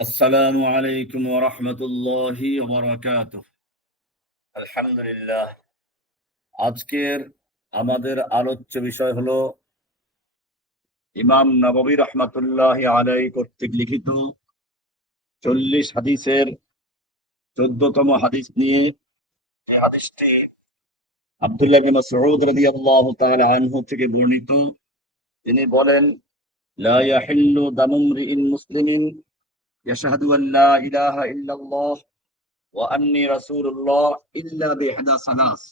আসসালামু আলাইকুম ওয়া রাহমাতুল্লাহি ওয়া বারাকাতুহু। আলহামদুলিল্লাহ। আজকের আমাদের আলোচ্য বিষয় হলো ইমাম নববী রাহমাতুল্লাহি আলাইহি কর্তৃক লিখিত 40 হাদিসের 14তম হাদিস নিয়ে। এই হাদিসটি আব্দুল্লাহ ইবনে মাসউদ রাদিয়াল্লাহু তাআলা আনহু থেকে বর্ণিত। তিনি বলেন, লা ইয়াহিল্লু দামু ইমরিইন মুসলিমিন ইয়াশহাদু আন লা ইলাহা ইল্লাল্লাহ ওয়া আন্নী রাসূলুল্লাহ ইল্লা বিইহদা সালাস।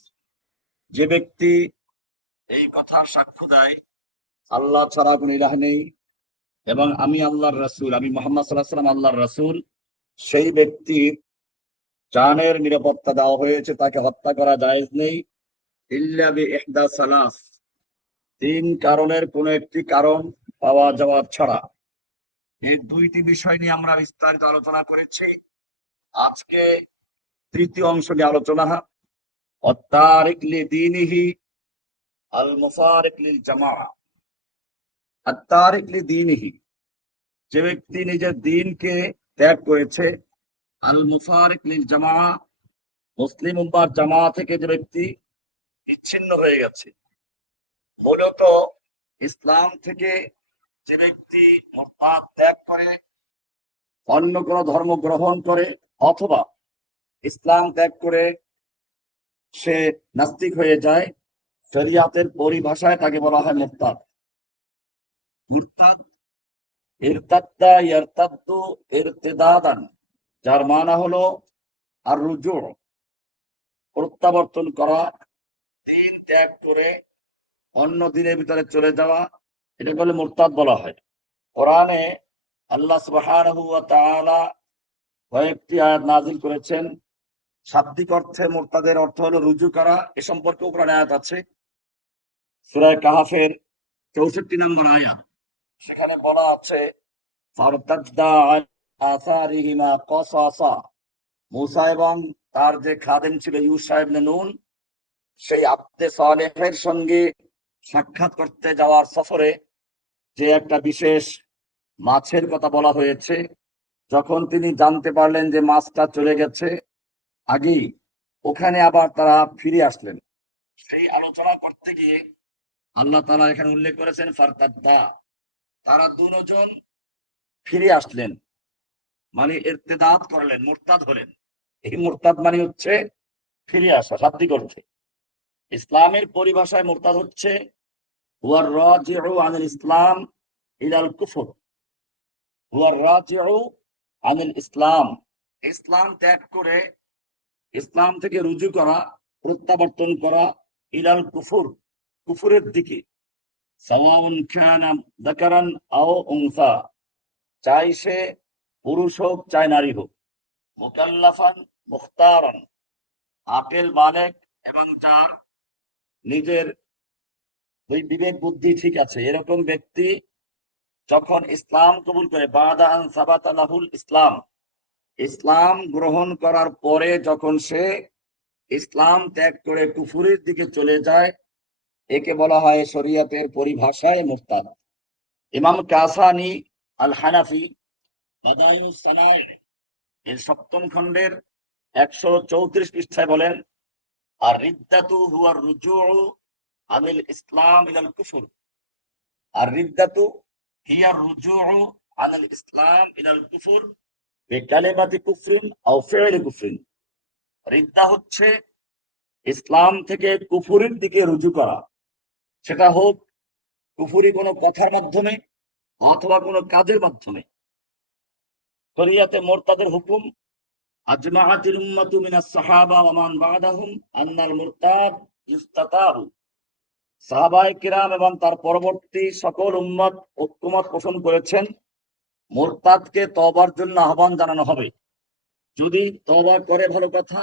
যে ব্যক্তি এই কথার সাক্ষ্য দেয় আল্লাহ ছাড়া কোন ইলাহ নেই এবং আমি আল্লাহর রাসূল, আমি মুহাম্মদ সাল্লাল্লাহু আলাইহি ওয়াসাল্লাম আল্লাহর রাসূল, সেই ব্যক্তির জানের নিরাপত্তা দেওয়া হয়েছে, তাকে হত্যা করা জায়েজ নেই ইল্লা বিইহদা সালাস, তিন কারণের কোন একটি কারণ পাওয়া যাওয়া ছাড়া। এই দুইটি বিষয় নিয়ে আমরা বিস্তারিত আলোচনা করেছি। আজকে তৃতীয় অংশ নিয়ে আলোচনা, আত-তারিক লিদীনিহি আল মুফারিক লিল জামাআহ। আত-তারিক লিদীনিহি, যে ব্যক্তি নিজের দ্বীনকে ত্যাগ করেছে, আল মুফারিক লিল জামাআহ, মুসলিম উম্মাহর জামাআত থেকে যে ব্যক্তি বিচ্ছিন্ন হয়ে গেছে। মূলত ইসলাম থেকে যে ব্যক্তি মুরতাদ ত্যাগ করে অন্য কোন ধর্ম গ্রহণ করে অথবা ইসলাম ত্যাগ করে সে নাস্তিক হয়ে যায়, শরিয়াতের পরিভাষায় তাকে বলা হয় মুরতাদ। মুরতাদ ইরতাদ্দা ইয়ারতাদ্দু ইরতিদাদান, যার মানা হলো আর রুজু, প্রত্যাবর্তন করা, দিন ত্যাগ করে অন্য দিনের ভিতরে চলে যাওয়া, এটা বলে মুরতাদ বলা হয়। কোরআনে আল্লাহ সুবহানাহু ওয়া তাআলা কয়েকটি আয়াত নাযিল করেছেন। শাব্দিক অর্থে মুরতাদের অর্থ হলো রুজু করা। এ সম্পর্কে কোরআনে আয়াত আছে, সূরা কাহাফের 64 নম্বর আয়াত। সেখানে বলা আছে, ফারতাদ্দা আলা আসারিহিমা কসাসা, মূসা এবং তার যে খাদেম ছিল ইউশা ইবনে নুন, সেই আবদে সালেহের সঙ্গে সাক্ষাৎ করতে যাওয়ার সফরে যে একটা বিশেষ মাছের কথা বলা হয়েছে, যখন তিনি জানতে পারলেন যে মাছটা চলে গেছে আগেই, ওখানে আবার তারা ফিরে আসলেন। সেই আলোচনা করতে গিয়ে আল্লাহ তাআলা এখানে উল্লেখ করেছেন ফারতাদ্দা, তারা দুজন ফিরে আসলেন, মানে ইরতিদাদ করলেন, মুরতাদ হলেন। এই মুরতাদ মানে হচ্ছে ফিরে আসা, শাব্দিক অর্থে। ইসলামের পরিভাষায় মুরতাদ হচ্ছে হুয়ার রাজিউ আনিল ইসলাম ইলাল কুফর। হুয়ার রাজিউ আনিল ইসলাম, ইসলাম ত্যাগ করে ইসলাম থেকে রুজু করা, প্রত্যাবর্তন করা, ইলাল কুফর, কুফরের দিকে। সাওয়াউন কানা যাকারান আও উনসা, চাই সে পুরুষ হোক চাই নারী হোক। মুকাল্লাফান মুখতারান, আকিল বালেগ এবং যার নিজের বিবেক বুদ্ধি ঠিক আছে, এরকম ব্যক্তি যখন ইসলাম কবুল করে, বাদা আন সাবাতা লাহুল ইসলাম, ইসলাম গ্রহণ করার পরে যখন সে ইসলাম ত্যাগ করে কুফুরের দিকে চলে যায়, একে বলা হয় শরীয়তের পরিভাষায় মুরতাদ। ইমাম কাসানি আল হানাফি বাদায়ুস সানায় এর 7ম খণ্ডের 134 পৃষ্ঠায় বলেন, আর রিদ্দাতু হুয়ার রুজুউ আনিল ইসলাম ইলাল কুফর। আর রিদ্দাতু হিয়ার রুজুউ আনিল ইসলাম ইলাল কুফর বিকালিমাতি কুফরিন আও ফি'লি কুফরিন। রিদ্দা হচ্ছে ইসলাম থেকে কুফুরের দিকে রুজু করা, সেটা হোক কুফুরি কোনো কথার মাধ্যমে অথবা কোনো কাজের মাধ্যমে। শরিয়াতে মুরতাদের হুকুম, আজমাআতিল উম্মাতু মিনাস সাহাবা ওয়া মান বা'দাহুম আন্নাল মুরতাদ ইস্তাতাবু। সাহাবায়ে কিরাম এবং তার পরবর্তী সকল উম্মত ঐক্যমত পোষণ করেছেন, মুরতাদকে তওবার জন্য আহ্বান জানানো হবে। যদি তওবা করে ভালো কথা,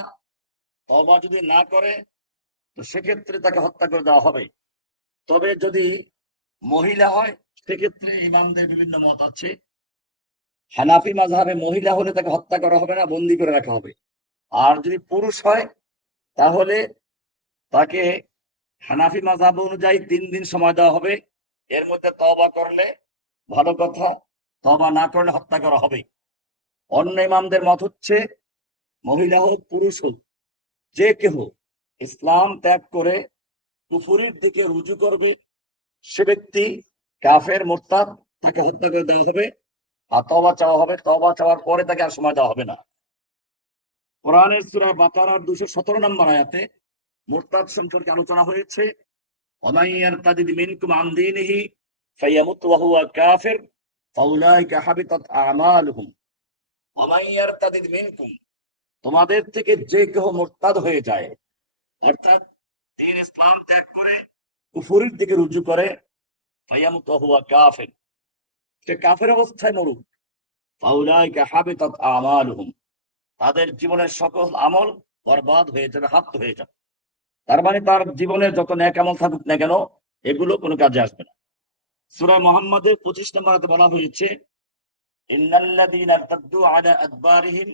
তওবা যদি না করে তো সেক্ষেত্রে তাকে হত্যা করে দেওয়া হবে। তবে যদি মহিলা হয় সেক্ষেত্রে ইমামদের বিভিন্ন মত আছে। হানাফি মাযহাবে মহিলা হলে তাকে হত্যা করা হবে না, বন্দী করে রাখা হবে। আর যদি পুরুষ হয় তাহলে তাকে হানাফি মাযহাব অনুযায়ী 3 দিন সময় দেওয়া হবে। এর মধ্যে তওবা করলে ভালো কথা, তওবা না করলে হত্যা করা হবে। অন্য ইমামদের মত হচ্ছে মহিলা হোক পুরুষ হোক যে কেহ ইসলাম ত্যাগ করে কুফরির দিকে রুজু করবে সে ব্যক্তি কাফের মোরতাদ, তাকে হত্যা করে দেওয়া হবে আর তওবা চাওয়া হবে, তওবা চাওয়ার পরে তাকে আর সময় দেওয়া হবে না। কোরআনের সূরা বাকারার 217 নম্বর আয়াতে মুরতাদ সম্পর্কে আলোচনা হয়েছে, ওমান ইয়ারতাদিদ মিনকুম আন দীনিহি ফায়ামুত ওয়া হুয়া কাফির ফাউলাইকা হাবিতাত আমালুহুম। ওমান ইয়ারতাদিদ মিনকুম, তোমাদের থেকে যে কেউ মুরতাদ হয়ে যায়, অর্থাৎ দ্বীন ইসলাম ত্যাগ করে কুফরির দিকে রুজু করে, ফায়ামুত ওয়া হুয়া কাফির, সে কাফের অবস্থায় মরুক, ফাউলাইকা হাবিতাত আমালুহুম, তাদের জীবনের সকল আমল বরবাদ হয়ে যাবে, হাত হয়ে যাবে। তার মানে তার জীবনে যত নেক আমল থাকুক না কেন এগুলো কোনো কাজে আসবে না। সূরা মুহাম্মাদের 25 নম্বর আয়াতে বলা হয়েছে, ইন্নাল্লাযীনা ইরতাদ্দু আলা আদবারিহিম,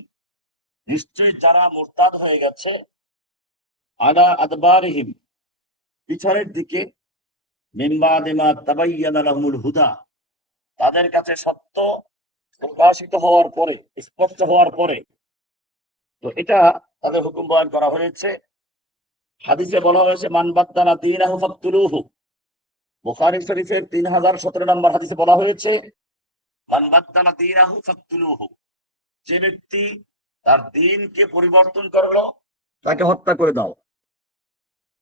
নিশ্চয়ই যারা মুরতাদ হয়ে গেছে, আলা আদবারিহিম, পিছনের দিকে, মিন বাদি মা তাবায়্যানা লাহুমুল হুদা, তাদের কাছে সত্য প্রকাশিত হওয়ার পরে, স্পষ্ট হওয়ার পরে। তো এটা তাদের হুকুম বয়ান করা হয়েছে। হাদিসে বলা হয়েছে মান বাদদালা দীনাহু ফাকতুলুহু, বুখারী শরীফের 3017 নম্বর হাদিসে বলা হয়েছে মান বাদদালা দীনাহু ফাকতুলুহু, যে ব্যক্তি তার দ্বীনকে পরিবর্তন করলো তাকে হত্যা করে দাও।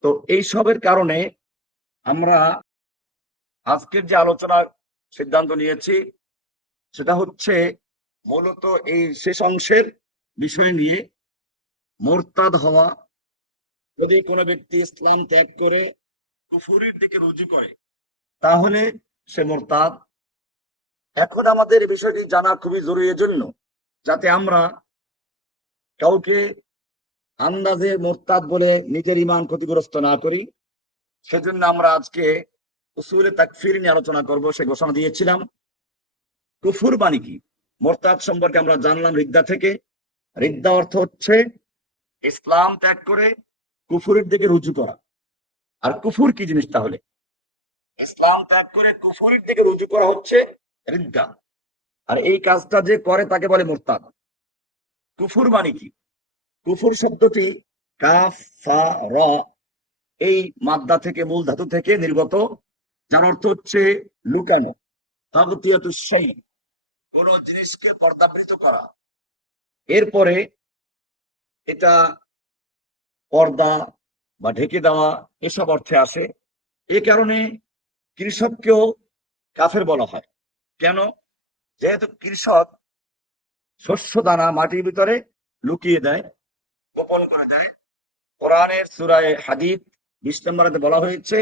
তো এই সবের কারণে আমরা আজকের যে আলোচনার সিদ্ধান্ত নিয়েছি সেটা হচ্ছে মূলত এই শেষ অংশের বিষয় নিয়ে, মুরতাদ হওয়া। যদি কোনো ব্যক্তি ইসলাম ত্যাগ করে কুফরির দিকে রুজু করে তাহলে সে মুরতাদ। এখন আমাদের এই বিষয়টি জানা খুবই জরুরি, এজন্য যাতে আমরা কাউকে আন্দাজে মুরতাদ বলে নিজের ঈমান ক্ষতিগ্রস্ত না করি। সেজন্য আমরা আজকে উসুলে তাকফীর নিয়ে আলোচনা করব, সে ঘোষণা দিয়েছিলাম। কুফর মানে কি? মুরতাদ সম্পর্কে আমরা জানলাম রিদ্দা থেকে। রিদ্দা অর্থ হচ্ছে ইসলাম ত্যাগ করে কুফরের দিকে রুজু করা। আর কুফর কি জিনিস তাহলে? ইসলাম ত্যাগ করে কুফরের দিকে রুজু করা হচ্ছে রিদ্দা, আর এই কাজটা যে করে তাকে বলে মুরতাদ। কুফর মানে কি? কুফর শব্দটি কাফ ফা র এই মাদ্দা থেকে, মূল ধাতু থেকে নির্গত, যার অর্থ হচ্ছে লুকানো, তাগতিয়াতুশ শাই, কোন জিনিসকে পর্দাবৃত করা। এরপরে এটা পর্দা বা ঢেকে দেওয়া এসব অর্থে আসে। এ কারণে কৃষককেও কাফের বলা হয়। কেন? যেহেতু কৃষক শস্য দানা মাটির ভিতরে লুকিয়ে দেয়, গোপন করে দেয়। কোরআনের সূরা হাদীদ 20 নম্বরে বলা হয়েছে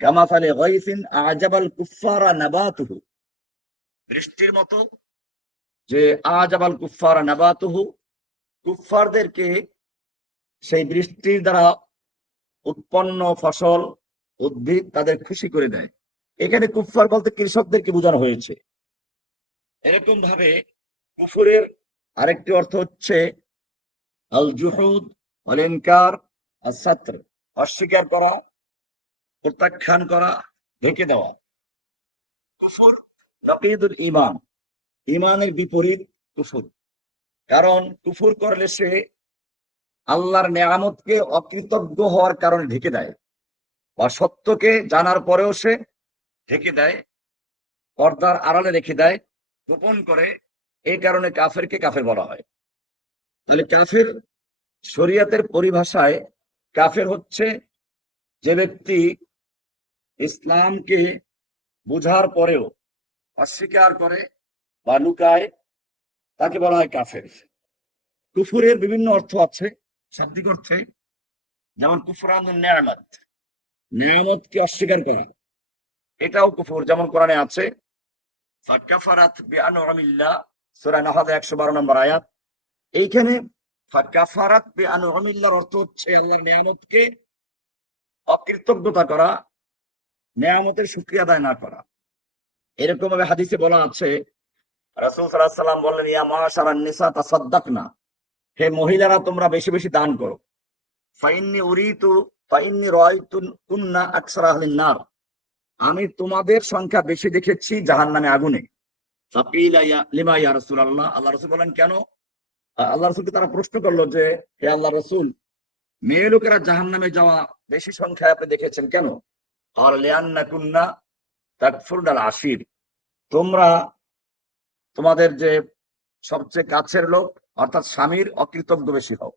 কামাসালি গায়সিন আজাবাল কুফারা নাবাতুহু, বৃষ্টির মতো যে আজাবাল কুফারা নাবাতুহু, কুফফারদেরকে সেই বৃষ্টির দ্বারা উৎপন্ন ফসল, উদ্ভিদ তাদের খুশি করে দেয়। এখানে কুফফার বলতে কৃষকদেরকে বোঝানো হয়েছে। এরকম ভাবে কুফরের আরেকটি অর্থ হচ্ছে আল জুহুদ ওয়াল ইনকার আস সাতর, অস্বীকার করা, প্রত্যাখ্যান করা, ঢেকে দেওয়া। কুফর নাকিদুল ঈমান, ঈমানের বিপরীত কুফর। কারণ কুফর করলে সে আল্লাহর নেয়ামতকে অকৃতজ্ঞ হওয়ার কারণে ঢেকে দেয়, বা সত্যকে জানার পরেও সে ঢেকে দেয়, পর্দার আড়ালে রেখে দেয়, গোপন করে। এই কারণে কাফেরকে কাফের বলা হয়। তাহলে কাফের শরিয়াতের পরিভাষায় কাফের হচ্ছে যে ব্যক্তি ইসলামকে বুঝার পরেও অস্বীকার করে বা লুকায়, তাকে বলা হয় কাফের। কুফরের বিভিন্ন অর্থ আছে শাব্দিক অর্থে, যেমন কুফরানুন নিয়ামত, নিয়ামতকে অস্বীকার করা, এটাও কুফর। যেমন কোরআনে আছে ফাকাফারাত বিআনউমিল্লাহ, সূরা নাহল 112 নম্বর আয়াত। এইখানে ফাকাফারাত বিআনউমিল্লাহর অর্থ হচ্ছে আল্লাহর নিয়ামতকে অকৃতজ্ঞতা করা, নিয়ামতের শুকরিয়া আদায় না করা। এরকম ভাবে হাদিসে বলা আছে, রাসূল সাল্লাল্লাহু আলাইহি ওয়াসাল্লাম বললেন ইয়া মাশারান নিসা তাসাদদাকনা, হে মহিলারা তোমরা বেশি বেশি দান করো। ফাইন্নি রাআইতু কুন্না আকসারা আহলিন নার, আমি তোমাদের সংখ্যা বেশি দেখেছি জাহান্নামে আগুনে। ফাকিলা লিমা ইয়া রাসূলুল্লাহ, আল্লাহ রাসূল বলেন কেন? আল্লাহ রাসূলকে তারা প্রশ্ন করলো যে, হে আল্লাহ রাসূল, মেয়ে লোকেরা জাহান্নামে যাওয়া বেশি সংখ্যায় আপনি দেখেছেন কেন? আর লিআন্না কুন্না তাকফুরনাল আশির, তোমরা তোমাদের যে সবচেয়ে কাছের লোক অর্থাৎ স্বামীর অকৃতজ্ঞ বেশি হও।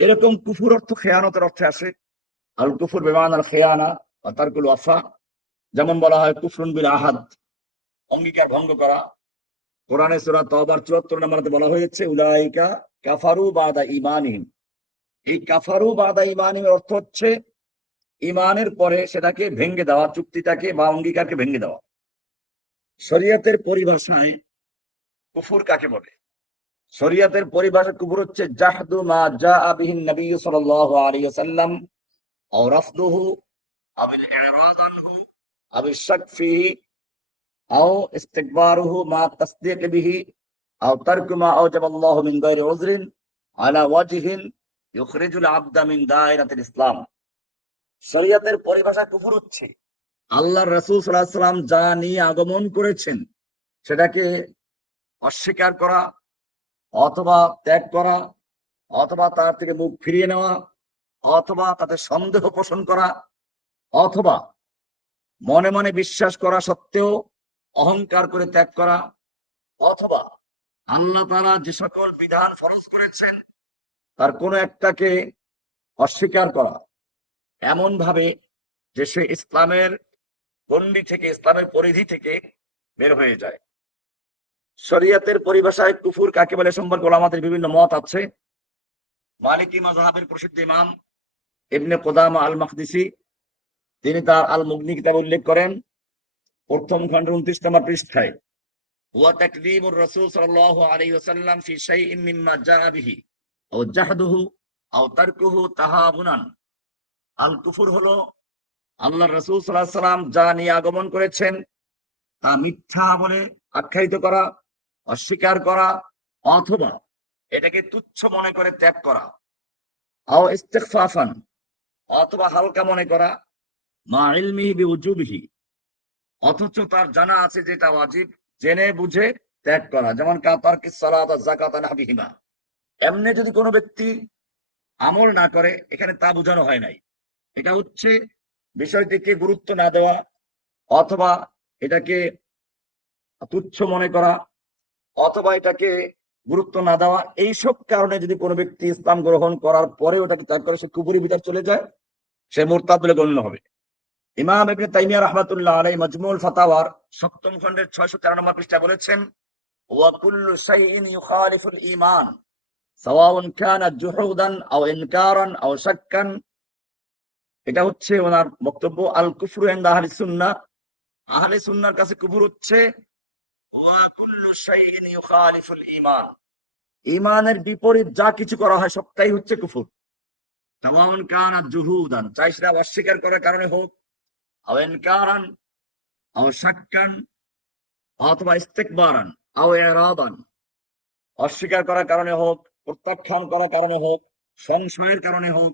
এরকম কুফুর অর্থ খেয়ানতের অর্থে আসে। আল কুফুর বিমান আল খেয়ানা বা তারকুল ওয়াফা, যেমন বলা হয় কুফরুন বিল আহাদ, অঙ্গীকার ভঙ্গ করা। কোরআনে সূরা তাওবার ৭৪ নম্বরে বলা হয়েছে উলাইকা কাফারু বাদা ঈমানিহিম। এই কাফারু বাদা ঈমানিহিম অর্থ হচ্ছে ঈমানের পরে সেটাকে ভেঙে দেওয়া, চুক্তিটাকে বা অঙ্গীকারকে ভেঙে দেওয়া। শরীয়তের পরিভাষায় কুফর কাকে বলে? শরীয়তের পরিভাষা কুফর হচ্ছে জাহদু মা জাআ বিহিন নবী সাল্লাল্লাহু আলাইহি ওয়াসাল্লাম আও রাফদুহু আও আল ইরাদ আনহু আও আশ-শাক ফিহি আও ইস্তিকবারুহু মা তাসদীক বিহি আও তারকু মা আওজাবাল্লাহু মিন গায়রি উযরিন আলা ওয়াজহিন ইউখরিজুল আবদা মিন দায়রাতিল ইসলাম। শরীয়তের পরিভাষা কুফর হচ্ছে আল্লাহর রাসূল সাল্লাল্লাহু আলাইহি ওয়াসাল্লাম যা নিয়ে আগমন করেছেন সেটাকে অস্বীকার করা অথবা ত্যাগ করা অথবা তার থেকে মুখ ফিরিয়ে নেওয়া অথবা তাতে সন্দেহ পোষণ করা অথবা মনে মনে বিশ্বাস করা সত্ত্বেও অহংকার করে ত্যাগ করা অথবা আল্লাহ তাআলা যে সকল বিধান ফরজ করেছেন তার কোনো একটাকে অস্বীকার করা, এমন ভাবে যে সে ইসলামের গণ্ডি থেকে, ইসলামের পরিধি থেকে বের হয়ে যায়। শরীয়তের পরিভাষায় কুফর কাকে বলে সম্পর্কে উলামাদের বিভিন্ন মত আছে। মালিকি মাযহাবের প্রসিদ্ধ ইমাম ইবনে কুদামা আল মাকদিসি তিনি তার আল মুগনি কিতাবে উল্লেখ করেন প্রথম খণ্ডের 29 নম্বর পৃষ্ঠায়, ওয়া তাকযীবুর রাসূল সাল্লাল্লাহু আলাইহি ওয়াসাল্লাম ফি শাইইন মিম্মা জাআ বিহি আও জাহদুহু আও তারকুহু তাহাবুনান। আল কুফর হলো আল্লাহর রাসূল সাল্লাল্লাহু আলাইহি ওয়াসাল্লাম যা নিয়ে আগমন করেছেন তা মিথ্যা বলে আখ্যায়িত করা, অস্বীকার করা অথবা এটাকে তুচ্ছ মনে করে ত্যাগ করা, আও ইস্তিগফাফান অথবা হালকা মনে করা, মা ইলমিহি বিউজুবিহি অথচ তার জানা আছে যেটা ওয়াজিব, জেনে বুঝে ত্যাগ করা, যেমন কাতারকিস সালাত ওয়াজ যাকাত নাহবিহিমা। এমনি যদি কোনো ব্যক্তি আমল না করে, এখানে তা বোঝানো হয় নাই, এটা হচ্ছে বিষয়টিকে গুরুত্ব না দেওয়া অথবা এটাকে তুচ্ছ মনে করা অথবা এটাকে গুরুত্ব না দেওয়া, এইসব কারণে যদি কোনো ব্যক্তি ইসলাম গ্রহণ করার পরে ওটাকে ত্যাগ করে সে কুফরি ভিতর চলে যায়, সে মুরতাদ বলে গণ্য হবে। ইমাম ইবনে তাইমিয়া রাহমাতুল্লাহ আলাইহি মাজমুউল ফাতাওয়ার ৭ম খণ্ডের ৬১৩ নম্বর পৃষ্ঠায় বলেছেন, ওয়া কুল্লু শাইইন ইউখালিফুল ঈমান সাওয়াউন কানা জুহুদান আও ইনকারান আও শাক্কান। এটা হচ্ছে ওনার বক্তব্য। আল কুফরু ইনদা আহলি সুন্নাহ, আহলে সুন্নাহর কাছে কুফর হচ্ছে ওয়া কুল্লু শাইইন ইউখালিফুল ঈমান, ঈমানের বিপরীত যা কিছু করা হয় সবটাই হচ্ছে কুফর। সাওয়াউন কানা জুহুদান, চাই সেটা অস্বীকার করার কারণে হোক, আও ইনকারান আও শাক্কান অথবা ইস্তিকবারান আও ইরাদান, অস্বীকার করার কারণে হোক, প্রত্যাখ্যান করার কারণে হোক, সংশয়ের কারণে হোক,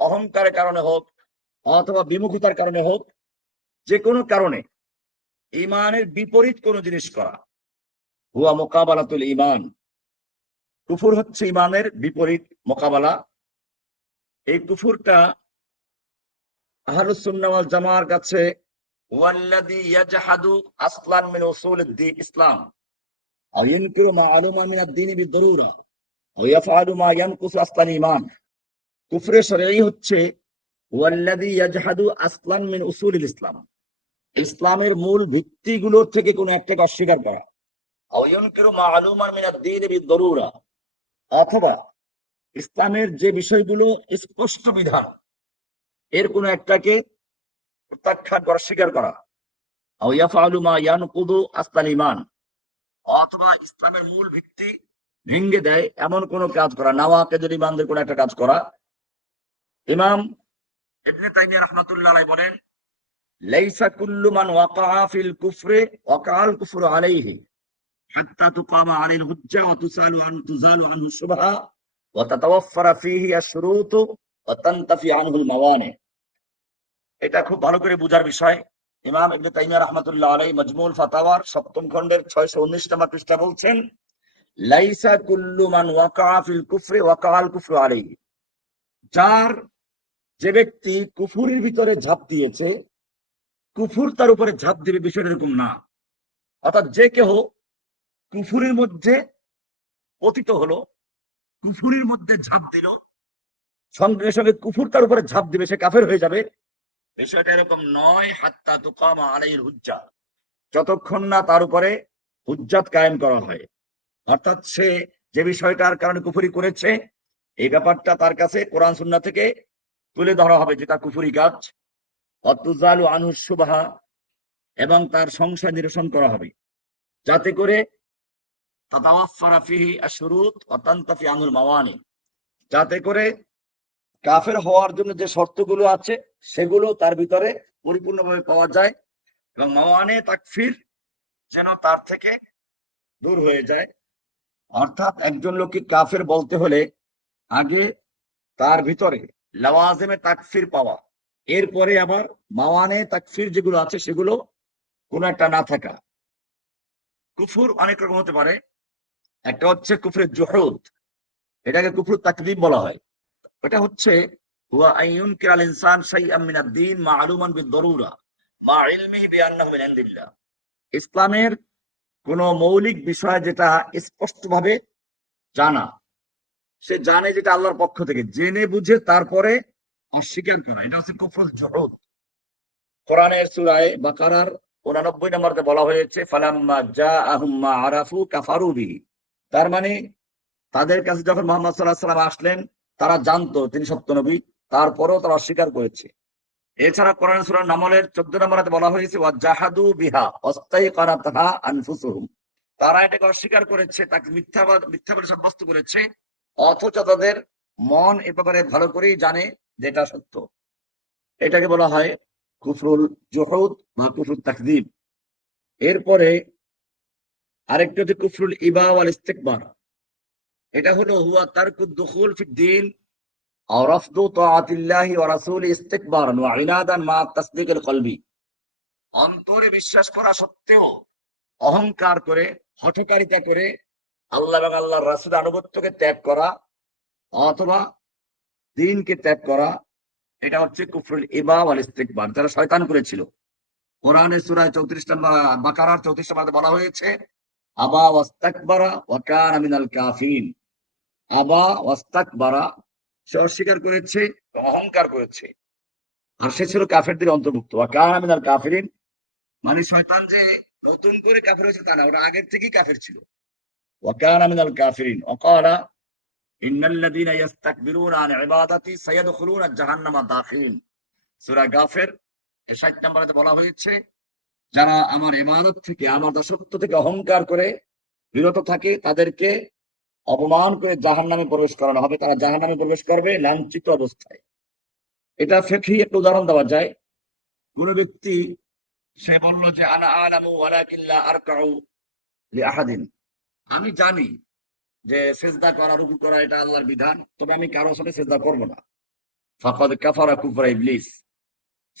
অহংকারের কারণে হোক অথবা বিমুখতার কারণে হোক, যে কোনো কারণে ঈমানের বিপরীত কোনো জিনিস করা, হুয়া মুকাবালাতুল ঈমান, কুফর হচ্ছে ঈমানের বিপরীত মোকাবেলা। এই কুফরটা আহলুস সুন্নাহ ওয়াল জামাআর কাছে ওয়াল্লাযী ইয়াজহাদু আসলান মিন উসুলিদ ইসলাম আও ইনকিরু মা'লুমান মিনাদ দ্বীন বিদরুরা আও ইয়াফআলু মা ইয়ানকুসু আসলান ঈমান। কুফরে শরঈ হচ্ছে ওয়াল্লাযী ইয়াজহাদু আসলান মিন উসুলিল ইসলাম, ইসলামের মূল ভিত্তিগুলোর থেকে কোনো একটাকে অস্বীকার করা, আও ইনকিরু মা'লুমান মিনাদ দ্বীন বিদরুরা অথবা ইসলামের যে বিষয়গুলো স্পষ্ট বিধান এর কোনো একটাকে প্রত্যাখ্যান করা, স্বীকার করা, আও ইয়াফআলু মা ইয়ানকুদু আসলাল ঈমান অথবা ইসলামের মূল ভিত্তি ভেঙে দেয় এমন কোন কাজ করা, নাওয়াকিদুল ঈমানের কোন একটা কাজ করা। ইমাম ইবনে তাইমিয়া রাহমাতুল্লাহ আলাইহি বলেন, লাইসা কুল্লু মান ওয়াকাআ ফিল কুফরি ওয়াকাআল কুফরু আলাইহি হাত্তা তুকামা আলাইহিল হুজ্জা ওয়া তুজালু আনহু শুবহা ওয়া তাতাওয়াফফারা ফীহি আশ-শুরুতু ওয়া তানতাফি আনহুল মাওয়ানি। এটা খুব ভালো করে বোঝার বিষয়। ইমাম ইবনে তাইমিয়া রাহমাতুল্লাহ আলাইহি মাজমুউল ফাতাওয়ার 7ম খণ্ডের 619 নম্বর পৃষ্ঠা বলছেন, লাইসা কুল্লু মান ওয়াকা ফিল কুফরি ওয়াকা আল কুফরু আলাইহি। যে ব্যক্তি কুফুরির ভিতরে ঝাঁপ দিয়েছে, কুফুর তার উপরে ঝাঁপ দিবে, বিষয়টা এরকম না। অর্থাৎ যে কেহ কুফুরির মধ্যে পতিত হলো, কুফুরির মধ্যে ঝাঁপ দিল, সঙ্গে সঙ্গে কুফুর তার উপরে ঝাঁপ দিবে, সে কাফের হয়ে যাবে, বিষয়টা এরকম নয়। হাত্তা তুকামা আলাইহিল হুজ্জা, যতক্ষণ না তার উপরে হুজ্জাত কায়েম করা হয়। অর্থাৎ সে যে বিষয়টার কারণে কুফুরি করেছে, এই ব্যাপারটা তার কাছে কোরআন সুন্নাহ থেকে তুলে ধরা হবে, যেটা কুফুরি কাজ। অতুজালু আনহু শুবহা, এবং তার সংশয় নিরসন করা হবে, যাতে করে তাতাওয়াফফারা ফিহি আশ-শুরুত ওয়া তানতাফি আনহুল মাওয়ানি, যাতে করে কাফের হওয়ার জন্য যে শর্তগুলো আছে সেগুলো তার ভিতরে পরিপূর্ণভাবে পাওয়া যায়, এবং মাওয়ানে তাকফির যেন তার থেকে দূর হয়ে যায়। অর্থাৎ একজন লোককে কাফের বলতে হলে আগে তার ভিতরে লাওয়াজিমে তাকফির পাওয়া, এরপরে আবার মাওয়ানে তাকফির যেগুলো আছে সেগুলো কোনো একটা না থাকা। কুফুর অনেক রকম হতে পারে। একটা হচ্ছে কুফরে জুহুদ, এটাকে কুফর তাকযীব বলা হয়। এটা হচ্ছে হুয়া আইয়ুনকিরাল ইনসান শাইআম মিনাদ দ্বীন মা'লুমান বিদ-দারুরা মা ইলমিহি বিআন্নাহু মিন ইনদিল্লাহ। ইসলামের কোন মৌলিক বিষয় যেটা স্পষ্টভাবে জানা, সে জানে যেটা আল্লাহর পক্ষ থেকে, জেনে বুঝে তারপরে অস্বীকার করা, এটা হচ্ছে কুফর জুহুদ। কোরআনের সূরা বাকারার 89 নম্বরে বলা হয়েছে, ফালাম্মা জাআহুম মা আরাফু কাফারু বিহি। তার মানে তাদের কাছে যখন মুহাম্মদ সাল্লাল্লাহু আলাইহি ওয়াসাল্লাম আসলেন, তারা জানতো তিনি সত্য নবী, তারপরেও তারা অস্বীকার করেছে। এছাড়া কোরআন সূরা নামলের 14 নম্বরে বলা হয়েছে, ওয়াজাহাদু বিহা ওয়াস্তাইকানাতহা আনফুসুহুম। তারা এটাকে অস্বীকার করেছে, তাকে মিথ্যা বলে সাব্যস্ত করেছে, অথচ তাদের মন এ ব্যাপারে ভালো করেই জানে যে এটা সত্য। এটাকে বলা হয় কুফরুল জুহুদ বা কুফরুল তাকযীব। এরপরে আরেকটা হচ্ছে কুফরুল ইবা ওয়াল ইস্তিকবার। এটা হলো হুয়া তারকুদ দুখুল ফিদ-দ্বীন আও রাফদু তাআতিল্লাহি ওয়া রাসূলি ইস্তিকবারান ওয়া ইনাদান মা তাসদীকিল কলবি। অন্তরে বিশ্বাস করা সত্ত্বেও অহংকার করে, হঠকারিতা করে আল্লাহ এবং আল্লাহর রাসূলের আনুগত্যকে ত্যাগ করা অথবা দ্বীনকে ত্যাগ করা, এটা হচ্ছে কুফরুল ইবা ওয়াল ইস্তিকবার, যারা শয়তান করেছিল। কোরআনের সূরা 34 নম্বর বাকারার 34 নম্বরে বলা হয়েছে, আবা ওয়াস্তাকবারা ওয়া কানা মিনাল কাফিরিন। আবা ওয়াস্তাকবারা, সে অস্বীকার করেছে, অহংকার করেছে, আর সে ছিল কাফেরদের অন্তর্ভুক্ত। ওয়া কানা মিনাল কাফিরিন, মানে শয়তান যে নতুন করে কাফের হয়েছে তা না, ওরা আগের থেকেই কাফের ছিল। ওয়া কানা মিনাল কাফিরিন ওয়া ক্বালা ইন্নাল্লাযীনা ইস্তাকবিরুনা আন ইবাদাতি সায়াদখুলুনা জাহান্নামা দাখিরিন। সূরা গাফির 60 নম্বরে বলা হয়েছে, যারা আমার ইবাদত থেকে, আমার দাসত্ব থেকে অহংকার করে বিরত থাকে, তাদেরকে অপমান করে জাহান্নামে প্রবেশ করানো হবে, তারা জাহান্নামে প্রবেশ করবে লাঞ্ছিত অবস্থায়। এটা ফিকহি একটা উদাহরণ দেওয়া যায়। কোন ব্যক্তি সে বলল যে আনা আলামু ওয়ালাকিন লা আরকাউ লিআহাদিন, আমি জানি যে সিজদা করা, রুকু করা এটা আল্লাহর বিধান, তবে আমি কারোর সাথে সিজদা করব না। ফাকাদ কাফারা কুফরা ইবলিস,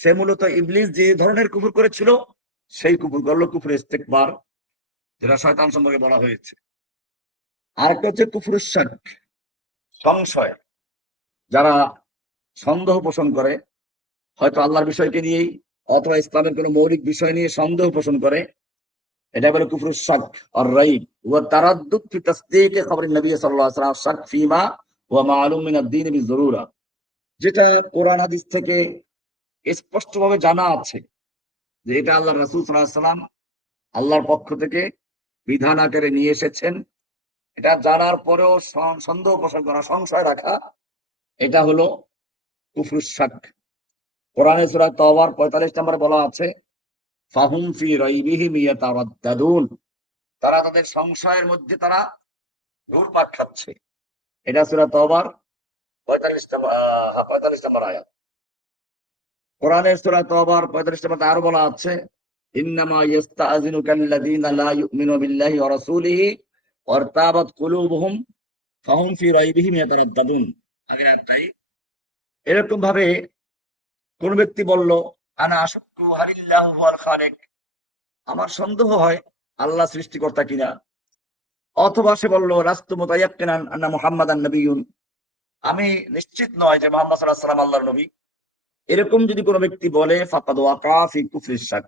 সে মূলত ইবলিস যে ধরনের কুফর করেছিল সেই কুফর করলো, কুফরে ইস্তিকবার, যেটা শয়তান সম্পর্কে বলা হয়েছে। আরেকটা হচ্ছে কুফরুশ শাক, সংশয়। যারা সন্দেহ পোষণ করে, হয়তো আল্লাহর বিষয়কে নিয়েই অথবা ইসলামের কোনো মৌলিক বিষয় নিয়ে সন্দেহ পোষণ করে, এটা বলে কুফরুশ শাক আর রাইব ওয়া তারাদ্দুদ ফি তাসদীক খবরের নবী সাল্লাল্লাহু আলাইহি ওয়াসাল্লাম, শাক ফিমা ওয়া মালুম মিন আদ-দ্বীন বিজরুরা, যেটা কোরআন হাদিস থেকে স্পষ্টভাবে জানা আছে যে এটা আল্লাহর রাসূল সাল্লাল্লাহু আলাইহি ওয়াসাল্লাম আল্লাহর পক্ষ থেকে বিধান আকারে নিয়ে এসেছেন। এটা জানার পরেও সন্দেহ পোষণ করা, সংশয় রাখা, এটা হলো কুফরুশ শাক। কোরআনের সূরা তাওবার 45 নম্বরে বলা আছে, ফাহুম ফি রাইবিহিম ইয়াতারাদ্দাদুন, তারা তাদের সংশয়ের মধ্যে তারা ঘুরপাক খাচ্ছে। এটা সূরা তাওবার 45 নম্বর আয়াত। কোরআনের সূরা তাওবার 45 নম্বরে আরো বলা আছে, ইন্নামা ইস্তাযিনুকাল্লাযীনা লা ইউমিনু বিল্লাহি ওয়া রাসূলিহি ওয়ারতাবাত কুলুবুহুম ফাহুম ফি রাইবিহিম ইয়াতারাদ্দাদুন। আগের আয়াতটাই। এরকম ভাবে কোন ব্যক্তি বলল আনা আশাক্কু হালিল্লাহু হুয়াল খালিক, আমার সন্দেহ হয় আল্লাহ সৃষ্টিকর্তা কিনা। অথবা সে বললো লাস্তু মুতায়াক্কিনান আন্না মুহাম্মাদান নাবিয়্যুন, আমি নিশ্চিত নয় যে মুহাম্মদ সাল্লাল্লাহু আলাইহি ওয়াসাল্লাম আল্লাহর নবী। এরকম যদি কোনো ব্যক্তি বলে ফাকাদ ওয়াকা ফি কুফরিশ শাক,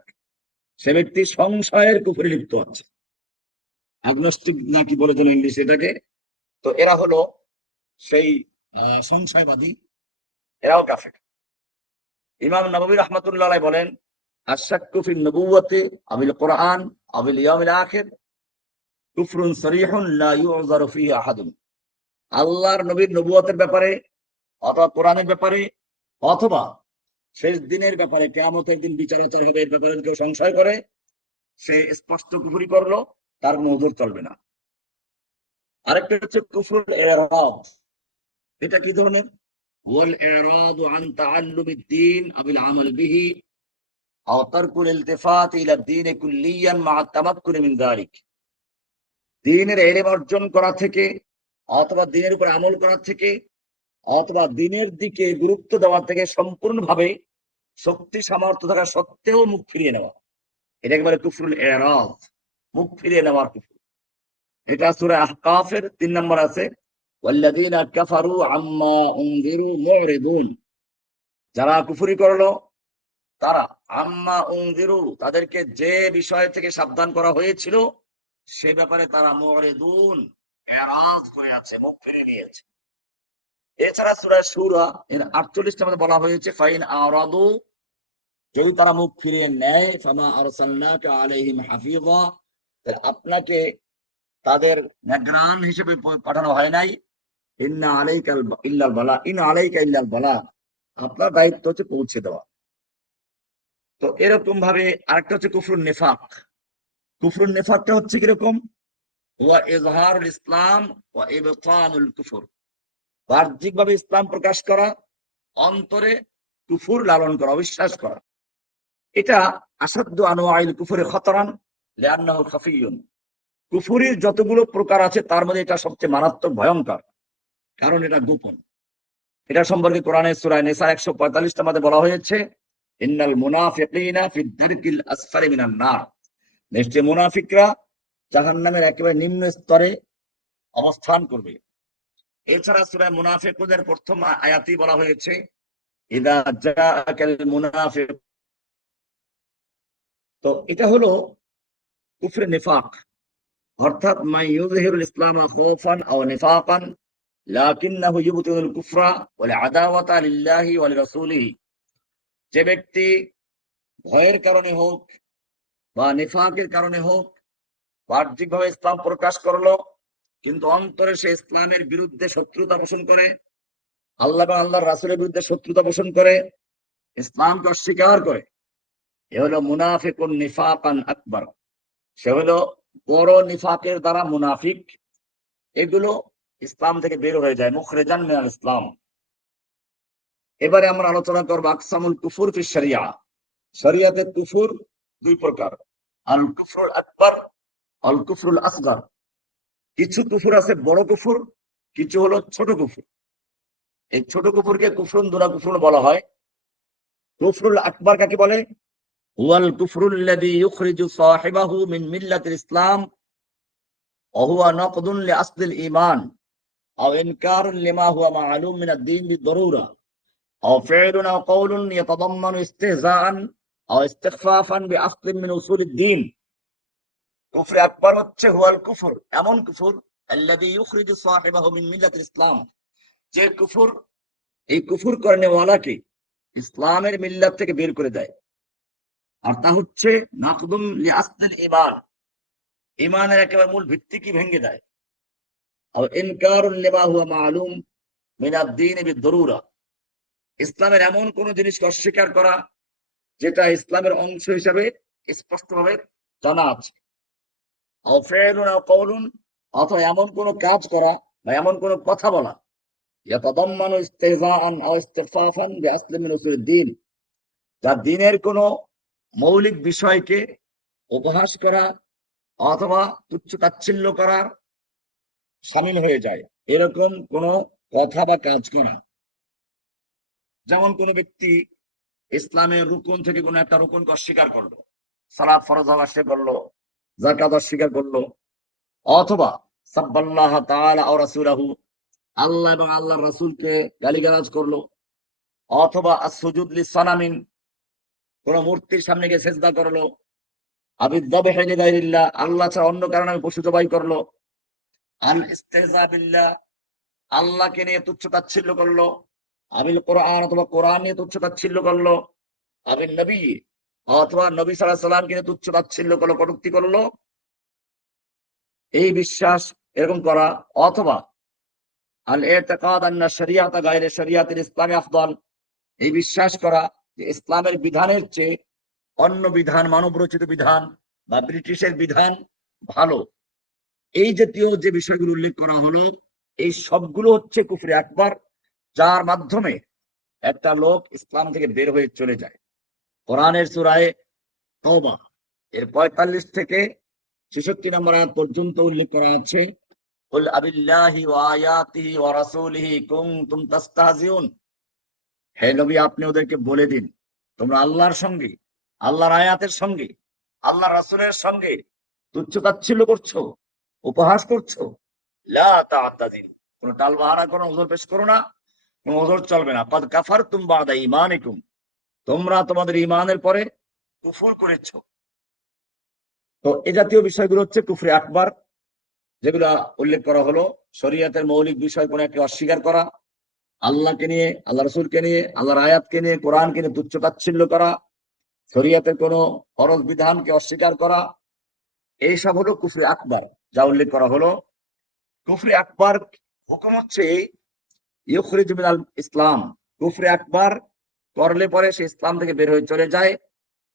সে ব্যক্তি সংশয়ের কুফরে লিপ্ত আছে। অ্যাগনস্টিক নাকি বলে যেন ইংলিশ এটাকে। তো এরা হলো সেই সংশয়বাদী, এরাও কাফের। ইমাম নববী রাহমাতুল্লাহ আলাইহি বলেন আশ-শাক্কু ফিন নবুওয়াতি আবিল কোরআন আবিল ইয়াউমিল আখির কুফরুন সরিহুন লা ইউযারু ফিহি আহাদুন। আল্লাহর নবীর নবুয়তের ব্যাপারে অথবা কোরআনের ব্যাপারে অথবা শেষ দিনের ব্যাপারে, কিয়ামতের দিন বিচারাচার হবে, এর ব্যাপারে কেউ সংশয় করে, সে স্পষ্ট কুফরি করলো, তার কোনো ওযর চলবে না। আরেকটা হচ্ছে কুফরুল ইরাদ। এটা কি ধরনের? ওয়াল ইরাদু আন তাআল্লুমিদ দ্বীন আবিল আমাল বিহি আও তারকুল ইলতিফাত ইলা দ্বীন কুল্লিয়ান মা তামাক্কুন মিন যালিক। দ্বীনের ইলম অর্জন করা থেকে অথবা দ্বীনের উপর আমল করা থেকে অথবা দ্বীনের দিকে গুরুত্ব দেওয়া থেকে সম্পূর্ণভাবে শক্তি সামর্থ্য থাকা সত্ত্বেও মুখ ফিরিয়ে নেওয়া, এটাকে বলে কুফরুল ইরাদ, মুখ ফিরিয়ে নেওয়ার কুফর। এটা সূরা আহকাফের 3 নম্বর আছে, ওয়াল্লাযীনা কাফারু আম্মা উনযিরু মুরিদুন, যারা কুফরি করলো তারা আম্মা উনযিরু, তাদেরকে যে বিষয় থেকে সাবধান করা হয়েছিল সে ব্যাপারে তারা মুরিদুন, এরাজ করে আছে, মুখ ফিরিয়ে নিয়েছে। এছাড়া সূরা সূরা এর 48 নম্বরে বলা হয়েছে ফাইন আরাদু, যদি তারা মুখ ফিরিয়ে নেয়, ফামা আরসালনাকা আলাইহিম হাফিযা, আপনাকে তাদের নিগরান হিসেবে পাঠানো হয় নাই। ইন্না আলাইকা ইল্লাল বালা, ইন আলাইকা ইল্লাল বালা, আপনার দায়িত্ব হচ্ছে পৌঁছে দেওয়া। তো এরকম ভাবে আরেকটা হচ্ছে কুফরুন নিফাক। কুফরুন নিফাকটা হচ্ছে কিরকম? ওয়া ইজহারুল ইসলাম ওয়া ইবতানুল কুফর, বাহ্যিকভাবে ইসলাম প্রকাশ করা, অন্তরে কুফর লালন করা, অবিশ্বাস করা। এটা আসাদ্দু আনওয়াইল কুফরি খতরান লিআন্নাহু খাফিয়ুন। কুফরির যতগুলো প্রকার আছে তার মধ্যে এটা সবচেয়ে মারাত্মক, ভয়ঙ্কর, কারণ এটা গোপন। এটা সম্পর্কে কোরআনের সূরা নিসা 145 নম্বরে বলা হয়েছে ইন্নাল মুনাফিকিনা ফিদ দারকিল আসফালি মিনান নার, নিশ্চয় মুনাফিকরা জাহান্নামের একেবারে নিম্ন স্তরে অবস্থান করবে। এছাড়া সূরা মুনাফিকুনের প্রথম আয়াতেই বলা হয়েছে ইযা জাআকাল মুনাফিক। তো এটা হলো কুফরে নিফাক, অর্থাৎ মান ইউযহিরুল ইসলামা খাওফান আও নিফাকান লাকিন্নাহু ইউবতিনুল কুফরা ওয়াল আদাওয়াতা লিল্লাহি ওয়া লিরাসূলিহি। যে ব্যক্তি ভয়ের কারণে হোক বা নিফাকের কারণে হোক বাহ্যিকভাবে ইসলাম প্রকাশ করলো, কিন্তু অন্তরে সে ইসলামের বিরুদ্ধে শত্রুতা পোষণ করে, আল্লাহ এবং আল্লাহর রাসূলের বিরুদ্ধে শত্রুতা পোষণ করে, ইসলামকে অস্বীকার করে, এ হলো মুনাফিকুন নিফাকান আকবার, সে হলো বড় নিফাকের দ্বারা মুনাফিক। এগুলো ইসলাম থেকে বের হয়ে যায়, মুখরেজান মিনাল ইসলাম। এবারে আমরা আলোচনা করব আকসামুল কুফর ফি শরিয়া। শরিয়াতে কুফর দুই প্রকার, আল কুফরুল আকবার, আল কুফরুল আসগর। কিছু কুফর আছে বড় কুফর, কিছু হলো ছোট কুফর। এই ছোট কুফরকে কুফরুন দুনা কুফরুন বলা হয়। কুফরুল আকবার কাকে বলে? হুয়াল কুফরুল্লাযী ইউখরিজু সাহিবাহু মিন মিল্লাতিল ইসলাম ওয়া হুয়া নাকদুন লিআসলিল ঈমান আও ইনকারুন লিমা হুয়া মা'লুম মিনাদ দ্বীন বিদ-দারুরা আও ফি'লুন আও কাওলুন ইয়াতাদাম্মানু ইস্তিহজাআন আও ইস্তিখফাফান বিআসলিন মিন উসুলিদ দ্বীন। কুফরে আকবার হচ্ছে হুয়াল কুফর, এমন কুফর আল্লাযী ইউখরিজু সাহিবাহু মিন মিল্লাতিল ইসলাম, যে কুফর এই কুফর করেনেওয়ালাকে ইসলামের মিল্লাত থেকে বের করে দেয়। আর তা হচ্ছে নাকদুন লিআসলিল ঈমান, ঈমানের একেবারে মূল ভিত্তি কি ভেঙে দেয়। আর ইনকারুন লিমা হুয়া মা'লুম মিনাদ দ্বীন বিদ-দারুরা, ইসলামের এমন কোন জিনিসকে অস্বীকার করা যেটা ইসলামের অংশ হিসাবে স্পষ্টভাবে জানা আছে। আও ফি'লুন আও কাওলুন, অথবা এমন কোন কাজ করা বা এমন কোন কথা বলা ইয়াতাদাম্মানু ইস্তিহজাআন আও ইস্তিখফাফান বিআসলিন মিন উসুলিদ দ্বীন, যা দ্বীনের কোন মৌলিক বিষয়কে উপহাস করা অথবা তুচ্ছ তাচ্ছিল্য করার শামিল হয়ে যায়, এরকম কোন কথা বা কাজ করা। যেমন কোন ব্যক্তি ইসলামের রুকন থেকে কোনো একটা রুকনকে অস্বীকার করলো, সালাত ফরজ হওয়া সে করলো, যাকাত অস্বীকার করলো, অথবা সাব্বাল্লাহ তাআলা ওয়া রাসূলহু, আল্লাহ এবং আল্লাহর রাসূলকে গালিগালাজ করলো, অথবা আসসুজুদ লিসানামিন, কোন মূর্তির সামনে গিয়ে সিজদা করলো, আবিদ্দাবিহি লিগাইরিল্লাহ, আল্লাহ ছাড়া অন্য কারণে পশু জবাই করলো, আল ইস্তিহজা বিল্লাহ, আল্লাহকে নিয়ে তুচ্ছ-তাচ্ছিল্য করলো, আবিল কোরআন, অথবা কোরআন নিয়ে তুচ্ছ-তাচ্ছিল্য করলো, আবিল নবী, অথবা নবী সাল্লাল্লাহু আলাইহি সাল্লামকে নিয়ে তুচ্ছ-তাচ্ছিল্য করলো, কটূক্তি করলো, এই বিশ্বাস এরকম করা, অথবা আল ইতিকাদ আন্না শরিয়াতা গায়রে শরিয়াতিল ইসলামি আফদাল, এই বিশ্বাস করা যে ইসলামের বিধানের চেয়ে অন্য বিধান, মানব রচিত বিধান বা ব্রিটিশের বিধান ভালো, এই জাতীয় যে বিষয়গুলো উল্লেখ করা হলো, এই সবগুলো হচ্ছে কুফরি আকবার, যার মাধ্যমে একটা লোক ইসলাম থেকে বের হয়ে চলে যায়। কোরআনের সূরা তওবা এর 45 থেকে 66 নম্বর আয়াত পর্যন্ত উল্লেখ করা আছে, কুল আবিল্লাহি ওয়া আয়াতিহি ওয়া রাসূলিহি কুনতুম তাস্তাহজিউন, হে নবী আপনি ওদেরকে বলে দিন, তোমরা আল্লাহর সঙ্গে, আল্লাহর আয়াতের সঙ্গে, আল্লাহর রাসূলের সঙ্গে তুচ্ছ-তাচ্ছিল্য করছো, উপহাস করছো, লা তা'তাদিন, কোন টালবাহানা করো, ওজর পেশ করো না, কোন ওজর চলবে না, কাদ কাফারতুম বাদা ঈমানিকুম, তোমরা তোমাদের ঈমানের পরে কুফর করেছো। তো এই জাতীয় বিষয়গুলো হচ্ছে কুফরি আকবার, যেগুলা উল্লেখ করা হলো। শরীয়তের মৌলিক বিষয় কোন একটা অস্বীকার করা, আল্লাহকে নিয়ে, আল্লাহ রাসূলকে নিয়ে, আল্লাহর আয়াতকে নিয়ে, কোরআনকে নিয়ে তুচ্ছ-তাচ্ছিল্য করা, শরীয়তের কোন ফরজ বিধানকে অস্বীকার করা, এইসব হলো কুফরি আকবার যা উল্লেখ করা হলো। কুফরি আকবার হুকুম হচ্ছে ইউখরিজু মিনাল ইসলাম, কুফরি আকবার করলে পরে সে ইসলাম থেকে বের হয়ে চলে যায়।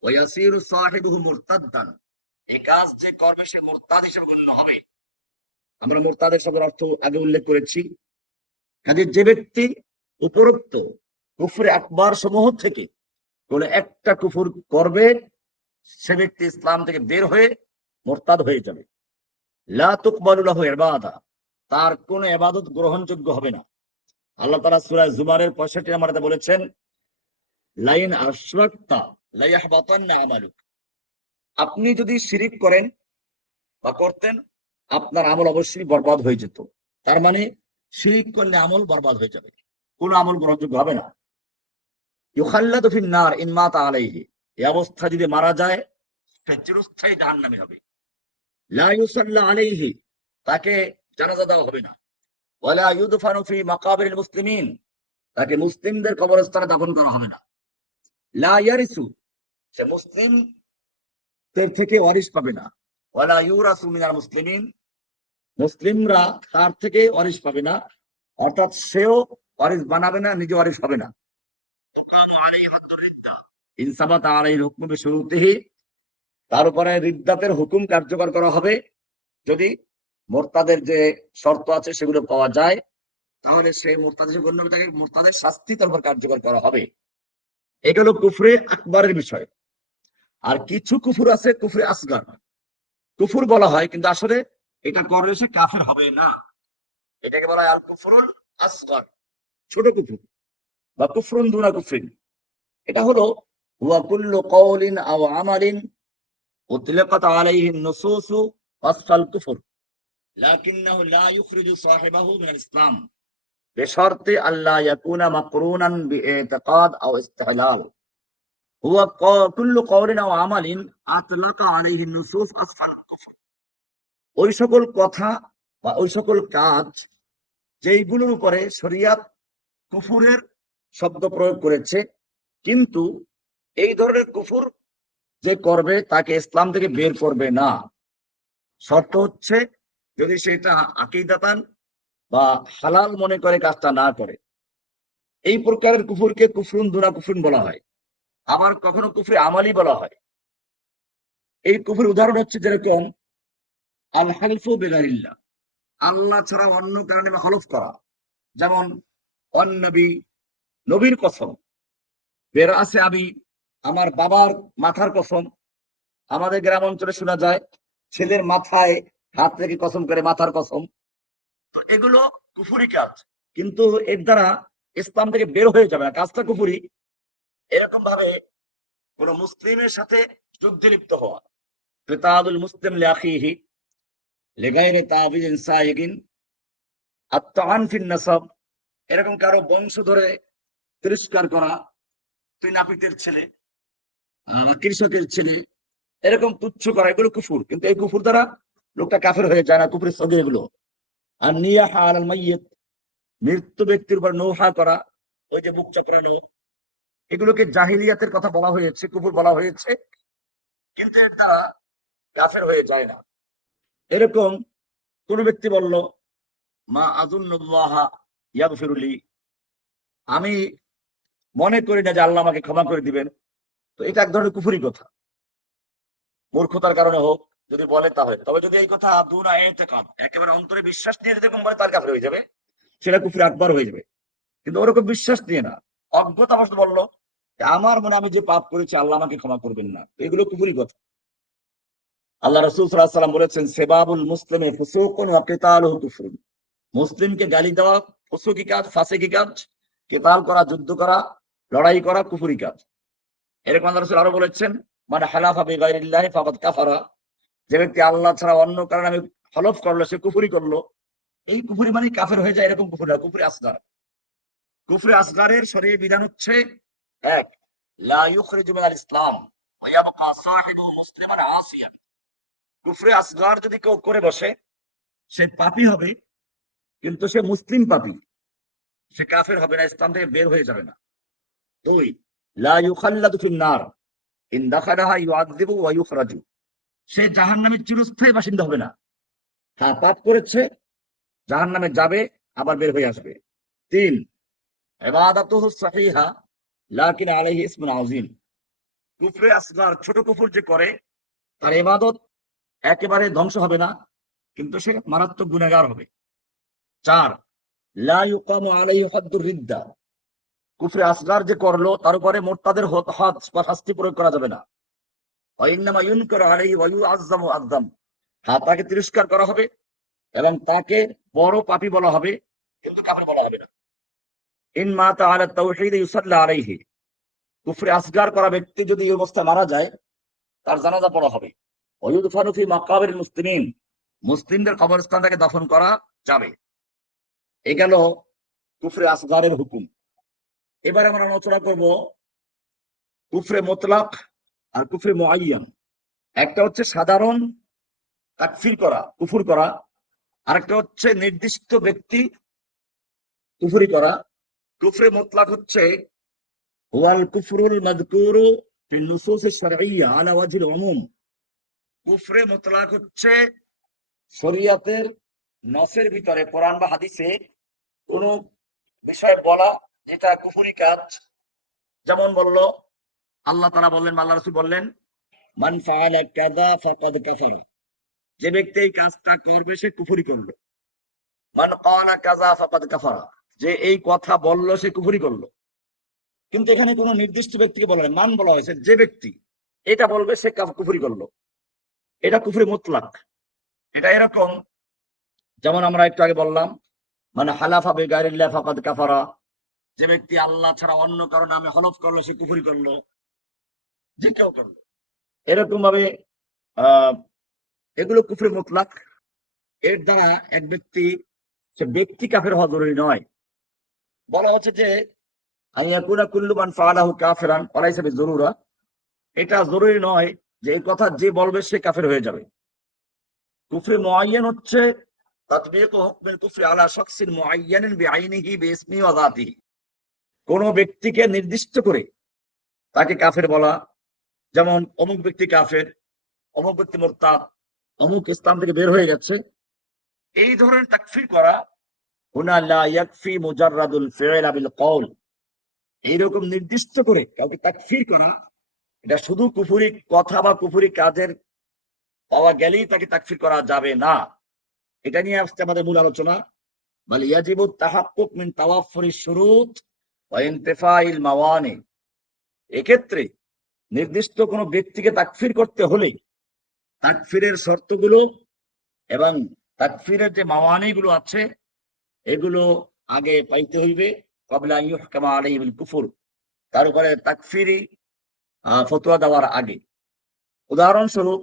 ওয়া ইয়াসিরু সাহিবুহু মুরতাদ্দান, এই কাজ যে করবে সে মুরতাদ হিসেবে গণ্য হবে। আমরা মুরতাদের শব্দের অর্থ আগে উল্লেখ করেছি। কাজে যে ব্যক্তি উপরোক্ত কুফরি আকবার সমূহ থেকে কোন একটা কুফর করবে, সে ব্যক্তি ইসলাম থেকে বের হয়ে মুরতাদ হয়ে যাবে। লা তুকবালু লাহু ইবাদা, তার কোন ইবাদত গ্রহণযোগ্য হবে না। আল্লাহ তাআলা সূরা জুমারের 65 নম্বর আয়াতে বলেছেন, লাইন আশরাকতা লা ইয়াহবাতান্না আমালুক, আপনি যদি শিরিক করেন বা করতেন, আপনার আমল অবশ্যই বরবাদ হয়ে যেত। তার মানে শিরিক করলে আমল বরবাদ হয়ে যাবে, কোন আমল গ্রহণযোগ্য হবে না। ইউখাল্লাদু ফিন নার ইন মাতা আলাইহি, এই অবস্থা যদি মারা যায় সে চিরস্থায়ী জাহান্নামী হবে। লা ইউসাল্লা আলাইহি, তাকে জানাজা দেওয়া হবে না। ওয়ালা ইউদফানু ফি মাকাবিরিল মুসলিমিন, তাকে মুসলিমদের কবরস্থানে দাফন করা হবে না। লা ইয়ারিসু, সে মুসলিমদের থেকে ওয়ারিস পাবে না। ওয়ালা ইউরাসু মিনাল মুসলিমিন, মুসলিমরা তার থেকে ওয়ারিস পাবে না, অর্থাৎ সেও ওয়ারিস বানাবে না, নিজে ওয়ারিস হবে না। ওকামু আলাইহি হাদ্দুর রিদ্দা ইন সাবাতা আলাইহিল হুকমু বিশুরুতিহি, তার উপরে রিদ্দাতের হুকুম কার্যকর করা হবে যদি মুরতাদের যে শর্ত আছে সেগুলো পাওয়া যায়, তাহলে সেই মুরতাদের গণ্য হবে, তাকে মুরতাদের শাস্তি তার উপর কার্যকর করা হবে। এগুলো কুফরে আকবরের বিষয়। আর কিছু কুফর আছে কুফরে আসগার, কুফর বলা হয় কিন্তু আসলে এটা করলে সে কাফের হবে না, এটাকে বলা হয় আল কুফরুল আসগার, ছোট কুফর বা কুফরুন দুনা কুফরিন। এটা হলো ওয়া কুল্লু কওলিন আও আমালিন উতলাকাত আলাইহি নুসুসু ওয়াসফাল কুফর লাকিন্নাহু লা ইউখরিজু সাহিবাহু মিনাল ইসলাম বিশর্তি আল্লা ইয়াকুনা মাকরুনান বিইতিকাদ আও ইস্তিহলাল। হুয়া কুল্লু কওলিন আও আমালিন আতলাকা আলাইহি নুসুস আসফাল কুফর, ওই সকল কথা বা ওই সকল কাজ যেইগুলোর উপরে শরিয়ত কুফুরের শব্দ প্রয়োগ করেছে, কিন্তু এই ধরনের কুফর যে করবে তাকে ইসলাম থেকে বের করবে না। শর্ত হচ্ছে যদি সেটা আকীদাতান বা হালাল মনে করে কাজটা না করে। এই প্রকারের কুফরকে কুফরুন দুনা কুফরুন বলা হয়, আবার কখনো কুফরে আমালি বলা হয়। এই কুফরের উদাহরণ হচ্ছে যেরকম আল হালফু বিগাইরিল্লাহ, আল্লাহ ছাড়া অন্য কারণে হলফ করা, যেমন অন্নবী, নবীর কসম, বেরাসে আবি, আমার বাবার মাথার কসম। আমাদের গ্রাম অঞ্চলে শোনা যায় ছেলের মাথায় হাত রেখে কসম করে, মাথার কসম। তো এগুলো কুফুরি কাজ, কিন্তু এর দ্বারা ইসলাম থেকে বের হয়ে যাবে না, কাজটা কুফুরি, এরকম ভাবে কোন মুসলিমের সাথে যুদ্ধে লিপ্ত হওয়া, কিতাবুল মুসলিম লিআখিহি লিগাইরি তাবিজিন সাইগিন, আত-তাআন ফিন নাসাব, এরকম কারো বংশ ধরে তিরস্কার করা, তুই নাপিতের ছেলে, কৃষকের ছেলে, এরকম তুচ্ছ করা, এগুলো কুফুর। কিন্তু এই কুফুর দ্বারা লোকটা কাফের হয়ে যায় না, কুফরের সগীর এগুলো। আর নিয়াহা আলাল মাইয়িত, মৃত্যু ব্যক্তির উপর নৌহা করা, ওই যে বুক চক্রানো, এগুলোকে জাহিলিয়াতের কথা বলা হয়েছে, কুফুর বলা হয়েছে, কিন্তু এর দ্বারা কাফের হয়ে যায় না। এরকম কোন ব্যক্তি বলল, মা আযুন্নুল্লাহ ইয়াগফিরুলি, আমি মনে করি না যে আল্লাহ আমাকে ক্ষমা করে দিবেন, তো এটা এক ধরনের কুফুরি কথা, মূর্খতার কারণে হোক যদি বলে তাহলে। তবে যদি এই কথা দুনা ইতিকাদ, একেবারে অন্তরে বিশ্বাস নিয়ে যদি বলে, তার কাফের হয়ে যাবে, সেটা কুফরি আকবার হয়ে যাবে। কিন্তু ওরকম বিশ্বাস নিয়ে না, অজ্ঞতাবশত বললো আমার মনে আমি যে পাপ করেছি আল্লাহ আমাকে ক্ষমা করবেন না, এগুলো কুফরি কথা। আল্লাহ রাসূল সাল্লাল্লাহু আলাইহি ওয়াসাল্লাম বলেছেন, সেবাবুল মুসলিমি ফুসুকুন ওয়া কিতালুহু কুফরুন, মুসলিমকে গালি দেওয়া ফুসুকি কাজ, ফাসিকি কাজ, কিতাল করা, যুদ্ধ করা, লড়াই করা কুফরি কাজ। এরকম আল্লাহ রাসূল আরো বলেছেন, মান হালাফা বিগাইরিল্লাহি ফাকাদ কাফারা, যে ব্যক্তি আল্লাহ ছাড়া অন্য কারণে আমি হলফ করলো, সে কুফরি করলো। এই কুফরি মানে কাফের হয়ে যায়, এরকম কুফরি না, কুফরি আসগার। কুফরি আসগারের শরীয়ী বিধান হচ্ছে, এক, লা ইউখরিজু মিনাল ইসলাম ওয়া ইয়াবকা সাহিবুহু মুসলিমান আসিয়ান। কুফরি আসগার যদি কেউ করে বসে, সে পাপী হবে, কিন্তু সে মুসলিম পাপী, সে কাফের হবে না, ইসলাম থেকে বের হয়ে যাবে না। দুই, লা ইউখাল্লাদু ফিন নার ইন দাখালাহা ইউআযযিবু ওয়া ইউখরাজু, সে জাহান্নামের চিরস্থায়ী বাসিন্দা হবে না। হ্যাঁ, পাপ করেছে, জাহান্নামে যাবে, আবার বের হয়ে আসবে। তিন, ইবাদাতুহু সহিহা লাকিন আলাইহি ইসমুন আযীম, কুফরে আসগার ছোট কুফর যে করে, তার ইবাদত একেবারে ধ্বংস হবে না, কিন্তু সে মারাত্মক গুনাহগার হবে। চার, লা ইউকামু আলাইহি হাদ্দুর রিদ্দা, কুফরে আসগার যে করলো তার উপরে মুরতাদের হদ বা শাস্তি প্রয়োগ করা যাবে না। ওয়া ইন্নামা ইউনকারু আলাইহি ওয়া ইউআযযামু আযযাম, হ্যাঁ, তাকে তিরস্কার করা হবে এবং তাকে বড় পাপী বলা হবে, কিন্তু কাফের বলা হবে না। ইন মাতা আলা তাওহীদ ইউসাল্লা আলাইহি, কুফরে আসগার করা ব্যক্তি যদি এই অবস্থায় মারা যায়, তার জানাজা পড়া হবে। ওয়ুদফানু ফি মাকাবিরিল মুসলিমিন, মুসলিমদের কবরস্থান থেকে দাফন করা যাবে। এ গেল কুফরে আসগারের হুকুম। এবার আমরা আলোচনা করব কুফরে মুতলাক আর কুফরে মুআয়্যান। একটা হচ্ছে সাধারণ তাকফির করা, কুফর করা, আরেকটা হচ্ছে নির্দিষ্ট ব্যক্তি কুফরি করা। কুফরে মুতলাক হচ্ছে হুয়াল কুফরুল মাযকুরু ফিন নুসুসিশ শারঈয়্যা আলা ওয়াজহিল উমুম, কুফরে মুতলাক হচ্ছে শরীয়তের নসের ভিতরে, কোরআন বা হাদিসে কোন বিষয় বলা যেটা কুফরি কাজ। যেমন বললো আল্লাহ তাআলা বললেন, আল্লাহ রাসূল বললেন, মান ফাআলা কাযা ফাকাদ কাফারা, যে ব্যক্তি এই কাজটা করবে সে কুফরি করলো। মান ক্বালা কাযা ফাকাদ কাফারা, যে এই কথা বললো সে কুফরি করলো। কিন্তু এখানে কোনো নির্দিষ্ট ব্যক্তিকে বলা হয়, মান বলা হয়েছে, যে ব্যক্তি এটা বলবে সে কুফরি করলো, এটা কুফরি মুতলাক। এটা এরকম, যেমন আমরা একটু আগে বললাম, মানে হালাফা বিগাইরিল্লাহ ফাকাদ কাফারা, যে ব্যক্তি আল্লাহ ছাড়া অন্য কারো নামে হলফ করলো সে কুফরি করলো, যে কেউ করলো। এরকম ভাবে এগুলো কুফরি মুতলাক। এর দ্বারা এক ব্যক্তি, সে ব্যক্তি কাফের হওয়া জরুরি নয়। বলা হচ্ছে যে আইয়াকুনা কুল্লু মান ফাআলাহু কাফিরান ওয়া লাইসা বিজরুরা, এটা জরুরি নয় যে এই কথা যে বলবে সে কাফের হয়ে যাবে। কুফরি মুআয়্যান হচ্ছে তাতবীকু হুকমিল কুফরি আলা শাখসিন মুআয়্যানিন বিআইনিহি বিইসমিহি ওয়া যাতিহি, কোন ব্যক্তিকে নির্দিষ্ট করে তাকে কাফের বলা, যেমন অমুক ব্যক্তি কাফের, অমুক ব্যক্তি মুরতাদ, অমুক ইসলাম থেকে বের হয়ে গেছে, এই ধরনের তাকফির করা। হুনা লা ইয়াকফি মুজাররাদুল ফি'ল বিল কওল, এইরকম নির্দিষ্ট করে কাউকে তাকফির করা, এটা শুধু কুফরি কথা বা কুফরি কাজের পাওয়া গেলেই তাকে তাকফির করা যাবে না। এটা নিয়ে আসছে আমাদের মূল আলোচনা। বাল ইয়াজিবু তাহাক্কুক মিন তাওয়াফফুরিশ শুরুত ওয়া ইনতিফাইল মাওয়ানি, এক্ষেত্রে নির্দিষ্ট কোনো ব্যক্তিকে তাকফির করতে হলে তাকফিরের শর্তগুলো এবং তাকফিরের যে মাওয়ানিগুলো আছে এগুলো আগে পাইতে হইবে। ক্বাবলা আন ইউহকামা আলাইহি বিল কুফর, তার উপরে তাকফিরি ফতোয়া দেওয়ার আগে। উদাহরণস্বরূপ,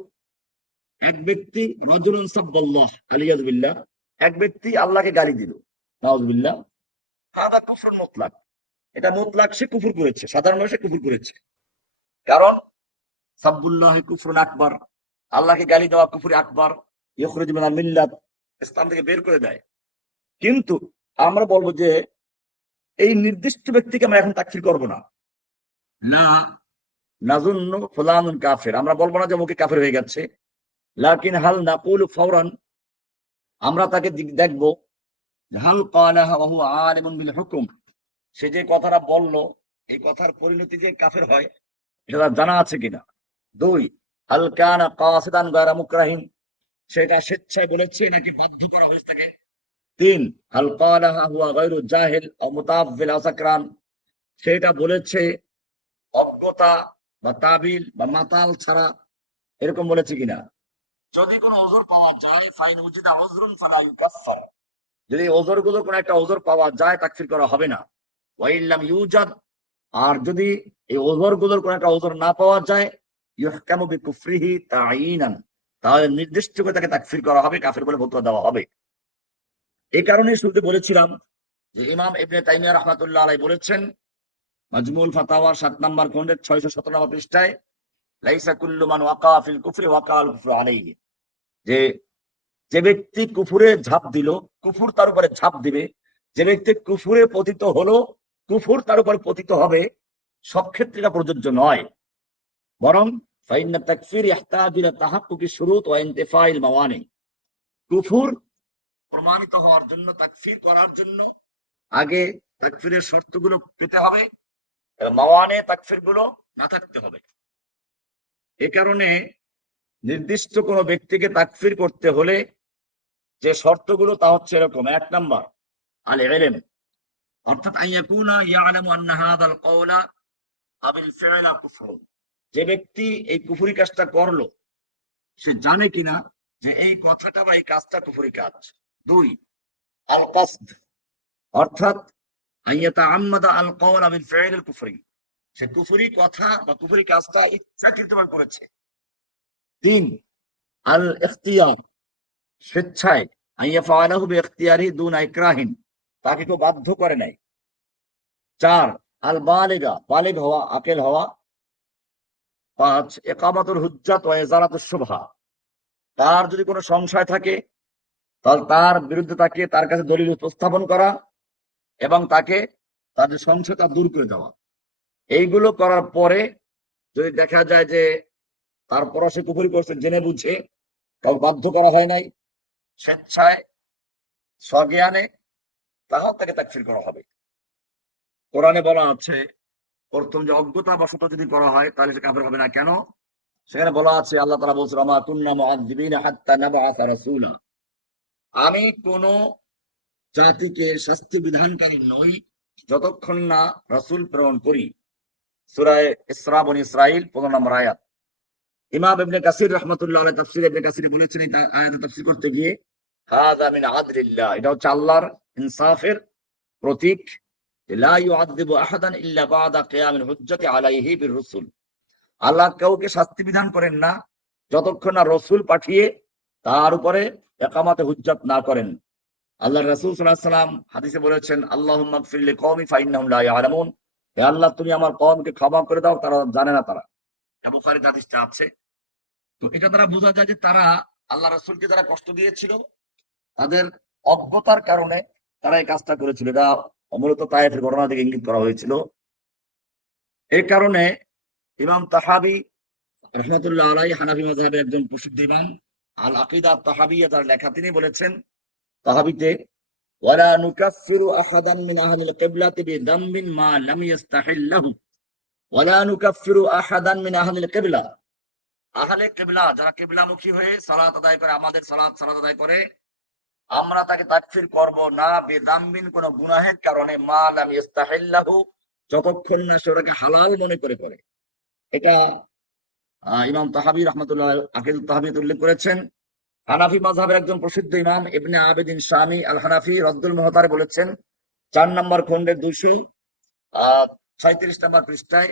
এক ব্যক্তি রাজুলুন সাব্বাল্লাহ আলিয়াযু বিল্লাহ, এক ব্যক্তি আল্লাহকে গালি দিল, নাউযুবিল্লাহ, হাদা কুফরুন মুতলাক, এটা মুতলাক সে কুফর করেছে, সাধারণভাবে সে কুফর করেছে। কারণ সাব্বুল্লাহি কুফরুন আকবার, আল্লাহকে গালি দেওয়া কুফরি আকবার, ইখরিজু মিনাল মিল্লাত, ইসলাম থেকে বের করে দেয়। কিন্তু আমরা বলবো যে এই নির্দিষ্ট ব্যক্তিকে আমরা এখন তাকফির করব না, না নাজুন্নু ফুলানুন কাফির, আমরা বলবো না যে মুখে কাফির হয়ে গেছে, লাকিন হাল নাকুলু ফাওরান, আমরা তাকে দেখবো হাল ক্বালাহা ওয়া হুয়া আলিমুন বিল হুকম, সে যে কথাটা বললো এই কথার পরিণতি যে কাফের হয় এটা তার জানা আছে কিনা। দুই, হাল কানা কাসিদান গায়রা মুকরাহিন, সেটা স্বেচ্ছায় বলেছে নাকি বাধ্য করা হয়েছে তাকে। তিন, হাল ক্বালাহা হুয়া গায়রু জাহিল আও মুতাআব্বিল আও সাকরান, সেটা বলেছে অজ্ঞতা বা তাবিল বা মাতাল ছাড়া, এরকম বলেছে কিনা। যদি কোনো ওযর পাওয়া যায়, ফাইন উজিদা উযরুন ফালা ইউকাফফার, যদি ওযর গুলো কোনো একটা ওযর পাওয়া যায় তাকফির করা হবে না। ওয়া ইল্লাম ইউজাদ, আর যদি এই ওযর গুলোর কোনো একটা ওযর না পাওয়া যায়, ইহকামু বিকুফরিহি তাঈনান, তাহলে নির্দিষ্ট করে তাকে তাকফির করা হবে, কাফির বলে ফতোয়া দেওয়া হবে। এই কারণে শুরুতে বলেছিলাম যে ইমাম ইবনে তাইমিয়া রাহমাতুল্লাহ আলাইহি বলেছেন মাজমুল ফাতাওয়ার 7 নম্বর খণ্ডের 617 নম্বর পৃষ্ঠায়, লাইসা কুল্লু মান ওয়াকা ফিল কুফরি ওয়াকাল কুফরু আলাইহি, যে যে ব্যক্তি কুফুরে ঝাঁপ দিল কুফুর তার উপরে ঝাঁপ দিবে, যে ব্যক্তি কুফুরে পতিত হলো কুফুর তার উপরে পতিত হবে, সব ক্ষেত্রে এটা প্রযোজ্য নয়। বরং ফাইন্না তাকফির ইহতাজু ইলা তাহাক্কুকি শুরুত ওয়া ইনতিফাইল মাওয়ানি, কুফুর প্রমাণিত হওয়ার জন্য, তাকফির করার জন্য আগে তাকফিরের শর্তগুলো পেতে হবে, মাওয়ানে তাকফির গুলো না থাকতে হবে। এ কারণে নির্দিষ্ট কোনো ব্যক্তিকে তাকফির করতে হলে যে শর্তগুলো তা হচ্ছে এরকম: 1 নাম্বার আল ইলম, অর্থাৎ আইয়াকুনা ইয়ালামু আন্না হাযাল কওলা আবিল ফি'লা কুফর, যে ব্যক্তি এই কুফরি কাজটা করলো সে জানে কিনা যে এই কথাটা বা এই কাজটা কুফরি কাজ। 2 আল কসদ, অর্থাৎ আইয়াতাআম্মাদা আল কওলা বিল ফি'ল কুফরি, সে কুফরি কথা বা কুফরি কাজটা ইচ্ছাকৃতভাবে করেছে। 3 আল ইখতিয়ার, স্বেচ্ছায়, আইয়াফআলাহু বিইখতিয়ারিহি দুনা ইকরাহিন, তাকে কেউ বাধ্য করে নাই। 4 আল বালিগা, বালিগ হওয়া, আকেল হওয়া। 5 ইকামাতুল হুজ্জাত ওয়া ইজালাতুশ শুবহা, তার যদি কোনো সংশয় থাকে তাহলে তার বিরুদ্ধে তার কাছে দলিল উপস্থাপন করা এবং তাকে তার যে সংশয়টা দূর করে দেওয়া। এইগুলো করার পরে যদি দেখা যায় যে তারপর সে কুফরি করছে জেনে বুঝে, কাউকে বাধ্য করা হয় নাই, স্বেচ্ছায় স্বজ্ঞানে, তাহলে তাকে তাকফির করা হবে। কোরআনে বলা আছে প্রথম যে অজ্ঞতা বশত যদি করা হয় তাহলে সে কাফের হবে না। কেন? সেখানে বলা আছে, আল্লাহ তাআলা বলছেন আমা কুন্না মুআযযিবিনা হাত্তা নাবআসা রাসূলা, আমি কোন জাতিকে শাস্তি বিধানকারী নই যতক্ষণ না রাসূল প্রেরণ করি। সূরা ইসরা বনী ইসরাঈল 15 নম্বর আয়াত। ইমাম ইবনে কাসির রাহমাতুল্লাহ আলাইহি তাফসীর ইবনে কাসিরে বলেছেন এই আয়াতে তাফসীর করতে গিয়ে, হাযা মিন আদলিল্লাহ, এটা হচ্ছে আল্লাহর ইনসাফের প্রতীক। লা ইউআযযিবু আহাদান ইল্লা বা'দা কিয়ামিল হুজ্জাতি আলাইহি বির-রুসুল, আল্লাহ কাউকে শাস্তি বিধান করেন না যতক্ষণ না রাসূল পাঠিয়ে তার উপরে ইকামাতে হুজ্জাত না করেন। আল্লাহর রাসূল সাল্লাল্লাহু আলাইহি ওয়াসাল্লাম হাদিসে বলেছেন, আল্লাহুম্মা গফির লিকওমি ফাইন্নাহুম লা ইয়ালামুন, হে আল্লাহ তুমি আমার কওমকে ক্ষমা করে দাও, তারা জানে না। তারা, আবু বুখারীর হাদিসটা আছে। তো এটা দ্বারা বোঝা যায় যে তারা আল্লাহ রাসূলকে যারা কষ্ট দিয়েছিল তাদের অজ্ঞতার কারণে তারা এই কাজটা করেছিল। এটা মূলত তায়েফের ঘটনা থেকে ইঙ্গিত করা হয়েছিল। এই কারণে ইমাম তাহাবী রাহমাতুল্লাহ আলাইহি হানাফি মাযহাবের একজন প্রসিদ্ধ ইমাম, আল আকীদা তাহাবিয়া তার লেখা, তিনি বলেছেন তাহাবিতে, ওয়ালা নুকাফিরু আহাদান মিন আহলিল কিবলাতি বিযামবিন মা লাম ইস্তাহিল্লাহু, ওয়ালা নুকাফিরু আহাদান মিন আহলিল কিবলা, আহলে কিবলা যারা কিবলামুখী হয়ে সালাত আদায় করে, আমাদের সালাত আদায় করে, আমরা তাকে তাকফির করব না বিযামবিন, কোন গুনাহের কারণে, মা লাম ইস্তাহিল্লাহু, যতক্ষণ না সে ওটাকে হালাল মনে করে। এটা ইমাম তাহাবী রাহমাতুল্লাহ আকীদা তাহাবীতে উল্লেখ করেছেন। হানাফি মাযহাবের একজন প্রসিদ্ধ ইমাম ইবনে আবিদিন শামী আল হানাফি রদ্দুল মুহতারে বলেছেন 4 নম্বর খণ্ডের 200 36 নম্বর পৃষ্ঠায়,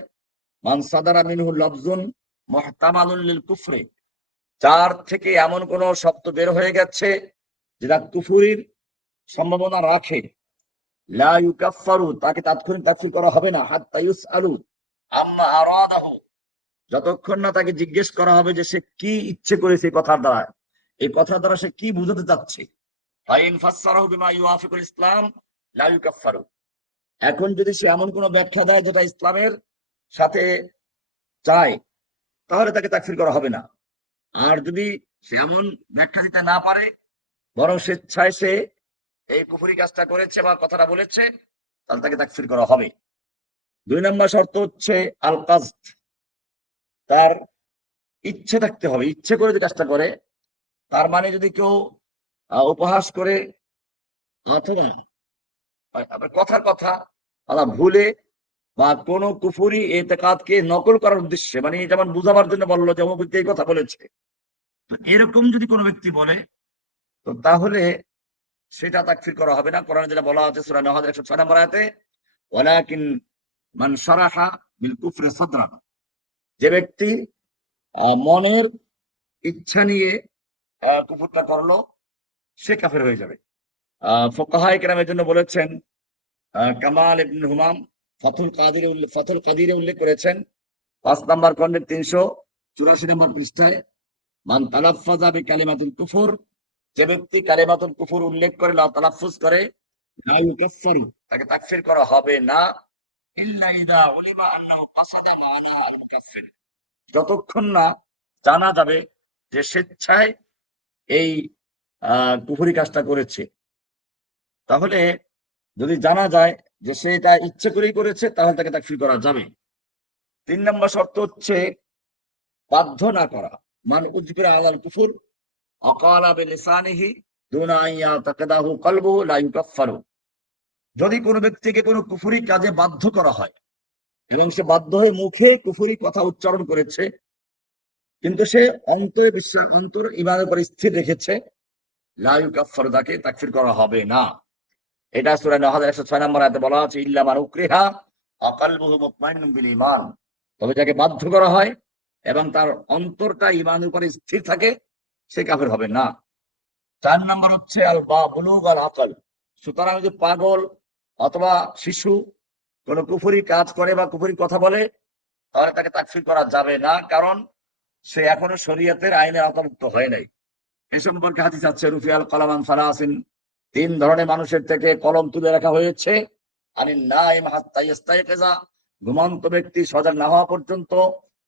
মান সাদারা মিনহু লফজুন মুহতামালুন লিল কুফরি, যার থেকে এমন কোন শব্দ বের হয়ে গেছে যেটা কুফরির সম্ভাবনা রাখে, লা ইউকাফফারু, তাকে তাৎক্ষণিক তাকফীর করা হবে না, হাত্তা ইউসআলু আম্মা আরাদাহু, যতক্ষণ না তাকে জিজ্ঞেস করা হবে যে সে কি ইচ্ছে করেছে এই কথার দ্বারা, এই কথার দ্বারা সে কি বুঝাতে চাচ্ছে। ফাইন ফাসসারাহু বিমা ইউআফিকুল ইসলাম লা ইউকাফফারু, এখন যদি সে এমন কোন ব্যাখ্যা দেয় যেটা ইসলামের সাথে চায়, তাহলে তাকে তাকফীর করা হবে না। আর যদি সে এমন ব্যাখ্যা দিতে না পারে, বরং স্বেচ্ছায় সে এই কুফরি কাজটা করেছে বা কথাটা বলেছে, তাহলে তাকে তাকফীর করা হবে। 2 নম্বর শর্ত হচ্ছে আল কাসদ, তার ইচ্ছে থাকতে হবে, ইচ্ছে করে যে কাজটা করে। তার মানে যদি কেউ উপহাস করে অথবা কথার কথা ভুলে বা কোন কুফরি এতেকাদকে নকল করার উদ্দেশ্যে, মানে যেমন বুঝাবার জন্য বললো যে অমুক ব্যক্তি এই কথা বলেছে, তো এরকম যদি কোনো ব্যক্তি বলে, তো তাহলে সেটা তাকফীর করা হবে না। কোরআনে যেটা বলা আছে সূরা নাহল 106 নম্বর আয়াতে, ওয়ালাকিন মান শারাহা বিল কুফরি সাদরান, যে ব্যক্তি মনের ইচ্ছা নিয়ে কুফরটা করলো, সে কাফের হয়ে যাবে। ফুকাহায়ে কেরামের জন্য বলেছেন, কামাল ইবনে হুমাম ফাতুল কাদিরে উল্লেখ করেছেন 5 নম্বর খণ্ডের 384 নম্বর পৃষ্ঠায়, মান তালাফফাযা বিকালিমাতুল কুফর, যে ব্যক্তি কালিমাতুল কুফর উল্লেখ করে লা তালাফফুজ করে, লা ইউকাফফারু, তাকে তাকফীর করা হবে না, ইল্লা ইযা উলিমা আন্নাহু কাসাদা মা'নাহা আল মুকাফফির, যতক্ষণ না জানা যাবে যে স্বেচ্ছায় এই কুফরি কাজটা করেছে। তাহলে যদি জানা যায় যে সে এটা ইচ্ছে করেই করেছে, তাহলে তাকে তাকফীর করা যাবে। 3 নম্বর শর্ত হচ্ছে বাধ্য না করা, মান উজবিরা আলাল কুফর অকালা বিলিসানিহি দুনা আন ইয়াতাকাদাহু কলবুহু লা ইউকাফফারু, যদি কোনো ব্যক্তিকে কোনো কুফরি কাজে বাধ্য করা হয় এবং সে বাধ্য হয়ে মুখে কুফরি কথা উচ্চারণ করেছে, কিন্তু সে অন্তরে বিশ্বাস, অন্তর ঈমানের উপর স্থির রেখেছে, লা ইউকাফফারু, তাকে তাকফীর করা হবে না। এটা সূরা নাহল 106 নম্বর আয়াতে বলা আছে, ইল্লা মান উকরিহা ওয়া কলবুহু মুতমাইন্নুন বিল ঈমান, তবে যাকে বাধ্য করা হয় এবং তার অন্তরটা ঈমানের উপর স্থির থাকে, সে কাফের হবে না। 4 নম্বর হচ্ছে আল বুলুগ আল আকল, সুতরাং যদি পাগল অথবা শিশু কোন কুফরি কাজ করে বা কুফরি কথা বলে, তাহলে তাকে তাকফীর করা যাবে না, কারণ সে এখনো শরীয়তের আইনের আওতাভুক্ত হয় নাই। এ সম্পর্কে হাদিস আছে, রুফিয়াল কলাম আন সালাসিন, 3 ধরনের মানুষের থেকে কলম তুলে রাখা হয়েছে, আনিন নাইম হাত্তা ইস্তাইকিযা, ঘুমন্ত ব্যক্তি সজাগ না হওয়া পর্যন্ত,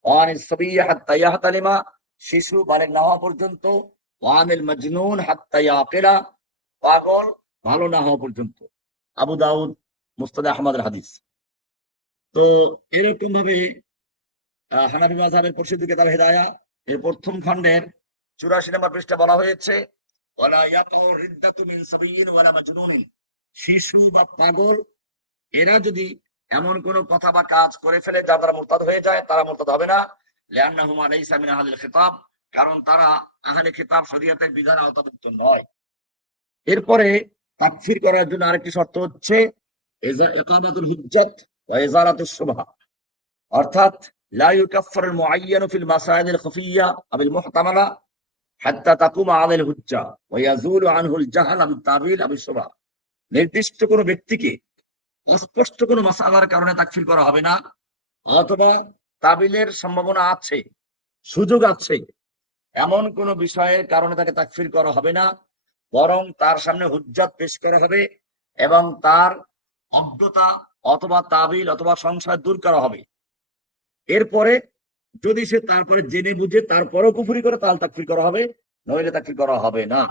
ওয়ানিস সাবিয়্যা হাত্তা ইয়াহতালিমা, শিশু বালেগ না হওয়া পর্যন্ত, ওয়ানিল মাজনুন হাত্তা ইয়াকিলা, পাগল ভালো না হওয়া পর্যন্ত। আবু দাউদ মুসনাদে আহমদের হাদিস। তো এরকম ভাবে হানাফি মাযহাবের পরিচিত কিতাব হিদায়া এর প্রথম খণ্ডের 84 নম্বর পৃষ্ঠা বলা হয়েছে, ওয়ালা ইয়াকাউ রিদ্দাতু মিন সাবিয়্যিন ওয়ালা মাজনুনিন, শিশু বা পাগল এরা যদি এমন কোন কথা বা কাজ করে ফেলে যা তারা মুরতাদ হয়ে যায়, তারা মুরতাদ হবে না, লিআন্নাহুমা লাইসা মিন আহলিল খিতাব, কারণ তারা আহলে কিতাব শরীয়তের বিধান আওতাভুক্ত নয়। এরপরে তাকফীর করার জন্য আরেকটি শর্ত হচ্ছে ইকামাতুল হুজ্জাত ওয়া ইজালাতুশ শুবহা, অর্থাৎ লা ইউকাফফারুল মুআয়্যানু ফিল মাসাইলিল খাফিয়্যা আবিল মুহতামালা হাত্তা তাকুমা আলাইহিল হুজ্জা ওয়া ইয়াজুলু আনহুল জাহাল বিত তাবিল আবিশ শুবহা, নির্দিষ্ট কোনো ব্যক্তিকে অস্পষ্ট কোনো মাসালার কারণে তাকফীর করা হবে না, অথবা তাবিলের সম্ভাবনা আছে, সুযোগ আছে, এমন কোন বিষয়ের কারণে তাকে তাকফীর করা হবে না, বরং তার সামনে হুজ্জাত পেশ করা হবে এবং তার অজ্ঞতা অথবা তাবিল অথবা সংশয় দূর করা হবে। এরপরে যদি সে তারপরে জেনে বুঝে তারপরেও কুফরি করে, তাহলে তাকফীর করা হবে, নইলে তাকফীর করা হবে না।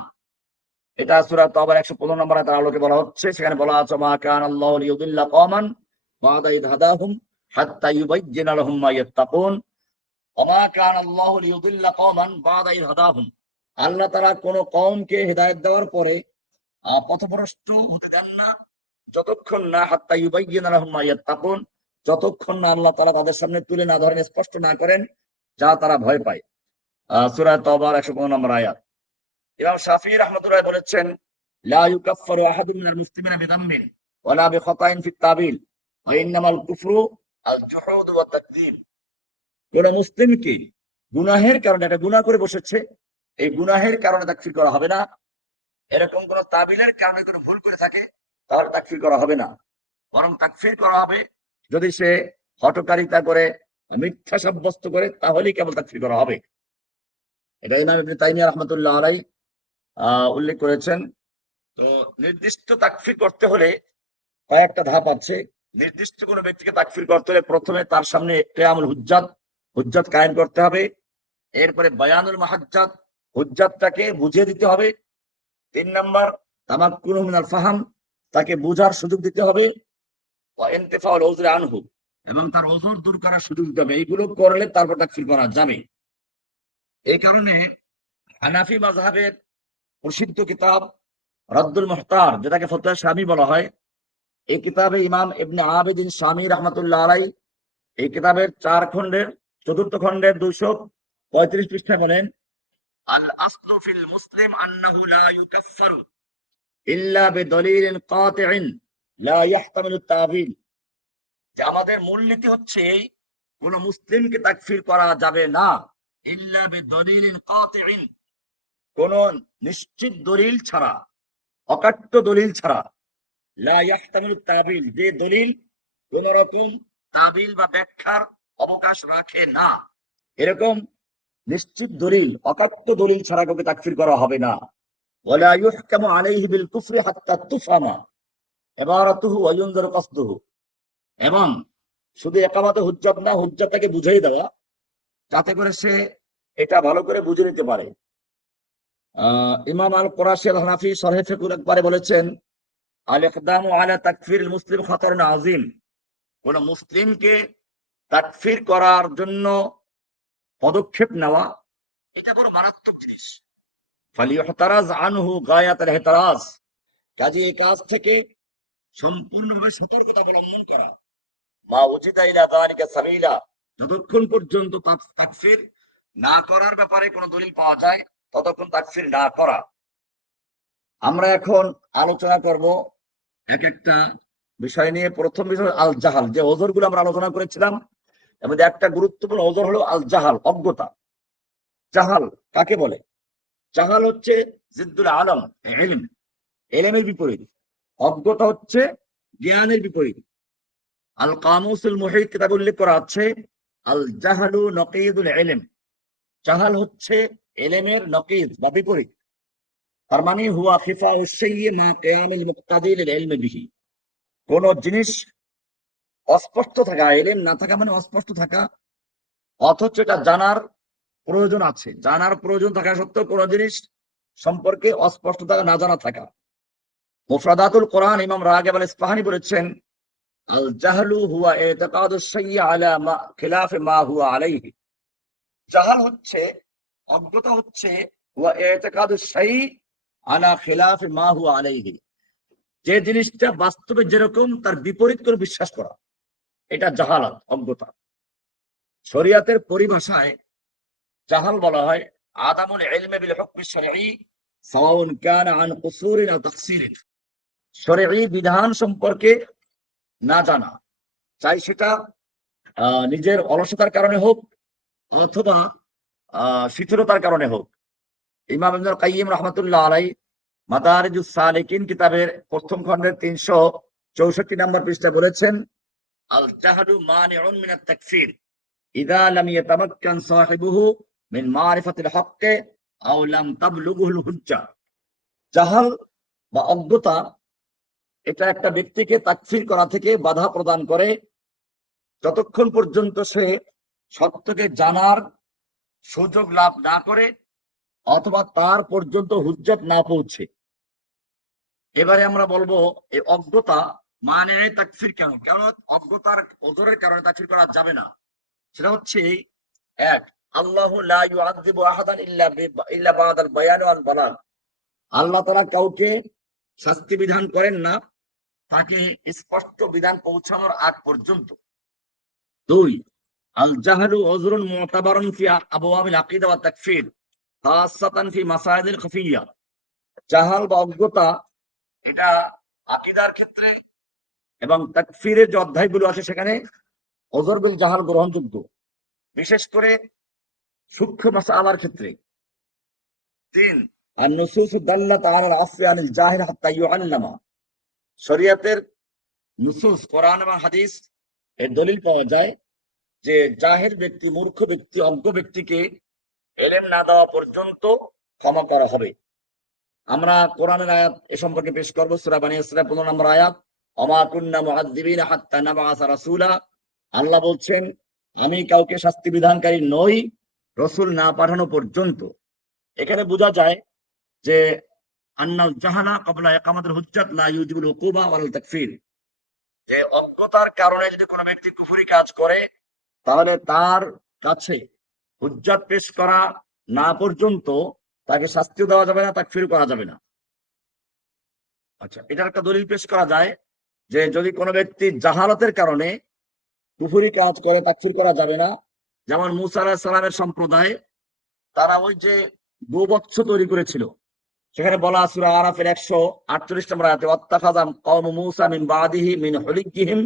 এটা সূরা তাওবার 115 নম্বর আয়াতের আলোকে বলা হচ্ছে, সেখানে বলা আছে, মা কানা আল্লাহু লিয়ুদিল্লা কওমান বা'দা ইয হাদাহুম হাত্তা ইউবায়্যিনা লাহুম মা ইয়াত্তাকুন, ওয়া মা কানা আল্লাহু লিয়ুদিল্লা কওমান বা'দা ইয হাদাহুম, আল্লাহ তাআলা কোন কওমকে হিদায়াত দেওয়ার পরে পথভ্রষ্ট হতে দেন না, যতক্ষণ না হাত্তা ইউবায়্যিনা লাহুম মা ইয়াত্তাকুন, যতক্ষণ না আল্লাহ তাআলা তাদের সামনে তুলে না ধরেন, স্পষ্ট না করেন যা তারা ভয় পায়। সূরা তাওবার 115 নম্বর আয়াত। ইমাম শাফিঈ রাহমাতুল্লাহ বলেছেন, লা ইউকাফফারু আহাদুম মিনাল মুসলিমিনা বিযামবিন ওয়ালা বিখাতাইন ফিত তাবিল ওয়াইন্নামাল কুফরু আল জুহুদ ওয়া তাকযীব। কোন মুসলিমকে গুনাহের কারণে, একটা গুনাহ করে বসেছে, এই গুনাহের কারণে তাকফির করা হবে না। এরকম কোন তাবিলের কারণে কোনো ভুল করে থাকে তাহলে তাকফির করা হবে না, বরং তাকফির করা হবে যদি সে হঠকারিতা করে, মিথ্যা সাব্যস্ত করে, তাহলেই কেবল তাকফির করা হবে। এটা ইমাম ইবনে তাইমিয়া রাহমাতুল্লাহ আলাইহি উল্লেখ করেছেন। তো নির্দিষ্ট তাকফির করতে হলে কয়েকটা ধাপ আছে। নির্দিষ্ট কোনো ব্যক্তিকে তাকফির করতে হলে প্রথমে তার সামনে কিয়ামুল হুজ্জাত কায়েম করতে হবে। এরপরে বায়ানুল মাহাজ্জাত, হুজ্জাতটাকে বুঝিয়ে দিতে হবে। 3 নাম্বার তামাক্কুনু মিনাল ফাহাম, তাকে বুঝার সুযোগ দিতে হবে। ওয়া ইনতিফাউল উযরি আনহু, এবং তার ওযর দূর করার সুযোগ দিতে হবে। এইগুলো করলে তারপর তাকফির করা যাবে। এই কারণে হানাফি মাযহাবের প্রসিদ্ধ কিতাব রাদ্দুল মুহতার, যেটাকে ফতোয়া শামী বলা হয়, এই কিতাবে ইমাম ইবনে আবিদিন শামী রাহমাতুল্লাহ আলাইহি এই কিতাবের 4th খণ্ডের 235 পৃষ্ঠায় বলেন, আল আসলু ফিল মুসলিম আন্নাহু লা ইউকাফফারু ইল্লা বিদলিলিন কাতিইন লা ইয়াহতামিলু তাবিল। যে আমাদের মূলনীতি হচ্ছে এই, কোন মুসলিমকে তাকফির করা যাবে না ইল্লা বিদলিলিন কাতিইন, কোন নিশ্চিত দলিল ছাড়া, অকাট্য দলিল ছাড়া। লা ইয়াহতামিলু তাবিল, যে দলিল কোন রকম তাবিল বা ব্যাখ্যার অবকাশ রাখে না, এরকম নিশ্চিত দলিল, অকাট্য দলিল ছাড়া কাউকে তাকফির করা হবে না। ওয়ালা ইউহকামু আলাইহি বিল কুফরি হাত্তা তুফহামা ইবারাতুহু ওয়া ইউনজারু কসদুহু। এবং শুধু একামতে হুজ্জাত না, হুজ্জাতটাকে বুঝিয়ে দেওয়া, যাতে করে সে এটা ভালো করে বুঝে নিতে পারে। ইমাম আল কুরাশি আল হানাফি শরহে ফিকুল আকবারে বলেছেন, আল ইকদামু আলা তাকফিরুল মুসলিম খাতারুন আযীম, কোন মুসলিমকে তাকফির করার জন্য পদক্ষেপ নেওয়া এটা বড় মারাত্মক জিনিস। ফালিয়হতারাজ আনহু গায়াতুল ইহতারাজ, কাজে এই কাজ থেকে সম্পূর্ণভাবে সতর্কতা অবলম্বন করা। মা উজিদা ইলা যালিকা সাবিলা, যতক্ষণ পর্যন্ত তাকফির না করার ব্যাপারে কোনো দলিল পাওয়া যায় ততক্ষণ তাকফির না করা। আমরা এখন আলোচনা করব এক একটা বিষয় নিয়ে। প্রথম বিষয় আল জাহাল, যে ওজরগুলো আমরা আলোচনা করেছিলাম এর মধ্যে একটা গুরুত্বপূর্ণ ওজর হলো আল জাহাল, অজ্ঞতা। জাহাল কাকে বলে? জাহাল হচ্ছে জিদ্দুল আলম, ইলম, ইলমের বিপরীত। অজ্ঞতা হচ্ছে জ্ঞানের বিপরীত। আল কামুসুল মুহিত কিতাবে উল্লেখ করা আছে, আল জাহালু নকিদুল ইলম, জাহাল হচ্ছে ইলমের নকিদ বা বিপরীত। তার মানে হুয়া খিফাউ শাইয়্যি মা কিয়ামিল মুক্তাদি লিল ইলমি বিহি, কোন জিনিস অস্পষ্ট থাকা, ইলম না থাকা মানে অস্পষ্ট থাকা, অথচ এটা জানার প্রয়োজন আছে, জানার প্রয়োজন থাকা সত্ত্বেও কোন জিনিস সম্পর্কে অস্পষ্ট থাকা, না জানা থাকা। মুফরাদাতুল কোরআন ইমাম রাগিব আল ইসফাহানি বলেছেন, আল জাহলু হুয়া ইতিকাদুশ শাইয়্যি আলা মা খিলাফে মা হুয়া আলাইহি, জাহাল হচ্ছে, অজ্ঞতা হচ্ছে, হুয়া ইতিকাদুশ শাইয়্যি আলা খিলাফে মা হুয়া আলাইহি, যে জিনিসটা বাস্তবে যেরকম তার বিপরীত করে বিশ্বাস করা, এটা জাহালাত, অজ্ঞতা। শরিয়াতের পরিভাষায় জাহাল বলা হয় আদামুল ইলমি বিল হুকমি শরঈ সাওয়াউন কানা আন কুসুরিন আও তাকসিরিন, শরঈ বিধান সম্পর্কে না জানা, চাই সেটা নিজের অলসতার কারণে হোক অথবা শিথিলতার কারণে হোক। ইমাম ইবনুল কাইয়িম রাহমাতুল্লাহ আলাইহি মাদারিজুস সালিকিন কিতাবের প্রথম খণ্ডের 364 নম্বর পৃষ্ঠায় বলেছেন, আল জাহলু মানিউন মিনাত তাকফির ইযা লাম ইয়াতামাক্কান সাহিবুহু মিন মারিফাতিল হক্কে আও লাম তাবলুগুল হুজ্জা। জাহাল বা অজ্ঞতা এটা একটা ব্যক্তিকে তাকফির করা থেকে বাধা প্রদান করে যতক্ষণ পর্যন্ত সে সত্যকে জানার সুযোগ লাভ না করে অথবা তার পর্যন্ত হুজ্জত না পৌঁছে। এবারে আমরা বলবো এই অজ্ঞতা মানে তাকফির কেন, কেন অজ্ঞতার ওজরের কারণে তাকফির করা যাবে না। সেটা হচ্ছে এক, আল্লাহু লা ইউআযযিবু আহাদান ইল্লা বাদাল বায়ান ওয়াল বালাগ, আল্লাহ তাআলা কাউকে শাস্তি বিধান করেন না তাকে স্পষ্ট বিধান পৌঁছানোর আগ পর্যন্ত। দুই, আল জাহলু উযরুন মু'তাবারুন ফি আবওয়াবিল আকিদা ওয়াত তাকফির খাসাতান ফি মাসাইলিল খাফিয়্যা, জাহাল বা অজ্ঞতা এটা আকীদার ক্ষেত্রে এবং তাকফিরের যে অধ্যায়গুলো আছে সেখানে ওযর বিল জাহাল গ্রহণযোগ্য, বিশেষ করে সূক্ষ্ম মাসআলার ক্ষেত্রে। 3 আন-নুসুস দাল্লাত আলাল আফwi আনিল জাহিল হাত্তা ইউআল্লামা, শরীয়তের নুসুস কোরআন এবং হাদিস এর দলিল পাওয়া যায় যে জাহিল ব্যক্তি, মূর্খ ব্যক্তি, অজ্ঞ ব্যক্তিকে ইলম না দেওয়া পর্যন্ত ক্ষমা করা হবে। আমরা কোরআনের আয়াত এ সম্পর্কে পেশ করব, সূরা বনী ইসরাঈল 15 নম্বর আয়াত, ওমা কুন্না মুআযযিবিনা হাত্তা নাবআসা রাসূলা। আল্লাহ বলছেন, আমি কাউকে শাস্তি বিধানকারী নই রাসূল না পাঠানো পর্যন্ত। এখানে বোঝা যায় যে আন্নাল জাহালা ক্বাবলা ইকামাতিল হুজ্জাত লা ইউজিবুল উকুবা ওয়াল তাকফীর, যে অজ্ঞতার কারণে যদি কোনো ব্যক্তি কুফরি কাজ করে তাহলে তার কাছে হুজ্জাত পেশ করা না পর্যন্ত তাকে শাস্তি দেওয়া যাবে না, তাকফীর করা যাবে না। আচ্ছা, এটার একটা দলিল পেশ করা যায় যে যদি কোনো ব্যক্তি জাহালতের কারণে কুফরি কাজ করে তাকফীর করা যাবে না। যেমন মূসা আলাইহিস সালামের সম্প্রদায়, তারা ওই যে গোবৎস তৈরি করেছিল, সেখানে বলা সূরা আরাফের 148 নম্বর আয়াতে, ওয়াত্তাখাযা কওমু মূসা মিন বাদিহি মিন হুলিকিহিম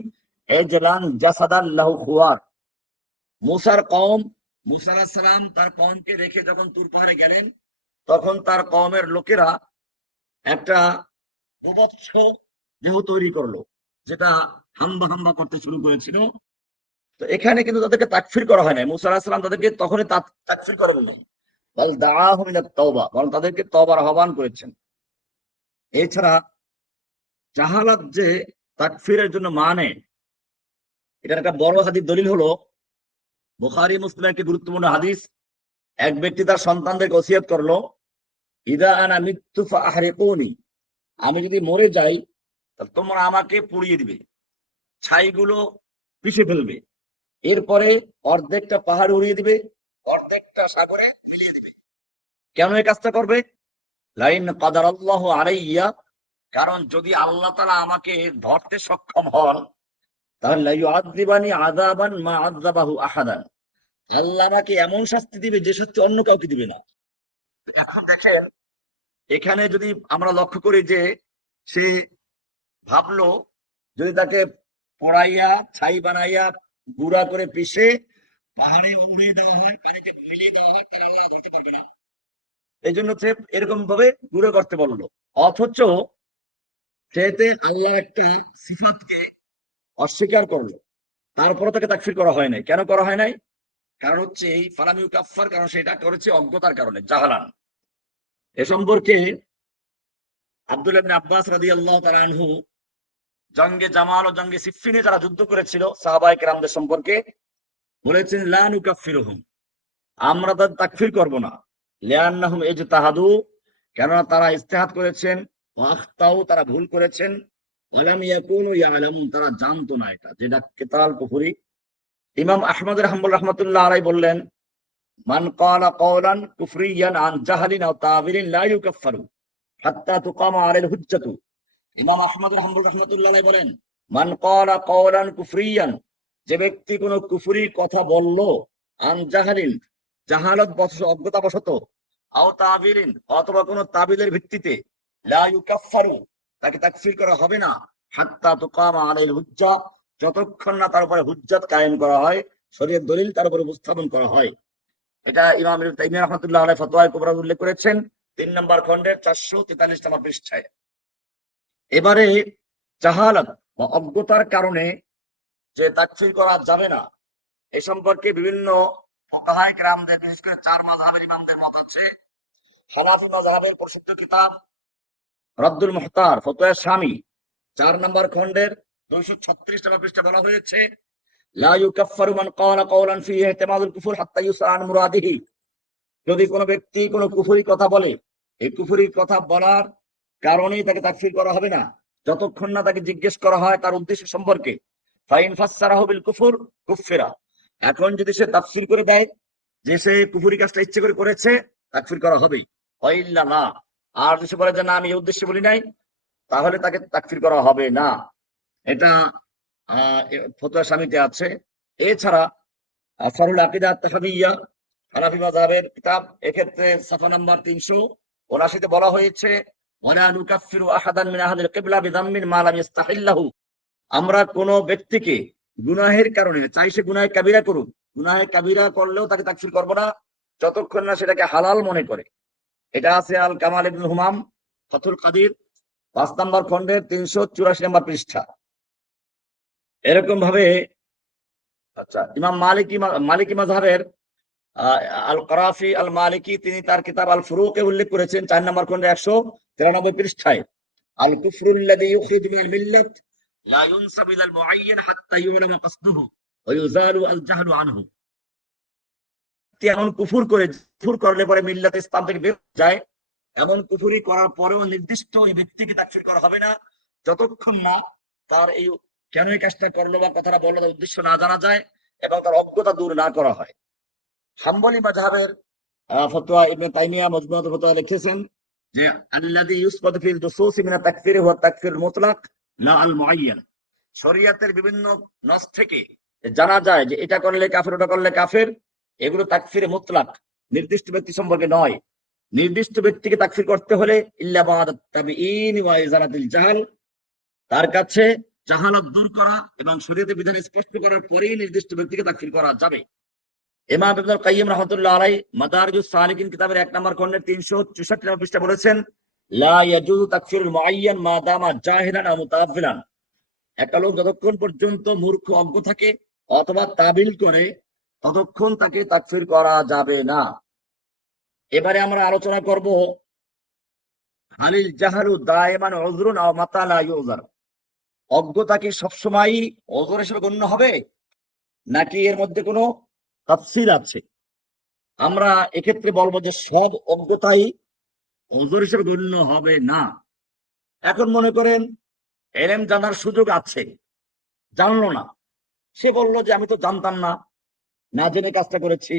ইজলান জাসাদান লাহু খুয়ার। মূসার কওম, মূসা আলাইহিস সালাম তার কওমকে রেখে যখন তুর পাহাড়ে গেলেন, তখন তার কওমের লোকেরা একটা গোবৎস দেহ তৈরি করলো, যেটা হাম্বা হাম্বা করতে শুরু করেছিল। তো এখানে কিন্তু তাদেরকে তাকফীর করা হয় না, মূসা আলাইহিস সালাম তাদেরকে তখনই তাকফীর করে বললেন, বাল দাআহুম ইলা তাওবা, বরং তাদেরকে তওবার আহ্বান করেছেন। এছাড়া জাহালাত যে তাকফীরের জন্য মানে, এটার একটা বড় হাদিস দলিল হলো বুখারী মুসলিমের একটি গুরুত্বপূর্ণ হাদিস। এক ব্যক্তি তার সন্তানদেরকে ওসিয়ত করলো, ইদা আনা মিত্তু ফাহরিকুনি, আমি যদি মরে যাই তাহলে তোমরা আমাকে পুড়িয়ে দিবে, ছাইগুলো পিষে ফেলবে, এরপরে অর্ধেকটা পাহাড় উড়িয়ে দিবে, অর্ধেকটা সাগরে মিলিয়ে দিবে। কেন এই কাজটা করবে? লাইন কাদারাল্লাহু আলাইয়া, কারণ যদি আল্লাহ তাআলা আমাকে ধরতে সক্ষম হন তাহলে লা ইউআযিবানি আযাবান মা আযাবাহু আহাদান, আল্লাহ আমাকে এমন শাস্তি দিবে যে শাস্তি অন্য কাউকে দিবে না। এখন দেখেন, এখানে যদি আমরা লক্ষ্য করি যে সে ভাবলো যদি তাকে পোড়াইয়া ছাই বানাইয়া গুঁড়া করে পিষে পাহাড়ে উড়িয়ে দেওয়া হয়, পানিতে মিলিয়ে দেওয়া হয়, তাহলে আল্লাহ ধরতে পারবে না। এই জন্য সে এরকম ভাবে গুঁড়ো করতে বললো, অথচ সেতে আল্লাহ একটা সিফাতকে অস্বীকার করলো, তারপরে তাকে তাকফীর করা হয় নাই। কেন করা হয় নাই? কারণ হচ্ছে এই ফালাম ইউকাফফার, কারণ সেটা করেছে অজ্ঞতার কারণে, জাহালান। এ সম্পর্কে আব্দুল্লাহ ইবনে আব্বাস রাদিয়াল্লাহু তাআলা আনহু জঙ্গে জামাল ও জঙ্গে সিফফিনে যারা যুদ্ধ করেছিল সাহাবায়ে কেরামদের সম্পর্কে বলেছেন, লা নুকাফফিরুহুম, আমরা তাদের তাকফীর করব না, লিআন্নাহুম ইজতাহাদু, কেননা তারা ইজতিহাদ করেছেন, ওয়া আখতাউ, তারা ভুল করেছেন, ওয়ালাম ইয়াকুনু ইয়ালামুন, তারা জানতো না এটা, যেটা কিতাল কুফরি। ইমাম আহমদ রাহমাতুল্লাহ রাহমাতুল্লাহ আলাইহি বললেন, মান ক্বালা কওলান কুফরিয়ান আন জাহলিন আও তাবিলিন লা ইউকাফফারু হাত্তা তুকামা আলাইহিল হুজ্জাতু। ইমাম আহমদ রাহমাতুল্লাহ আলাইহি বলেন, মান ক্বালা কওলান কুফরিয়ান, যে ব্যক্তি কোনো কুফরি কথা বলল, আন জাহলিন, জাহালত বশত, অজ্ঞতা বশত, আও তাবিলিন, অথবা কোনো তাবিলের ভিত্তিতে, লা ইউকাফফারু, তাকে তাকফীর করা হবে না, হাত্তা তুকামা আলাইহিল হুজ্জা, যতক্ষণ না তার উপরে হুজ্জাত কায়েম করা হয়, শরীয়ত দলিল তার উপরে উপস্থাপন করা হয়। এটা ইমাম ইবনে তাইমিয়া রাহমাতুল্লাহ আলাইহি ফতোয়ায়ে কুবরা উল্লেখ করেছেন 3 নম্বর খণ্ডের 443 নম্বর পৃষ্ঠায়। এবারে জাহালাত বা অজ্ঞতার কারণে যে তাকফীর করা যাবে না, এ সম্পর্কে বিভিন্ন ফুকাহায়ে কেরামদের, বিশেষ করে 4 মাযহাবের ইমামদের মত আছে। হানাফি মাযহাবের প্রসিদ্ধ কিতাব রাদ্দুল মুহতার, ফতোয়া শামী 4 নম্বর খণ্ডের 236 নম্বর পৃষ্ঠায় বলা হয়েছে, লা ইউকাফফারু মান ক্বালা কওলান ফিহি ইহতিমালুল কুফর হাত্তা ইউসআল আন মুরাদিহি, যদি কোনো ব্যক্তি কোনো কুফরি কথা বলে, এই কুফরি কথা বলার কারণেই তাকে তাকফীর করা হবে না, যতক্ষণ না তাকে জিজ্ঞেস করা হয় তার উদ্দেশ্য সম্পর্কে। ফাইন ফাসসারাহু বিল কুফর কুফিরা, এখন যদি সে তাফসীর করে দেয় যে সে কুফরি কাজটা ইচ্ছে করে করেছে, তাকফীর করা হবেই, ওয়াইল্লা না। আর যদি সে বলে যে না আমি এই উদ্দেশ্যে বলি নাই, তাহলে তাকে তাকফীর করা হবে না। এটা ফতোয়া শামীতে আছে। এছাড়া আসারুল আকিদা আত-তাহাবিয়্যা, হানাফি মাযহাবের কিতাব, এক্ষেত্রে সাফা নাম্বার 379 তে বলা হয়েছে, ওয়ালা নুকাফফিরু আহাদান মিন আহলিল কিবলা বিযাম্মিন মা লাম ইস্তাহিল্লাহু, আমরা কোনো ব্যক্তিকে গুনাহের কারণে, চাই সে গুনাহে কাবিরা করুক, গুনাহে কাবিরা করলেও তাকে তাকফির করবো না যতক্ষণ না সেটাকে হালাল মনে করে। এটা আছে আল কামাল ইবনুল হুমাম, ফাতুল কাদির, 5 নম্বর খন্ডের 384 নম্বর পৃষ্ঠা। এরকম ভাবে আচ্ছা, ইমাম মালিকি মাযহাবের আল করাফি আল মালিকি, তিনি তার কিতাব আল ফুরুকে উল্লেখ করেছেন 4 নম্বর খন্ডে 193 পৃষ্ঠায়, আল কুফরুল্লাযী ইউখরিজু মিনাল মিল্লাত লা ইউনসাবু ইলাল মুআয়্যান হাত্তা ইউলামা কাসদুহু ওয়া ইউযালু আল জাহলু আনহু। এমন কুফর করলে পরে মিল্লাত ইসলাম থেকে বের হয়ে যায়, এমন কুফরি করার পরেও নির্দিষ্ট ওই ব্যক্তিকে তাকফির করা হবে না যতক্ষণ না তার এই কেন এই কাজটা করলো বা কথাটা বললো তার উদ্দেশ্য না জানা যায় এবং তার অজ্ঞতা দূর না করা হয়। হাম্বলি মাযহাবের ফতোয়া ইবনে তাইমিয়া মজমুআতুল ফতোয়া লিখেছেন যে আল্লাযী ইউসবাতু ফিল দুসুসি মিনাত তাকফির হুয়া তাকফির মুতলাক লা আল মুআয়্যান। শরীয়তের বিভিন্ন নস থেকে জানা যায় যে এটা করলে কাফের, ওটা করলে কাফের, এগুলো তাকফির মুতলাক, নির্দিষ্ট ব্যক্তি সম্পর্কে নয়। নির্দিষ্ট ব্যক্তিকে তাকফির করতে হলে ইল্লা বা'দা তাবিঈন ওয়া ইজালাতিল জাহাল, তার কাছে জাহালত দূর করা এবং শরীয়তের বিধান স্পষ্ট করার পরেই নির্দিষ্ট ব্যক্তিকে তাকফির করা যাবে। ইমাম ইবনুল কাইয়্যিম রাহমাতুল্লাহ আলাইহি মাদারিজুস সালিকিন কিতাবের 1 নম্বর খন্ডের 364 নম্বর পৃষ্ঠা বলেছেন, লা ইয়াজুযু তাকফিরুল মুআয়্যান মা দামা জাহিলান আও মুতাআফফিলান। একটা লোক যতক্ষণ পর্যন্ত মূর্খ, অজ্ঞ থাকে অথবা তাবিল করে ততক্ষণ তাকে তাকফির করা যাবে না। এবারে আমরা আলোচনা করব হালিল জাহালু দায়মান উযরুন আও মাতা লা ইউযর। অজ্ঞতা কি সবসময় ওযর হিসেবে গণ্য হবে নাকি এর মধ্যে কোনো তাফসীর আছে? আমরা এক্ষেত্রে বলবো যে সব অজ্ঞতাই ওযর হিসেবে গণ্য হবে না। এখন মনে করেন ইলম জানার সুযোগ আছে, জানলো না, সে বলল যে আমি তো জানতাম না, না জেনে কাজটা করেছি,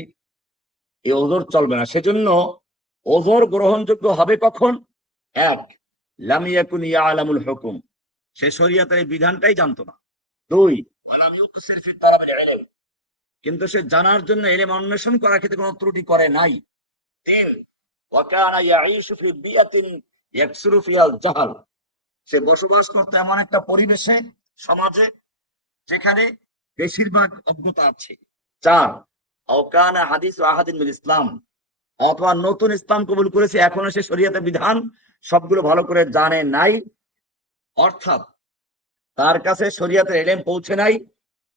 এই ওযর চলবে না। সেজন্য ওযর গ্রহণযোগ্য হবে কখন? এক, লাম ইয়াকুন ইয়ালামুল হুকুম, সে শরীয়তের এই বিধানটাই জানতো না। দুই, ওয়ালাম ইউকসির ফি তালাবিল ইলম, কিন্তু সে জানার জন্য ইলম অন্বেষণ করার ক্ষেত্রে কোনো ত্রুটি করে নাই। তিন, ওয়া কানা ইয়াঈশু ফি বিআতিন ইয়াকসুরু ফিহাল জাহাল, সে বসবাস করতো এমন একটা পরিবেশে, সমাজে, যেখানে বেশিরভাগ অজ্ঞতা আছে। চার, আও কানা হাদিসু আহাদিন মিল ইসলাম, অথবা নতুন ইসলাম কবুল করেছে, এখনো সে শরীয়তের বিধান সবগুলো ভালো করে জানে নাই, অর্থাৎ তার কাছে শরীয়তের ইলম পৌঁছে নাই,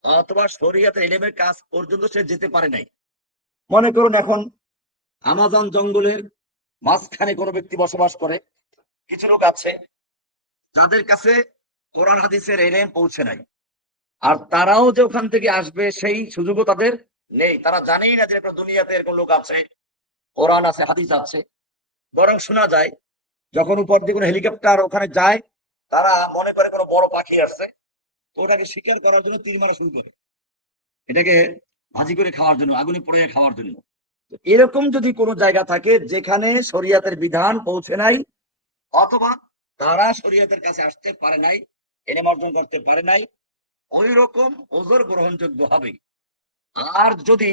অথবা শরীয়তের ইলমের কাজ পর্যন্ত সে যেতে পারে নাই। মনে করুন এখন আমাজন জঙ্গলের মাঝখানে কোনো ব্যক্তি বসবাস করে, কিছু লোক আছে যাদের কাছে কোরআন হাদিসের ইলম পৌঁছে নাই, আর তারাও যে ওখান থেকে আসবে সেই সুযোগও তাদের নেই। তারা জানেই না যে একটা দুনিয়াতে এরকম লোক আছে, কোরআন আছে, হাদিস আছে। বরং শোনা যায় যখন উপর দিয়ে কোনো হেলিকপ্টার ওখানে যায়, তারা মনে করে কোনো বড় পাখি আসছে, তো ওটাকে শিকার করার জন্য তীর মারা শুরু করে, এটাকে ভাজি করে খাওয়ার জন্য, আগুনে পোড়িয়ে খাওয়ার জন্য। এরকম যদি কোনো জায়গা থাকে যেখানে শরীয়তের বিধান পৌঁছে নাই, অথবা তারা শরীয়তের কাছে আসতে পারে নাই, ইলম অর্জন করতে পারে নাই, ওই রকম ওযর গ্রহণযোগ্য হবে। আর যদি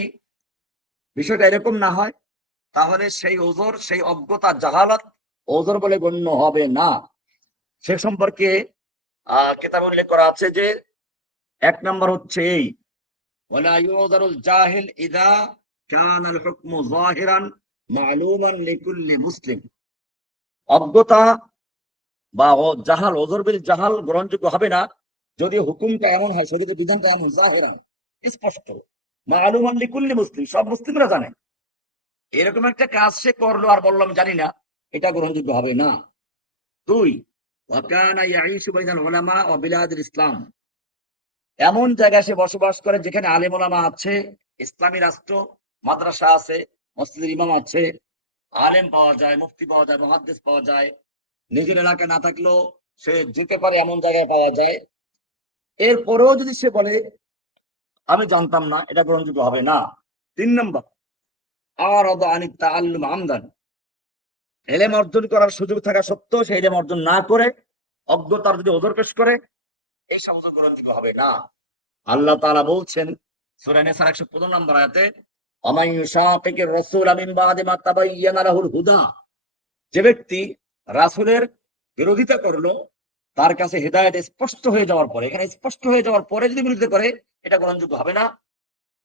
বিষয়টা এরকম না হয়, তাহলে সেই ওযর, সেই অজ্ঞতা, জাহালাত ওযর বলে গণ্য হবে না। সে সম্পর্কে কিতাবে উল্লেখ করা আছে যে 1 নম্বর হচ্ছে এই, ওয়ালা ইউযরুল জাহিল ইযা কানা আল হুকমু যাহিরান মা'লুমান লিকুল্লি মুসলিম। অজ্ঞতা বা জাহাল, ওযর বিল জাহাল গ্রহণযোগ্য হবে না যদি হুকুমটা এমন হয়, শরীয়তের বিধানটা এমন যাহিরান, স্পষ্ট, মা'লুমান লিকুল্লি মুসলিম, সব মুসলিমরা জানে। এরকম একটা কাজ সে করলো আর বললাম জানি না, এটা গ্রহণযোগ্য হবে না। দুই, ওয়া কানা ইয়াঈশু বাইনাল উলামা ওয়া বিলাদিল ইসলাম, এমন জায়গায় সে বসবাস করে যেখানে আলেম ওলামা আছে, ইসলামী রাষ্ট্র, মাদ্রাসা আছে, মসজিদের ইমাম আছে, আলেম পাওয়া যায়, মুফতি পাওয়া যায়, মুহাদ্দিস পাওয়া যায়। নিজের এলাকায় না থাকলেও সে যেতে পারে এমন জায়গায় পাওয়া যায়। এরপরেও যদি সে বলে আমি জানতাম না, এটা গ্রহণযোগ্য হবে না। 3 নম্বর, আরাদা আনিত তাআল্লুম আমদান, ইলম অর্জন করার সুযোগ থাকা সত্ত্বেও সে ইলম অর্জন না করে অজ্ঞতার যদি ওযর পেশ করে, এই সমস্ত গ্রহণযোগ্য হবে না। আল্লাহ তাআলা বলছেন সূরা নিসা 115 নম্বর আয়াতে, ওয়া ইউশাকিকির রাসূলা মিন বাদি মা তাবায়্যানা লাহুল হুদা, যে ব্যক্তি রাসূলের বিরোধিতা করলো তার কাছে হেদায়েত স্পষ্ট হয়ে যাওয়ার পরে, এখানে স্পষ্ট হয়ে যাওয়ার পরে যদি বিরোধিতা করে, এটা গ্রহণযোগ্য হবে না।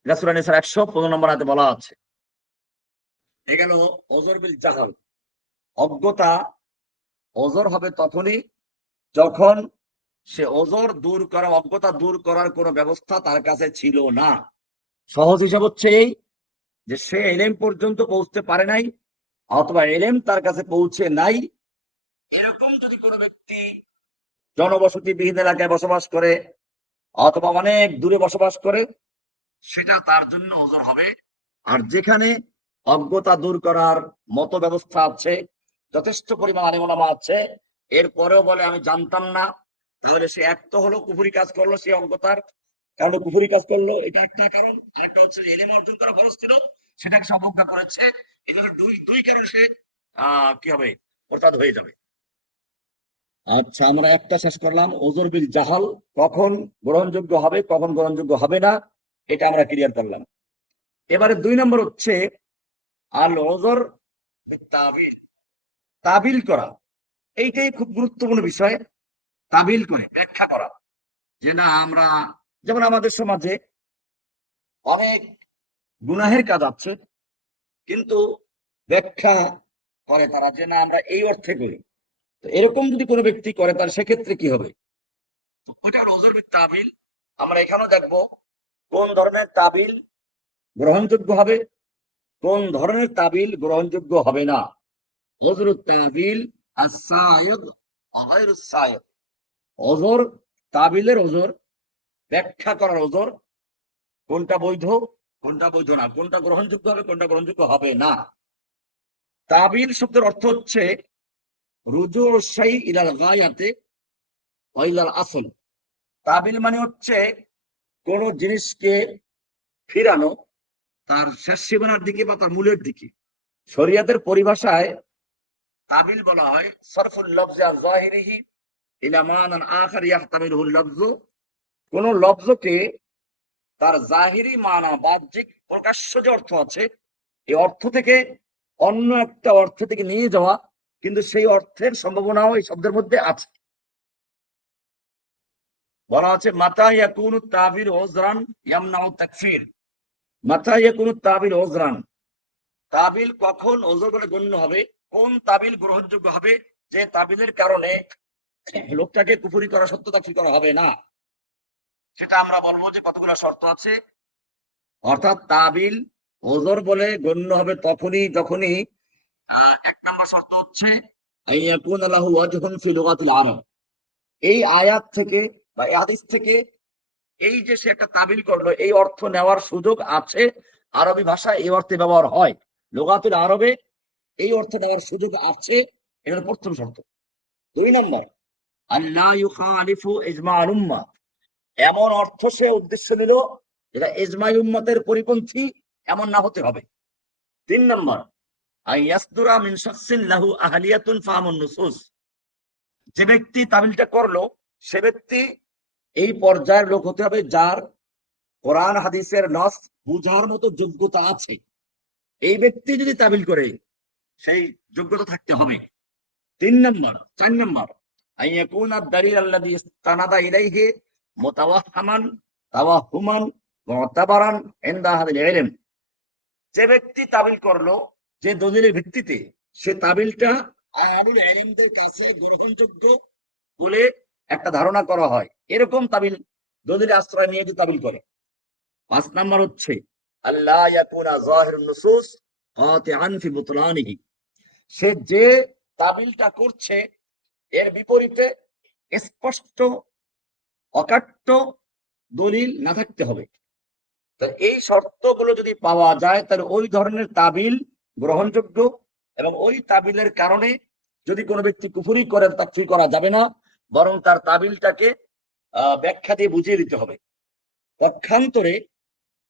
এটা সূরা নিসার 115 নম্বর আয়াতে বলা আছে। এখানে ওজর বিল জাহাল, অজ্ঞতা ওজর হবে তখনই যখন সে ওজর দূর করা, অজ্ঞতা দূর করার কোনো ব্যবস্থা তার কাছে ছিল না। সহজ হিসাব হচ্ছে এই যে সে এলেম পর্যন্ত পৌঁছতে পারে নাই, অথবা এলেম তার কাছে পৌঁছে নাই। এরকম যদি কোনো ব্যক্তি জনবসতিবিহীন এলাকায় বসবাস করে অথবা অনেক দূরে বসবাস করে, সেটা তার জন্য ওজর হবে। আর যেখানে অজ্ঞতা দূর করার মতো ব্যবস্থা আছে, যথেষ্ট পরিমাণ আলেম ওলামা আছে, এরপরেও বলে আমি জানতাম না, তাহলে সে এক তো হলো কুফরি কাজ করলো, সে অজ্ঞতার কারণে কুফরি কাজ করলো, এটা একটা কারণ। আরেকটা হচ্ছে এলেম অর্জন করা খরচ ছিল, সেটাকে সে অবজ্ঞা করেছে। এটা হলো দুই কারণ, সে কি হবে, মোরতাদ হয়ে যাবে। আচ্ছা, আমরা একটা শেষ করলাম, ওজর বিল জাহাল কখন গ্রহণযোগ্য হবে, কখন গ্রহণযোগ্য হবে না, এটা আমরা ক্লিয়ার করলাম। এবারে 2 নম্বর হচ্ছে আল ওজর বিত্তাবিল, তাবিল করা। এইটাই খুব গুরুত্বপূর্ণ বিষয়। তাবিল করে ব্যাখ্যা করা, যে না আমরা, যেমন আমাদের সমাজে অনেক গুনাহের কাজ আছে, কিন্তু ব্যাখ্যা করে তারা যে না আমরা এই অর্থে করি। তো এরকম যদি কোনো ব্যক্তি করে, তার সেক্ষেত্রে কি হবে? ওটা হলো ওজর বিত তাবিল। আমরা এখানেও দেখবো কোন ধরনের তাবিল গ্রহণযোগ্য হবে, কোন ধরনের তাবিল গ্রহণযোগ্য হবে না। ওজর তাবিল আস-সায়দ ওয়া গায়রুস সায়দ, ওজর, তাবিলের ওজর, ব্যাখ্যা করার ওজর, কোনটা বৈধ কোনটা বৈধ না, কোনটা গ্রহণযোগ্য হবে কোনটা গ্রহণযোগ্য হবে না। তাবিল শব্দের অর্থ হচ্ছে রুজুউ শাই ইলাল গায়াতে ওয়া ইলাল আসল। তাবিল মানে হচ্ছে কোন জিনিসকে ফিরানো তার শেষ সীমানার দিকে বা তার মূলের দিকে। শরিয়াতের পরিভাষায় তাবিল বলা হয় সরফুল লফজ আন যাহিরিহি ইলা মানান আখার ইয়াহতামিলুল লফজ, কোন লফজকে তার জাহিরি মানা, বাহ্যিক প্রকাশ্য যে অর্থ আছে, এই অর্থ থেকে অন্য একটা অর্থ থেকে নিয়ে যাওয়া, কিন্তু সেই অর্থের সম্ভাবনাও এই শব্দের মধ্যে আছে। বলা আছে মাতা ইয়াকুনু তাবিল ওজরান ইয়ামনাউ তাকফির, মাতা ইয়াকুনু তাবিল ওজরান, তাবিল কখন ওজর বলে গণ্য হবে, কোন তাবিল গ্রহণযোগ্য হবে, যে তাবিলের কারণে লোকটাকে কুফরি করা সত্য তাকফির করা হবে না। সেটা আমরা বলবো যে কতগুলো শর্ত আছে। অর্থাৎ তাবিল ওজর বলে গণ্য হবে যখনই 1 নম্বর শর্ত হচ্ছে আইয়াকুন লাহু ওয়াজহুন ফি লুগাতিল আরব। এই আয়াত থেকে বা এই হাদিস থেকে এই যে সে একটা তাবিল করলো, এই অর্থ নেওয়ার সুযোগ আছে, আরবি ভাষায় এই অর্থে ব্যবহার হয়, লুগাতুল আরবে এই অর্থ নেওয়ার সুযোগ আছে, এটা প্রথম শর্ত। 2 নম্বর আল্লা ইউখালিফু ইজমা'আল উম্মাহ, এমন অর্থ সে উদ্দেশ্য নিল যেটা ইজমাই উম্মতের পরিপন্থী এমন না হতে হবে। 3 নম্বর আইয়াসদুরা মিন শাখসিন লাহু আহলিয়াতুন ফাহামুন নুসুস, যে ব্যক্তি তাবিলটা করলো সে ব্যক্তি এই পর্যায়ের লোক হতে হবে যার কোরআন হাদিসের নস বুঝার মতো যোগ্যতা আছে। এই ব্যক্তি যদি তাবিল করে, সেই যোগ্যতা থাকতে হবে। 4 নম্বর আইয়াকুনা দালিল আল্লাযী ইসতানাদা ইলাইহি মুতাওয়াহহামান তাওয়াহুমান মুতাবারান ইনদা আহলিল ইলম, যে ব্যক্তি তাবিল করলো যে দলিলের ভিত্তিতে, সে তাবিলটা আহলুল ইলমদের কাছে গ্রহণযোগ্য বলে একটা ধারণা করা হয়, এরকম তাবিল দলিলের আশ্রয় নিয়ে যে তাবিল করে। 5 নম্বর হচ্ছে আল্লাহ ইয়াকুনা যাহিরুন নুসুস কাতিআন ফি বুতলানিহি, সে যে তাবিলটা করছে এর বিপরীতে স্পষ্ট অকাট্য দলিল না থাকতে হবে। তো এই শর্তগুলো যদি পাওয়া যায়, তাহলে ওই ধরনের তাবিল গ্রহণযোগ্য, এবং ওই তাবিলের কারণে যদি কোনো ব্যক্তি কুফরি করে, তাকফির করা যাবে না, বরং তার তাবিলটাকে ব্যাখ্যা দিয়ে বুঝিয়ে দিতে হবে। পক্ষান্তরে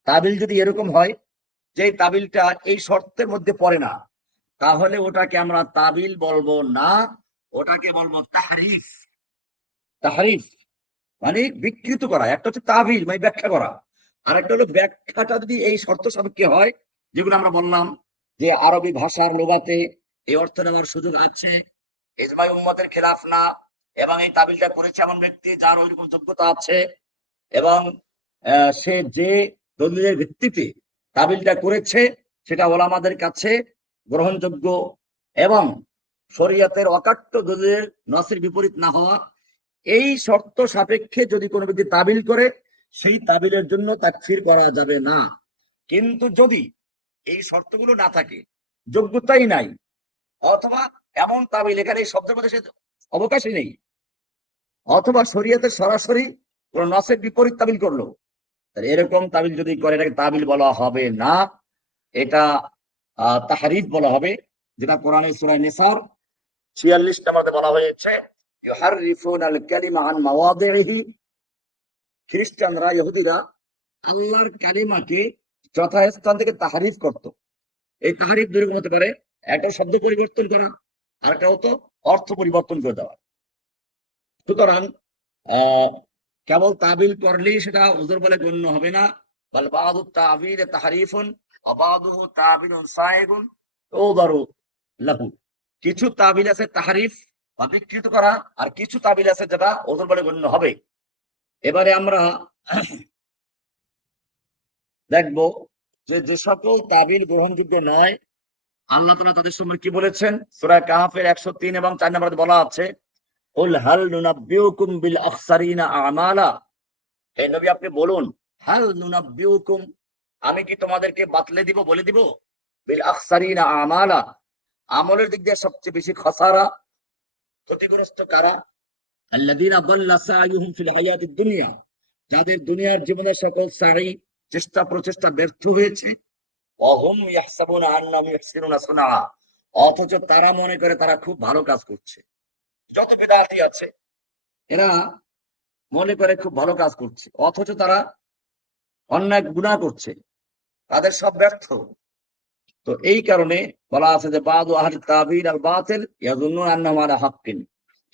তাবিল যদি এরকম হয় যে তাবিলটা এই শর্তের মধ্যে পড়ে না, তাহলে ওটাকে আমরা তাবিল বলবো না, ওটাকে বলবো তাহরিফ। তাহরিফ মানে বিকৃত করা। একটা হচ্ছে তাবিল মানে ব্যাখ্যা করা, আর একটা হলো ব্যাখ্যাটা যদি এই শর্ত সাপেক্ষে হয়, যেগুলো আমরা বললাম যে আরবি ভাষার লুগাতে এই অর্থ নেওয়ার সুযোগ আছে, ইজমাই উম্মতের খেলাফ না, এবং এই তাবিলটা করেছে এমন ব্যক্তি যার ওইরকম যোগ্যতা আছে, এবং সে যে দলিলের ভিত্তিতে তাবিলটা করেছে সেটা ওলামাদের কাছে গ্রহণযোগ্য, এবং শরিয়াতের অকাট্য দলিলের নসের বিপরীত না হওয়া, এই শর্ত সাপেক্ষে যদি কোনো ব্যক্তি তাবিল করে সেই তাবিলের জন্য তাকফির করা যাবে না। কিন্তু যদি এই শর্তগুলো না থাকে, যোগ্যতাই নাই, অথবা এমন তাবিল, এখানে এই শব্দের মধ্যে সে অবকাশই নেই, অথবা শরিয়াতের সরাসরি কোন নসের বিপরীত তাবিল করলো, তাহলে এরকম তাবিল যদি করে এটাকে তাবিল বলা হবে না, এটা তাহরিফ বলা হবে, যেটা কোরআনের সূরা নিসার 46 নম্বরে বলা হয়েছে, ইউহাররিফুনাল কালিমা আন মাওয়াদিহি, খ্রিস্টানরা ইহুদিরা আল্লাহর কালিমাকে যথাস্থান থেকে তাহরিফ করত। এই তাহরিফ দুই রকম হতে পারে, একটা শব্দ পরিবর্তন করা, আর একটা হতো অর্থ পরিবর্তন করে দেওয়া। সুতরাং কেবল তাবিল করলেই সেটা উযর বলে গণ্য হবে না, বাল বাদু তাবিল তাহরিফুন ওয়া বাদুহু তাবিলুন সাইগুন তুদারু লাহু। কিছু তাবিল আছে তাহরিফ বা বিকৃত করা, আর কিছু তাবিল আছে যেটা উযর বলে গণ্য হবে। এবারে আমরা দেখবো যে যে সকল তাবিল গ্রহণযোগ্য নয়, আল্লাহ তাআলা তাদের সম্পর্কে কি বলেছেন। সূরা কাহফের 103 এবং 4 নম্বরে বলা আছে, কুল হাল নুনাব্বিউকুম বিল আখসারিনা আমালা, হে নবী আপনি বলুন, হাল নুনাব্বিউকুম, আমি কি তোমাদেরকে বাতলে দিব, বলে দিব, বিল আখসারিনা আমালা, আমলের দিক দিয়ে সবচেয়ে বেশি খসারা, ক্ষতিগ্রস্ত কারা, আল্লাযীনা দাল্লা সাইয়ুহুম ফিল হায়াতিদ দুনিয়া, যাদের দুনিয়ার জীবনের সকল সাই, চেষ্টা প্রচেষ্টা ব্যর্থ হয়েছে, ওয়াহুম ইয়াহসাবুনা আন্নাহুম ইহসিনুনা সুনআ, অথচ তারা মনে করে তারা খুব ভালো কাজ করছে। যত বিদআতি আছে এরা মনে করে খুব ভালো কাজ করছে, অথচ তারা অন্যায় গুনাহ করছে, তাদের সব ব্যর্থ। তো এই কারণে বলা আছে যে বাদু আহলি তাবিল আল বাতিল ইয়াযুন্নুনা আন্নাহুম আলা হাক্কিন,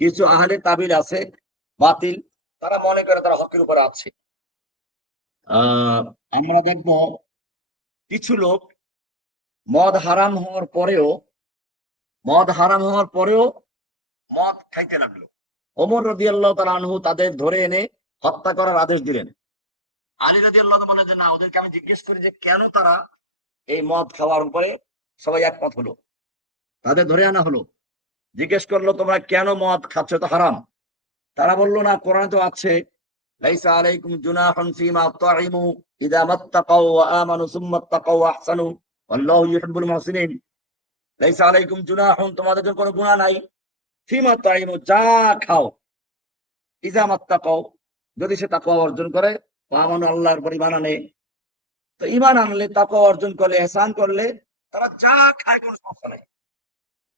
কিছু আহলে তাবিল আছে বাতিল, তারা মনে করে তারা হকের উপর আছে। আমরা দেখব কিছু লোক মদ হারাম হওয়ার পরেও মদ খাইতে লাগলো। ওমর রাদিয়াল্লাহু তাআলা আনহু তাদের ধরে এনে হত্যা করার আদেশ দিলেন। আলী রাদিয়াল্লাহু তাআলা বলেন যে না, ওদেরকে আমি জিজ্ঞেস করি যে কেন তারা এই মদ খাওয়ার উপরে সবাই একমত হলো। তাদের ধরে আনা হলো, জিজ্ঞেস করলো তোমরা কেন মদ খাচ্ছ, তো হারাম। তারা বললো না, কোরআনে তো আছে, লাইসা আলাইকুম জুনাহুন ফিমা তাইমু ইযা মাত্তাকাউ ওয়া আমানু সুম্মা তাকাউ ওয়া আহসানু আল্লাহু ইউহিব্বুল মুহসিনিন। লাইসা আলাইকুম জুনাহুন, তোমাদের জন্য কোনো গুনাহ নাই, ফিমা তাইমু, যা খাও, ইযা মাত্তাকাউ, যদি সে তাকওয়া অর্জন করে, ওয়া আমানু, আল্লাহর উপর ঈমান আনে। তো ঈমান আনলে, তাকওয়া অর্জন করলে, ইহসান করলে, তারা যা খায় কোনো সমস্যা নাই।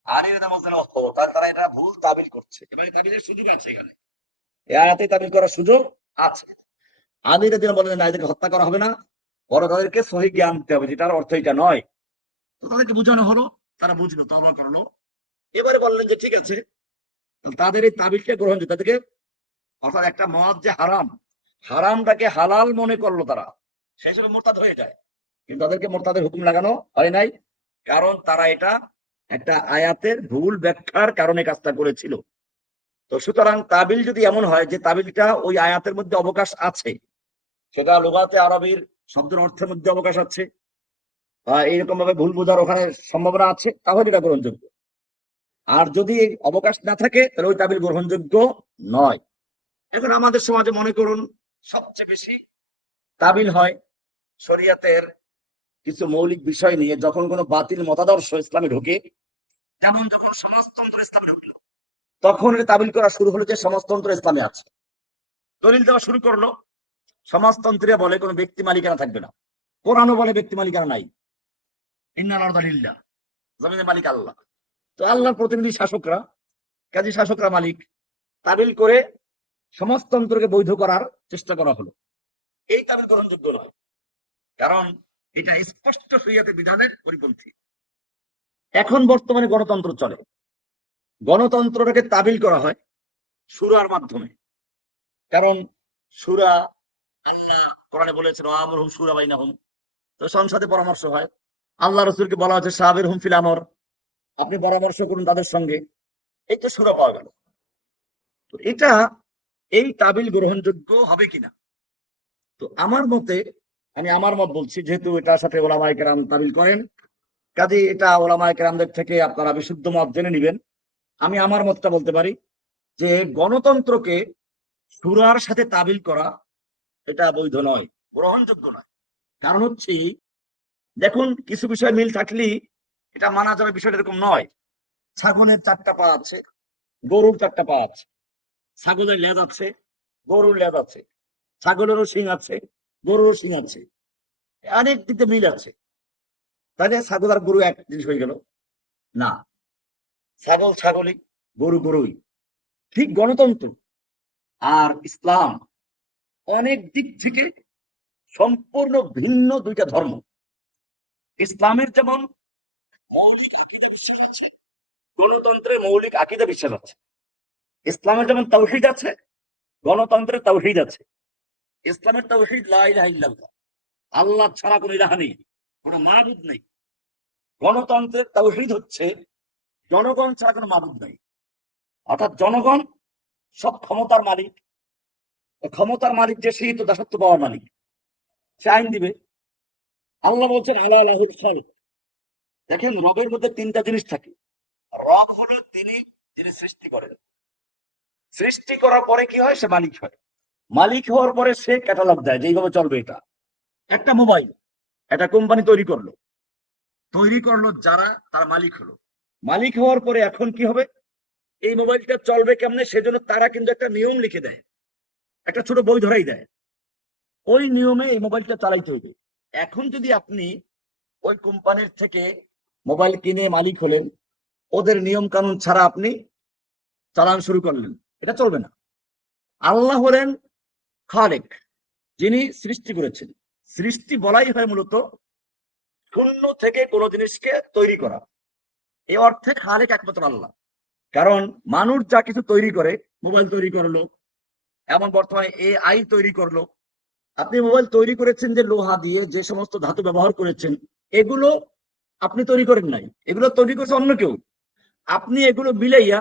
আর এরা বলছেন ওহ, তারা এটা ভুল তাবিল করছে। এবারে তাবিলের সুযোগ আছে, এখানে এই আয়াতে তাবিল করার সুযোগ আছে। আলী রাদিয়াল্লাহু বলেন না, এদেরকে হত্যা করা হবে না, বড় তাদেরকে সহি জ্ঞান দিতে হবে, যেটার অর্থ এটা নয়। তো তাদেরকে বোঝানো হলো, তারা বুঝলো, তওবা করলো। এবারে বললেন যে ঠিক আছে, তাদের এই তাবিলটা গ্রহণযোগ্য, তাদেরকে, অর্থাৎ একটা মদ যে হারাম, হারামটাকে হালাল মনে করলো তারা, সেই হিসেবে মুরতাদ হয়ে যায়। কিন্তু তাদেরকে মুরতাদের হুকুম লাগানো হয় নাই, কারণ তারা এটা একটা আয়াতের ভুল ব্যাখ্যার কারণে কাজটা করেছিল। তো সুতরাং তাবিল যদি এমন হয় যে তাবিলটা ওই আয়াতের মধ্যে অবকাশ আছে, সেটা লুগাতে আরবির শব্দের অর্থের মধ্যে অবকাশ আছে, এইরকম ভাবে ভুল বোঝার ওখানে সম্ভাবনা আছে, তাহলে এটা গ্রহণযোগ্য। আর যদি এই অবকাশ না থাকে, তাহলে ওই তাবিল গ্রহণযোগ্য নয়। এখন আমাদের সমাজে মনে করুন সবচেয়ে বেশি তাবিল হয় শরিয়াতের কিছু মৌলিক বিষয় নিয়ে, যখন কোনো বাতিল মতাদর্শ ইসলামে ঢোকে, যেমন যখন সমাজতন্ত্র ইসলামে ঢুকলো, তখন এটা তাবিল করা শুরু হলো যে সমাজতন্ত্র ইসলামে আছে, দলিল দেওয়া শুরু করলো। সমাজতন্ত্রে বলে কোনো ব্যক্তি মালিকানা থাকবে না, কোরআনও বলে ব্যক্তি মালিকানা নাই, ইন্নাল আরদা লিল্লাহ, জমিনের মালিক আল্লাহ। তো আল্লাহর প্রতিনিধি শাসকরা, কাজী শাসকরা মালিক, তাবিল করে সমাজতন্ত্রকে বৈধ করার চেষ্টা করা হলো। এই তাবিল গ্রহণযোগ্য নয়, কারণ এটা স্পষ্ট শরিয়াতে বিধানের পরিপন্থী। এখন বর্তমানে গণতন্ত্র চলে, গণতন্ত্রটাকে তাবিল করা হয় সূরার মাধ্যমে, কারণ সূরা, আল্লাহ কোরআনে বলেছেন ওয়ামুরহুম শুরা বাইনাহুম, তো সংসদে পরামর্শ হয়। আল্লাহ রাসূলকে বলা হচ্ছে শাবিরহুম ফিল আমর, আপনি পরামর্শ করুন তাদের সঙ্গে, এই তো সূরা পাওয়া গেল। তো এই তাবিল গ্রহণযোগ্য হবে কিনা? তো আমার মতে, আমি আমার মত বলছি, যেহেতু এটার সাথে ওলামায়ে কেরাম তাবিল করেন, কাজে এটা ওলামায়ে কেরামদের থেকে আপনারা বিশুদ্ধ মত জেনে নেবেন। আমি আমার মতটা বলতে পারি যে গণতন্ত্রকে সূরার সাথে তাবিল করা এটা বৈধ নয়, গ্রহণযোগ্য নয়। কারণ হচ্ছে, দেখুন, কিছু বিষয় মিল থাকলেই এটা মানা যাবে, বিষয়টা এরকম নয়। ছাগলের 4টা পা আছে, গরুর 4টা পা আছে। ছাগলের লেজ আছে, গরুর লেজ আছে। ছাগলেরও শিং আছে, গরুরও শিং আছে। অনেক দিকে মিল আছে। তাহলে ছাগল আর গরু এক জিনিস হয়ে গেল? না, ছাগল ছাগলই, গরু গরুই। ঠিক গণতন্ত্র আর ইসলাম অনেক দিক থেকে সম্পূর্ণ ভিন্ন দুইটা ধর্ম। ইসলামের যেমন মৌলিক আকীদা বিশ্বাস আছে, গণতন্ত্রে মৌলিক আকীদা বিশ্বাস আছে। ইসলামের যেমন তাওহীদ আছে, গণতন্ত্রের তাওহীদ আছে। ইসলামের তাওহীদ লা ইলাহা ইল্লাল্লাহ, আল্লাহ ছাড়া কোনো ইলাহা নেই, কোনো মাবুদ নেই। গণতন্ত্রের তাওহীদ হচ্ছে জনগণ ছাড়া কোনো মাবুদ নেই, অর্থাৎ জনগণ সব ক্ষমতার মালিক। ক্ষমতার মালিক যে, সেই তো দাসত্ব পাওয়ার মালিক, সে আইন দিবে। আল্লাহ বলছেন আলা লাহুল খালক। দেখেন, রবের মধ্যে 3টা জিনিস থাকে। রব হলো যিনি সৃষ্টি করেন। সৃষ্টি করার পরে কি হয়? সে মালিক হয়। মালিক হওয়ার পরে সে ক্যাটালগ দেয় যে এইভাবে চলবে। এটা একটা মোবাইল, একটা কোম্পানি তৈরি করলো যারা, তার মালিক হলো। মালিক হওয়ার পরে এখন কি হবে? এই মোবাইলটা চলবে কেমনে, সেজন্য তারা কিন্তু একটা নিয়ম লিখে দেয়, একটা ছোট বই ধরাই দেয়। ওই নিয়মে এই মোবাইলটা চালাইতে হবে। এখন যদি আপনি ওই কোম্পানির থেকে মোবাইল কিনে মালিক হলেন, ওদের নিয়ম কানুন ছাড়া আপনি চালান শুরু করলেন, এটা চলবে না। আল্লাহ হলেন খালেক, যিনি সৃষ্টি করেছেন। সৃষ্টি বলাই হয় মূলত শূন্য থেকে কোনো জিনিসকে তৈরি করা। এই অর্থে খালেক একমাত্র আল্লাহ। কারণ মানুষ যা কিছু তৈরি করে, মোবাইল তৈরি করলো, এমন বর্তমানে AI তৈরি করলো। আপনি মোবাইল তৈরি করেছেন যে লোহা দিয়ে, যে সমস্ত ধাতু ব্যবহার করেছেন, এগুলো আপনি তৈরি করেন নাই, এগুলো তৈরি করেছে অন্য কেউ। আপনি এগুলো মিলাইয়া,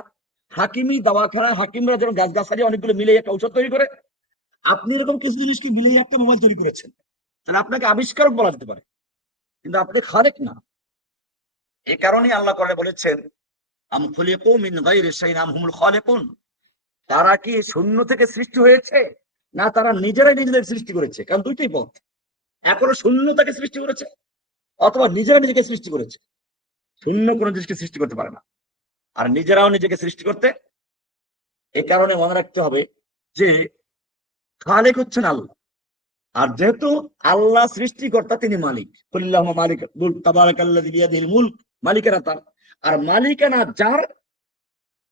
হাকিমি দাওয়াখানা, হাকিমরা যেমন গাছগাছালি অনেকগুলো মিলে একটা ঔষধ তৈরি করে, আপনি এরকম কিছু জিনিসকে মিলিয়ে একটা মোবাইল তৈরি করেছেন। তাহলে আপনাকে আবিষ্কারক বলা যেতে পারে, কিন্তু আপনি খালেক না। এই কারণেই আল্লাহ কোরআনে বলেছেন, আম খুলিকু মিন গায়রি শাইইন আম হুমুল খালিকুন। তারা কি শূন্য থেকে সৃষ্টি হয়েছে, না তারা নিজেরাই নিজেদের সৃষ্টি করেছে? কারণ দুইটাই পথ। এখনো শূন্য থেকে সৃষ্টি করেছে, অথবা নিজেরা নিজেকে সৃষ্টি করেছে। শূন্য কোনো জিনিসকে সৃষ্টি করতে পারে না, আর নিজেরাও নিজেকে সৃষ্টি করতে। এই কারণে মনে রাখতে হবে যে খালেক হচ্ছেন আল্লাহ। আর যেহেতু আল্লাহ সৃষ্টিকর্তা, তিনি মালিক। কুল্লাহুম্মা মালিকাল মুলক তাবারাকাল্লাযী বিয়াদিহিল মুলক, মালিকানা তার। আর মালিকানা যার,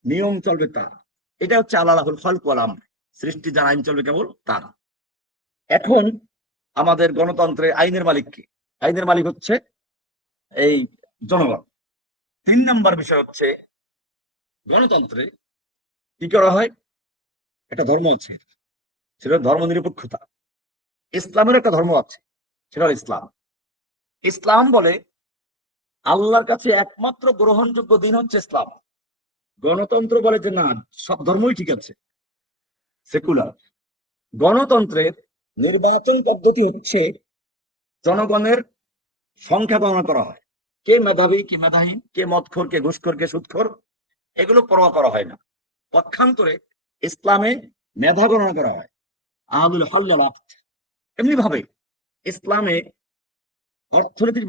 নিয়ম চলবে তার। এটা হচ্ছে আল্লাহ লাহুল খালক ওয়াল আমর, সৃষ্টি যার, আইন চলবে কেবল তার। এখন আমাদের গণতন্ত্রে আইনের মালিক কি? আইনের মালিক হচ্ছে এই জনগণ। 3 নম্বর বিষয় হচ্ছে, গণতন্ত্রে কি করা হয়? একটা ধর্ম আছে, সেটা ধর্ম নিরপেক্ষতা। ইসলামের একটা ধর্ম আছে, সেটা হল ইসলাম। ইসলাম বলে আল্লাহর কাছে একমাত্র গ্রহণযোগ্য দিন হচ্ছে ইসলাম। গণতন্ত্র বলে যে না, সব ধর্মই ঠিক আছে, সেকুলার। গণতন্ত্রের নির্বাচন পদ্ধতি হচ্ছে জনগণের সংখ্যা গণনা করা হয়। কে মেধাবী, কে মেধাহীন, কে মদখোর, কে ঘুষখোর, কে সুদখোর, এগুলো পরোয়া করা হয় না। পক্ষান্তরে ইসলামে মেধা গণনা করা হয়, আহাদুল হাল্লাল আকদ। এমনি ভাবে ইসলামে অর্থনীতির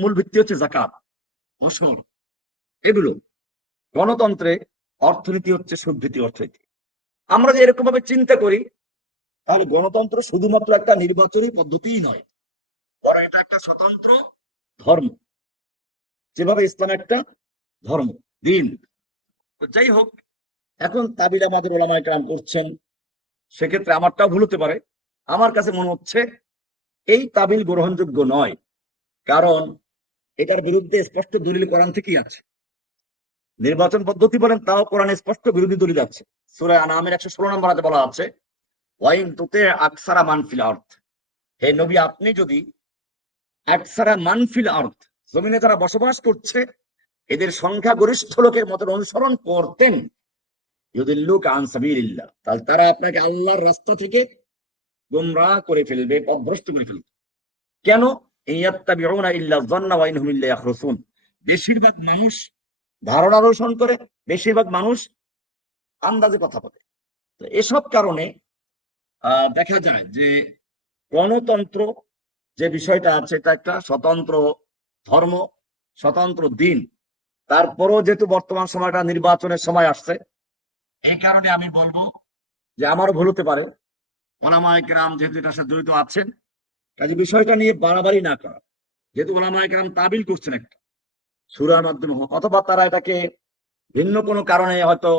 মূল ভিত্তি হচ্ছে যাকাত, অসর, এগুলো। গণতন্ত্রে অর্থনীতি হচ্ছে সুদভিত্তি অর্থনীতি। আমরা যে এরকম ভাবে চিন্তা করি, তাহলে গণতন্ত্র শুধুমাত্র একটা নির্বাচনী পদ্ধতিই নয়, বরং এটা একটা স্বতন্ত্র ধর্ম, যেভাবে ইসলাম একটা ধর্ম, দিন। তো যাই হোক, এখন তাবিল আমাদের ওলামায়ে কেরাম করছেন, সেক্ষেত্রে আমারটাও ভুল হতে পারে। আমার কাছে মনে হচ্ছে এই তাবিল গ্রহণযোগ্য নয়, কারণ এটার বিরুদ্ধে স্পষ্ট দলিল কোরআন থেকেই আছে। নির্বাচন পদ্ধতি বলেন, তাও কোরআনে স্পষ্ট বিরোধী দলিল আছে। সূরা আনামের 116 নম্বর আয়াতে বলা আছে, ওয়াইন তুতে আকসারা মান ফিল আরদ। হে নবী, আপনি যদি আকসারা মান ফিল আরদ, জমিনে যারা বসবাস করছে, এদের সংখ্যাগরিষ্ঠ লোকের মতের অনুসরণ করতেন, ইউদিল্লুকা আন সাবিলিল্লাহ, তাহলে তারা আপনাকে আল্লাহর রাস্তা থেকে গোমরাহ করে ফেলবে, পথভ্রষ্ট করে ফেলবে। কেন? ইয়াত্তাবিউনা ইল্লা যান্না ওয়া ইনহুম ইল্লা ইয়াখরুসুন। বেশিরভাগ মানুষ ধারণা পোষণ করে, বেশিরভাগ মানুষ আন্দাজে কথা বলে। তো এসব কারণে দেখা যায় যে গণতন্ত্র যে বিষয়টা আছে, এটা একটা স্বতন্ত্র ধর্ম, স্বতন্ত্র দিন। তারপরও যেহেতু বর্তমান সময়টা নির্বাচনের সময় আসছে, এই কারণে আমি বলবো যে আমারও ভুল হতে পারে, ওলামায়ে কেরাম যেহেতু এটার সাথে জড়িত আছেন, কাজে বিষয়টা নিয়ে বাড়াবাড়ি না করা। যেহেতু ওলামায়ে কেরাম তাবিল করছেন একটা সূরার মাধ্যমে হোক, অথবা তারা এটাকে ভিন্ন কোনো কারণে হয়তো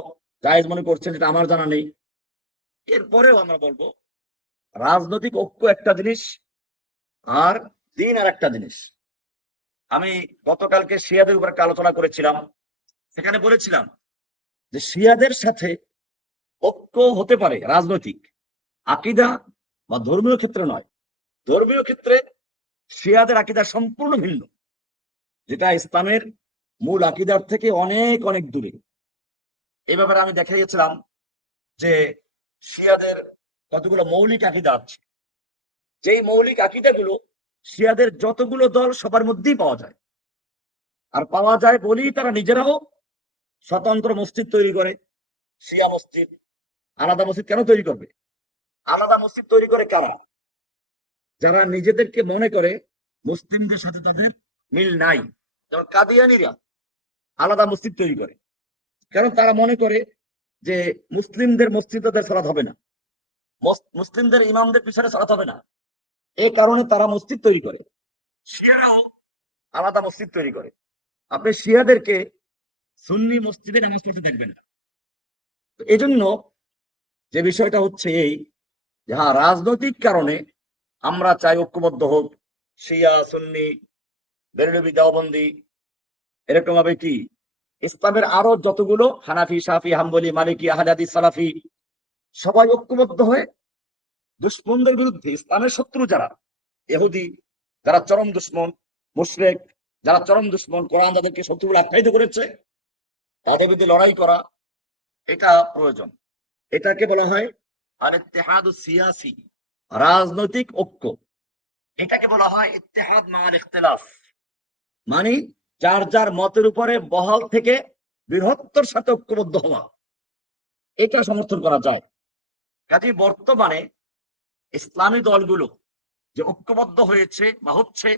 জায়েজ মনে করছেন, যেটা আমার জানা নেই। এরপরেও আমরা বলবো রাজনৈতিক ঐক্য একটা জিনিস, আর দিন আর একটা জিনিস। আমি গতকালকে শিয়াদের উপর একটা আলোচনা করেছিলাম, সেখানে বলেছিলাম যে শিয়াদের সাথে ঐক্য হতে পারে রাজনৈতিক, আকীদা বা ধর্মীয় ক্ষেত্রে নয়। ধর্মীয় ক্ষেত্রে শিয়াদের আকীদা সম্পূর্ণ ভিন্ন, যেটা ইসলামের মূল আকীদার থেকে অনেক অনেক দূরে। এই ব্যাপারে আমি দেখাইছিলাম যে শিয়াদের কতগুলো মৌলিক আকীদা আছে, যেই মৌলিক আকীদাগুলো শিয়াদের যতগুলো দল সবার মধ্যেই পাওয়া যায়। আর পাওয়া যায় বলেই তারা নিজেরাও স্বতন্ত্র মসজিদ তৈরি করে। শিয়া মসজিদ, আলাদা মসজিদ কেন তৈরি করবে? আলাদা মসজিদ তৈরি করে কারা? যারা নিজেদেরকে মনে করে মুসলিমদের সাথে তাদের মিল নাই, যেমন কাদিয়ানীরা আলাদা মসজিদ তৈরি করে, কারণ তারা মনে করে যে মুসলিমদের মসজিদে তাদের সালাত হবে না, মুসলিমদের ইমামদের পিছনে সালাত হবে না। এই কারণে তারা মসজিদ তৈরি করে। শিয়ারাও আলাদা মসজিদ তৈরি করে। আপনি শিয়াদেরকে সুন্নি মসজিদে নামাজ পড়তে দেখবেন না। এই জন্য যে বিষয়টা হচ্ছে এই, যে হ্যাঁ, রাজনৈতিক কারণে আমরা চাই ঐক্যবদ্ধ হোক, শিয়া সুন্নি বেরেলভী দেওবন্দি, এরকম ভাবে কি ইসলামের আরো যতগুলো হানাফি শাফি হাম্বলি মালিকি আহলে হাদিস সালাফি সবাই ঐক্যবদ্ধ হয়ে দুশ্মনদের বিরুদ্ধে, ইসলামের শত্রু যারা ইহুদি, যারা চরম দুশ্মন, মুশরিক যারা চরম দুশ্মন, কোরআন যাদেরকে শত্রু বলে আখ্যায়িত করেছে, তাদের বিরুদ্ধে লড়াই করা, এটা প্রয়োজন। এটাকে বলা হয় আল ইত্তেহাদু সিয়াসি, রাজনৈতিক ঐক্য। এটাকে বলা হয় ইত্তেহাদ মা'আল ইখতিলাফ, মানে যার যার মতের উপরে বহাল থেকে বৃহত্তর সাথে ঐক্যবদ্ধ হওয়া, এটা সমর্থন করা যায়। কাজে বর্তমানে ইসলামী দলগুলো যে ঐক্যবদ্ধ হয়েছে বা হচ্ছে,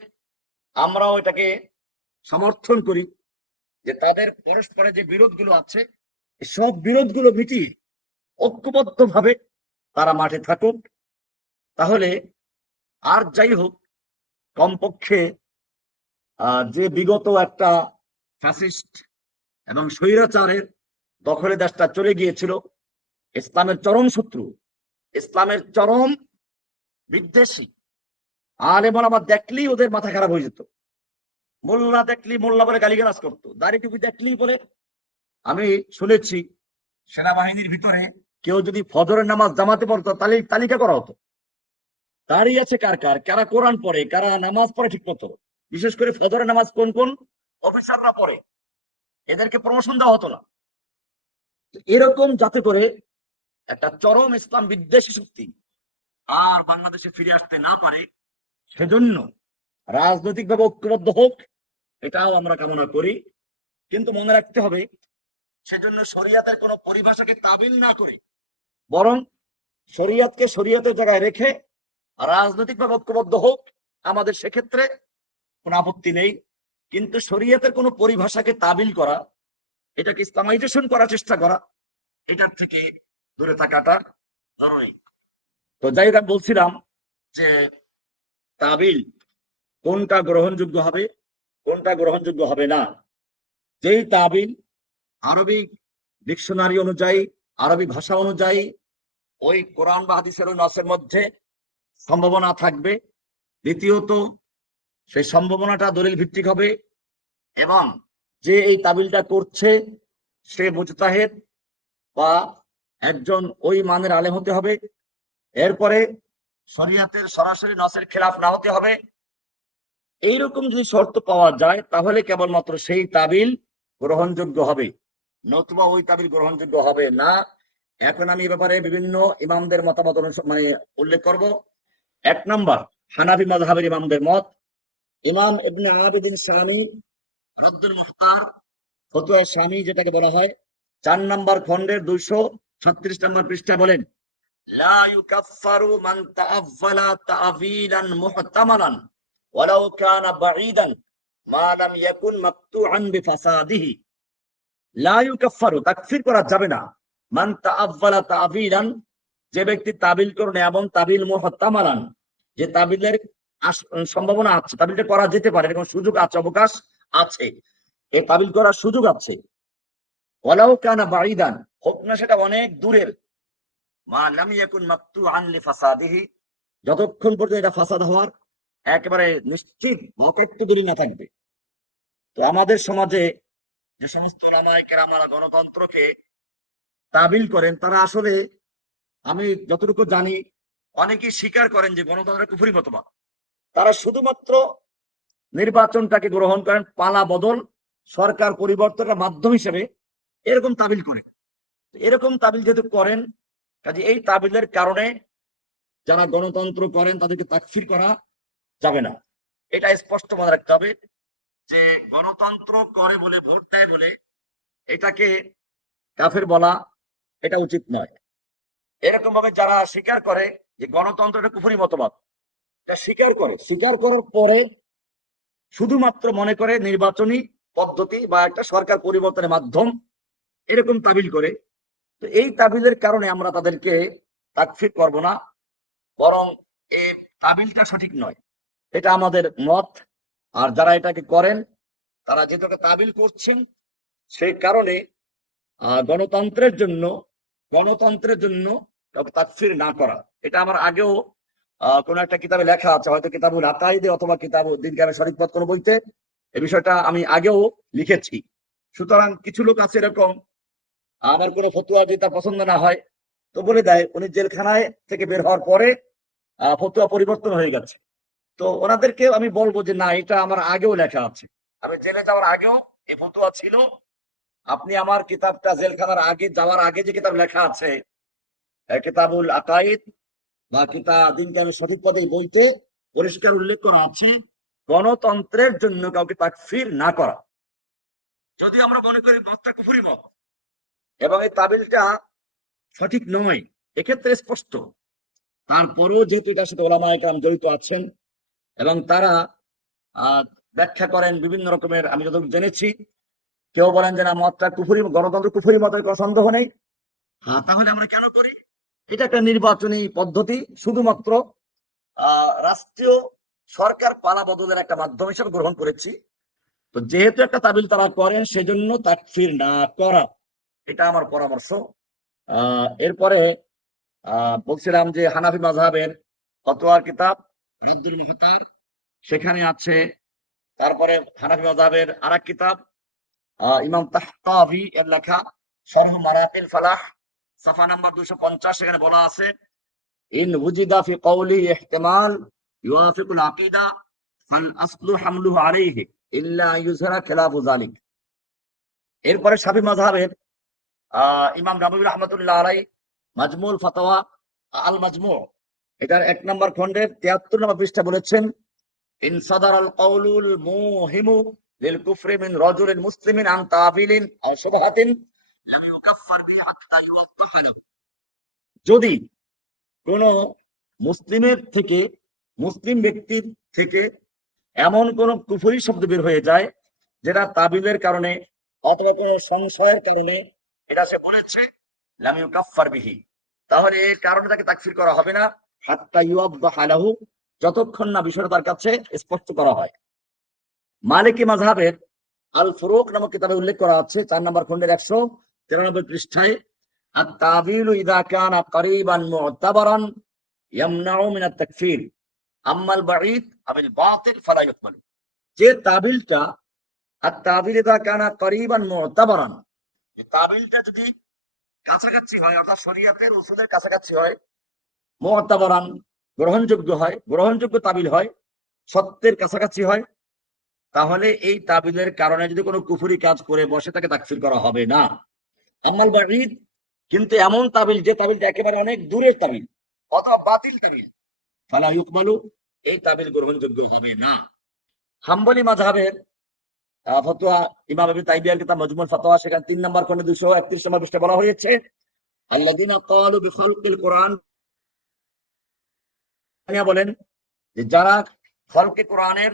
আমরাও এটাকে সমর্থন করি, যে তাদের পরস্পরে যে বিরোধগুলো আছে সব বিরোধগুলো মিটিয়ে ঐক্যবদ্ধ ভাবে তারা মাঠে থাকুক। তাহলে আর যাই হোক, কমপক্ষে যে বিগত একটা ফ্যাসিস্ট এবং স্বৈরাচারের দখলে দেশটা চলে গিয়েছিল, ইসলামের চরম শত্রু, ইসলামের চরম বিদ্বেষী আলেম ওলামা দেখলেই ওদের মাথা খারাপ হয়ে যেত। মোল্লা দেখলি মোল্লা বলে গালিগালাজ করতো, দাড়ি টুপি দেখলেই বলে। আমি শুনেছি সেনাবাহিনীর ভিতরে কেউ যদি ফজরের নামাজ জামাতে পড়তো, তাহলে তালিকা করা হতো, দাঁড়িয়ে আছে কার কার, কারা কোরআন পড়ে, কারা নামাজ পড়ে ঠিক মতো, বিশেষ করে ফজরের নামাজ কোন কোন অফিসাররা পড়ে, এদেরকে প্রমোশন দেওয়া হতো না। এরকম যাতে করে একটা চরম ইসলাম বিদ্বেষী শক্তি আর বাংলাদেশে ফিরে আসতে না পারে, সেজন্য রাজনৈতিকভাবে ঐক্যবদ্ধ হোক, এটাও আমরা কামনা করি। কিন্তু মনে রাখতে হবে, সেজন্য শরিয়াতের কোনো পরিভাষাকে তাবিল না করে, বরং শরিয়াতকে শরিয়াতের জায়গায় রেখে রাজনৈতিকভাবে ঐক্যবদ্ধ হোক, আমাদের সেক্ষেত্রে কোনো আপত্তি নেই। কিন্তু শরিয়াতের কোনো পরিভাষাকে তাবিল করা, এটাকে ইসলামাইজেশন করার চেষ্টা করা, এটার থেকে দূরে থাকাটা জরুরি। তো যাই হোক, বলছিলাম যে তাবিল কোনটা গ্রহণযোগ্য হবে, কোনটা গ্রহণযোগ্য হবে না। যেই তাবিল আরবি ডিকশনারি অনুযায়ী, আরবি ভাষা অনুযায়ী ওই কোরআন বা হাদিসের ওই নসের মধ্যে সম্ভাবনা থাকবে, দ্বিতীয়ত সেই সম্ভাবনাটা দলিল ভিত্তিক হবে, এবং যে এই তাবিলটা করছে সে মুজতাহিদ বা একজন ওই মানের আলেম হতে হবে। এরপরে শরিয়াতের সরাসরি নসের খেলাফ না হতে হবে। এইরকম যদি শর্ত পাওয়া যায়, তাহলে কেবলমাত্র সেই তাবিল গ্রহণযোগ্য হবে। নতুবা ওই তাবিল গ্রহণযোগ্য হবে না। এখন আমি এ ব্যাপারে বিভিন্ন ইমামদের মতামত মানে উল্লেখ করব। 1 নম্বর হানাফি মাযহাবের ইমামদের মত। ইমাম ইবনে আবিদিন শামী রদ্দুল মুখতার ফতোয়া শামী যেটাকে বলা হয় 4 নম্বর খণ্ডের 236 নম্বর পৃষ্ঠা বলেন, লা ইউকাফফারু মান তাআফফালা তা'ফিলান মুহতামালান ওয়ালাউ কানা বাঈদান মা লাম ইয়াকুন মাকতুআন বিফাসাদিহি। লা ইউকাফফারু তাকফির করা যাবে না, মান তাআফফালা তা'ফিলান যে ব্যক্তি তাবিল করে এমন তাবিল মুহতামালান যে তাবিলের সম্ভাবনা আছে, তাবিলটা করা যেতে পারে, এরকম সুযোগ আছে, অবকাশ আছে, এই তাবিল করার সুযোগ আছে। ওয়ালাউ কানা বাঈদান হোক না সেটা অনেক দূরের, মা লাম ইয়াকুন মাকতুআন লিফাসাদিহি যতক্ষণ পর্যন্ত এটা ফাসাদ হওয়ার একেবারে নিশ্চিত অকট্ট দূরে না থাকবে। তো আমাদের সমাজে যে সমস্ত উলামায়ে কেরামরা গণতন্ত্রকে তাবিল করেন তারা আসলে, আমি যতটুকু জানি, অনেকেই স্বীকার করেন যে গণতন্ত্রের কুফরি মতবাদ। তারা শুধুমাত্র নির্বাচনটাকে গ্রহণ করেন পালা বদল, সরকার পরিবর্তনের মাধ্যম হিসেবে এরকম তাবিল করেন। এরকম তাবিল যেহেতু করেন, কাজে এই তাবিলের কারণে যারা গণতন্ত্র করেন তাদেরকে তাকফির করা যাবে না। এটা স্পষ্ট মনে রাখতে হবে যে গণতন্ত্র করে বলে, ভোট দেয় বলে এটাকে কাফের বলা এটা উচিত নয়। এরকম ভাবে যারা স্বীকার করে যে গণতন্ত্র এটা কুফরি মতবাদ, এটা স্বীকার করার পরে শুধুমাত্র মনে করে নির্বাচনী পদ্ধতি বা একটা সরকার পরিবর্তনের মাধ্যম এরকম তাবিল করে, তো এই তাবিলের কারণে আমরা তাদেরকে তাকফির করব না, বরং এই তাবিলটা সঠিক নয়, এটা আমাদের মত। আর যারা এটাকে করেন তারা যেটাকে তাবিল করছেন সেই কারণে গণতন্ত্রের জন্য তাকফির না করা, এটা আমার আগেও কোন একটা কিতাবে লেখা আছে, হয়তো কিতাবুল আকাইদে অথবা কিতাবুদ্দিন কামের শরীফ পথ কোন বইতে এই বিষয়টা আমি আগেও লিখেছি। সুতরাং কিছু লোক আছে এরকম, আমার কোনো ফতোয়া যদি তার পছন্দ না হয় তো বলে দেয়, উনি জেলখানায় থেকে বের হওয়ার পরে ফতোয়া পরিবর্তন হয়ে গেছে। তো ওনাদেরকে আমি বলবো যে না, এটা আমার আগেও লেখা আছে, আমি জেলে যাওয়ার আগেও এই ফতোয়া ছিল। আপনি আমার কিতাবটা জেলখানার আগে যাওয়ার আগে যে কিতাব লেখা আছে কিতাবুল আকাইদ বা কিতাব দিন কামের সঠিক পথে বইতে পরিষ্কার উল্লেখ করা আছে গণতন্ত্রের জন্য কাউকে তাকফির না করা। যদি আমরা মনে করি মতটা কুফরি মত এবং এই তাবিলটা সঠিক নয়, এক্ষেত্রে স্পষ্ট, তারপরেও যেহেতু এটার সাথে ওলামায়ে কেরাম জড়িত আছেন এবং তারা ব্যাখ্যা করেন বিভিন্ন রকমের, আমি যতটুকু জেনেছি, কেউ বলেন যে না মতটা কুফরি, গণতন্ত্র কুফরি মতের কোনো সন্দেহ নেই। তাহলে আমরা কেন করি? এটা একটা নির্বাচনী পদ্ধতি, শুধুমাত্র রাষ্ট্রীয় সরকার পালা বদলের একটা মাধ্যম হিসেবে গ্রহণ করেছি। তো যেহেতু একটা তাবিল তারা করেন সেজন্য তাকফির না করা, এটা আমার পরামর্শ। এরপরে বলছিলাম যে হানাফি মাযহাবের ফতোয়ার কিতাব রদ্দুল মুখতার, সেখানে আছে। তারপরে হানাফি মাযহাবের আরেক কিতাব ইমাম তাহতাভি এর লেখা শরহ মারাকিল ফালাহ, সাফা নাম্বার 250, সেখানে বলা আছে ইন ওয়াজিদা ফি কওলি ইহতিমাল ইউয়াফিকুল আকিদা ফাল আসলু হামলুহু আলাইহি ইল্লা ইউযহারা খিলাফু যালিক। এরপরে শাফি মাযহাবের ইমাম নাববী রাহমাতুল্লাহ আলাইহি মাজমুল ফাতাওয়া আল মাজমু, এটার 1 নম্বর খণ্ডের 73 নম্বর পৃষ্ঠা বলেছেন ইন সাদারাল কাউলুল মুহিমু লিল কুফরি মিন রাজুলিন মুসলিমিন আন তাবিলিন আও শুবহাতিন লাম ইউকাফফার বি হাত্তা ইউওয়াদ্দাহা লাহু। যদি কোন মুসলিমের থেকে, মুসলিম ব্যক্তির থেকে এমন কোন কুফরি শব্দ বের হয়ে যায় যেটা তাবিলের কারণে অথবা কোন সংশয়ের কারণে এটা সে বলেছে, লাম ইউকাফফার বিহি, তাহলে এই কারণে তাকে তাকফির করা হবে না হাত্তা ইউওয়াদ্দাহা লাহু, যতক্ষণ না বিষয়টা তার কাছে স্পষ্ট করা হয়। মালিকি মাযহাবের আল ফুরুক নামক কিতাবে উল্লেখ করা আছে 4 নম্বর খণ্ডের 193 পৃষ্ঠায় আত-তাবিলু ইযা কানা করিবান মু'তাবারান ইয়ামনাউ মিন আত-তাকফির আম্মাল বাঈদ আবিল বাতিল ফালা ইউকবাল। যে তাবিলটা আত-তাবিল ইযা কানা করিবান মু'তাবারান, যে তাবিলটা যদি কাছাকাছি হয়, অর্থাৎ শরীয়তের উসুলের কাছাকাছি হয়, মু'তাবারান গ্রহণযোগ্য হয়, গ্রহণযোগ্য তাবিল হয়, সত্যের কাছাকাছি হয়, তাহলে এই তাবিলের কারণে যদি কোনো কুফরি কাজ করে বসে তাকে তাকফির করা হবে না। আম্মাল বাঈদ, কিন্তু এমন তাবিল যে তাবিলটা একেবারে অনেক দূরের তাবিল অথবা বাতিল তাবিল, ফালা ইউকবালু, এই তাবিল গ্রহণযোগ্য হবে না। হাম্বলি মাযহাবের ফতোয়া, ইমাম ইবনে তাইমিয়ার কিতাব মাজমুল ফাতাওয়া, সেখানে ৩ নম্বর খণ্ডে 231 নম্বর পৃষ্ঠা বলা হয়েছে, আল্লাযীনা ক্বালু বিখালকিল কুরআন, বলেন যে যারা খলকে কোরআনের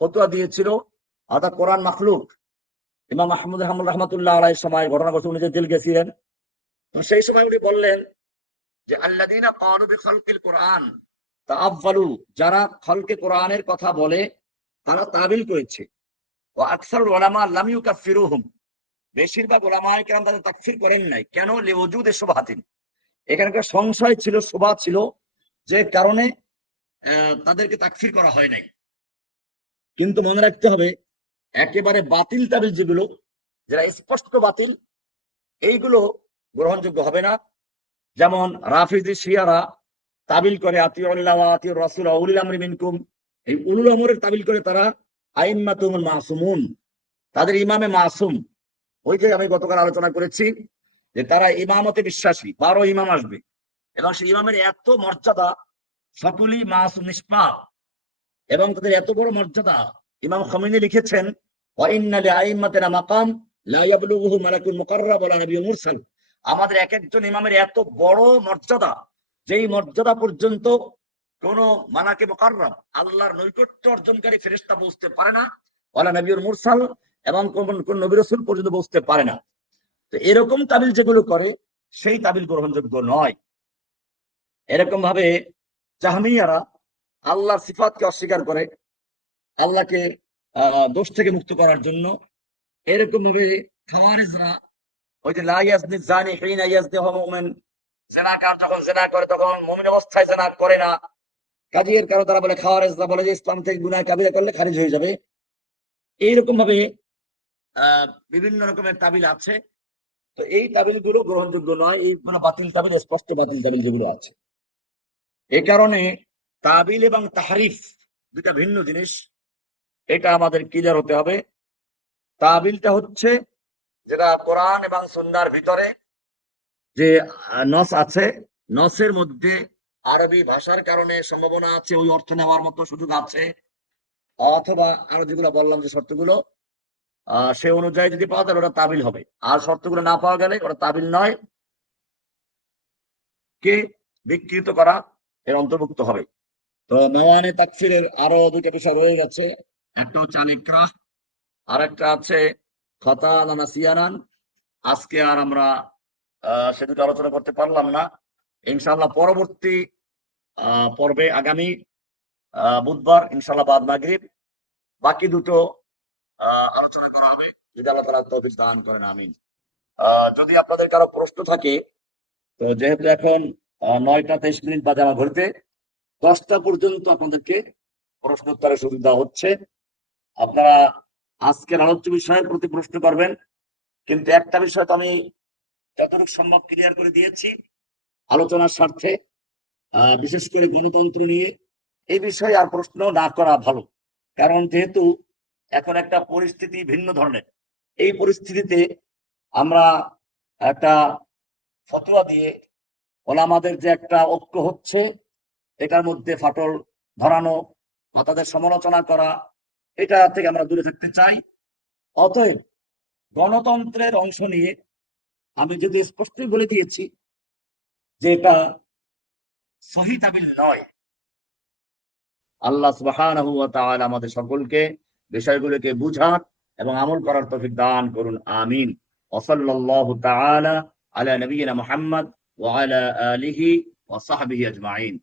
ফতোয়া দিয়েছিল, অর্থাৎ কোরআন মাখলুক। ইমাম আহমদ রহমাতুল্লাহ আলাইহির সময় ঘটনা ঘটে, উনি যে জেল গেছিলেন, তো সেই সময় উনি বললেন যে আল্লাযীনা ক্বালু বিখালকিল কুরআন তাআফফালু, যারা খলকে কোরআনের কথা বলে তারা তাবিল করেছে। ওয়া আকসারুল উলামা লাম ইউকাফিরুহুম, বেশিরভাগ উলামায়ে কেরাম তাদের তাকফির করেন নাই। কেন? লিওজুদে শুবহাতিন, এখানকার সংশয় ছিল, শুবহা ছিল, যে কারণে তাদেরকে তাকফির করা হয় নাই। কিন্তু মনে রাখতে হবে, একেবারে বাতিল তাবিল যেগুলো, যারা স্পষ্ট বাতিল, এইগুলো গ্রহণযোগ্য হবে না। যেমন রাফিজি শিয়ারা তাবিল করে আতিউল্লাহ ওয়া আতিউর রাসূল ওয়া উলিল আমরি মিনকুম, এই উলুল আমরের তাবিল করে তারা আইম্মাতুল মাসুমুন, তাদের ইমামে মাসুম। ওই যে আমি গতকাল আলোচনা করেছি যে তারা ইমামতে বিশ্বাসী, 12 ইমাম আসবে, এবং সেই ইমামের এত মর্যাদা, সকলই মাসুম নিষ্পাপ, এবং তাদের এত বড় মর্যাদা, ইমাম খামেনি লিখেছেন ওয়া ইন্না লিআইম্মাতিনা মাকাম লা ইয়াবলুগুহু মালাকুল মুকাররাব ওয়ালা নাবিয়্যুন মুরসাল, আমাদের এক একজন ইমামের এত বড় মর্যাদা, যেই মর্যাদা পর্যন্ত কোন মালাকে মুকাররাব, আল্লাহর নৈকট্য অর্জনকারী ফেরেশতা বুঝতে পারে না, ওয়ালা নাবিয়্যুন মুরসাল, এবং কোন নবী রাসূল পর্যন্ত বুঝতে পারে না। তো এরকম তাবিল যেগুলো করে, সেই তাবিল গ্রহণযোগ্য নয়। এরকম ভাবে জাহমিয়ারা আল্লাহর সিফাতকে অস্বীকার করে, আল্লাহকে দোষ থেকে মুক্ত করার জন্য। এরকম ভাবে খাওয়ারিজরা, ওই যে লা ইয়াজনি জানি হিনা ইয়াজনি ওয়া মুমিন, জিনাকার যখন জিনা করে তখন মুমিন অবস্থায় জিনা করে না। কাজী এর কারণে তারা বলে, খাওয়ারিজরা বলে যে ইসলাম থেকে গুনাহ কাবিরা করলে খারিজ হয়ে যাবে। এইরকম ভাবে বিভিন্ন রকমের তাবিল আছে। তো এই তাবিল গুলো গ্রহণযোগ্য নয়, এই মানে বাতিল তাবিল, স্পষ্ট বাতিল তাবিল যেগুলো আছে। এই কারণে তাবিল এবং তাহরিফ দুটা ভিন্ন জিনিস, এটা আমাদের ক্লিয়ার হতে হবে। তাবিলটা হচ্ছে যেটা কোরআন এবং সুন্নাহর ভিতরে যে নস আছে, নসের মধ্যে আরবি ভাষার কারণে সম্ভাবনা আছে, ওই অর্থ নেওয়ার মতো সুযোগ আছে, অথবা আরো যেগুলো বললাম যে শর্তগুলো, সে অনুযায়ী যদি পাওয়া যায় ওটা তাবিল হবে। আর শর্তগুলো না পাওয়া গেলে ওটা তাবিল নয়, কে বিকৃত করা এর অন্তর্ভুক্ত হবে। তো নওয়ানে তাকফিরের আরো দুইটা বিষয় রয়ে গেছে, একটা হচ্ছে আল ইকরাহ, আর একটা আছে খতান ওয়া নাসিয়ানান। আজকে আর আমরা সে দুটো আলোচনা করতে পারলাম না। ইনশাআল্লাহ পরবর্তী পর্বে আগামী বুধবার ইনশাআল্লাহ বাদ মাগরিব বাকি দুটো আলোচনা করা হবে, যদি আল্লাহ তাআলা তৌফিক দান করেন, আমিন। যদি আপনাদের কারো প্রশ্ন থাকে, তো যেহেতু এখন 9টা 23 মিনিট বাজে আমার ঘড়িতে, 10টা পর্যন্ত আপনাদেরকে প্রশ্ন উত্তরের সুযোগ দেওয়া হচ্ছে। আপনারা আজকের আলোচ্য বিষয়ের প্রতি প্রশ্ন করবেন, কিন্তু একটা বিষয় তো আমি যতটুকু সম্ভব ক্লিয়ার করে দিয়েছি আলোচনার স্বার্থে, বিশেষ করে গণতন্ত্র নিয়ে এই বিষয়ে আর প্রশ্ন না করা ভালো। কারণ যেহেতু এখন একটা পরিস্থিতি ভিন্ন ধরনের, এই পরিস্থিতিতে আমরা একটা ফতোয়া দিয়ে ওলামাদের যে একটা ঐক্য হচ্ছে, এটার মধ্যে ফাটল ধরানো বা তাদের সমালোচনা করা, এটা থেকে আমরা দূরে থাকতে চাই। অতএব গণতন্ত্রের অংশ নিয়ে আমি যদি স্পষ্টই বলে দিয়েছি যে এটা সহিহ তাবিল নয়। আল্লাহ সুবহানাহু ওয়া তাআলা আমাদের সকলকে বিষয়গুলোকে বুঝার এবং আমল করার তৌফিক দান করুন, আমিন। ওয়া সাল্লাল্লাহু তাআলা আলা নবিয়িনা মুহাম্মদ ওয়া আলা আলিহি ওয়া সাহবিহি আজমাইন।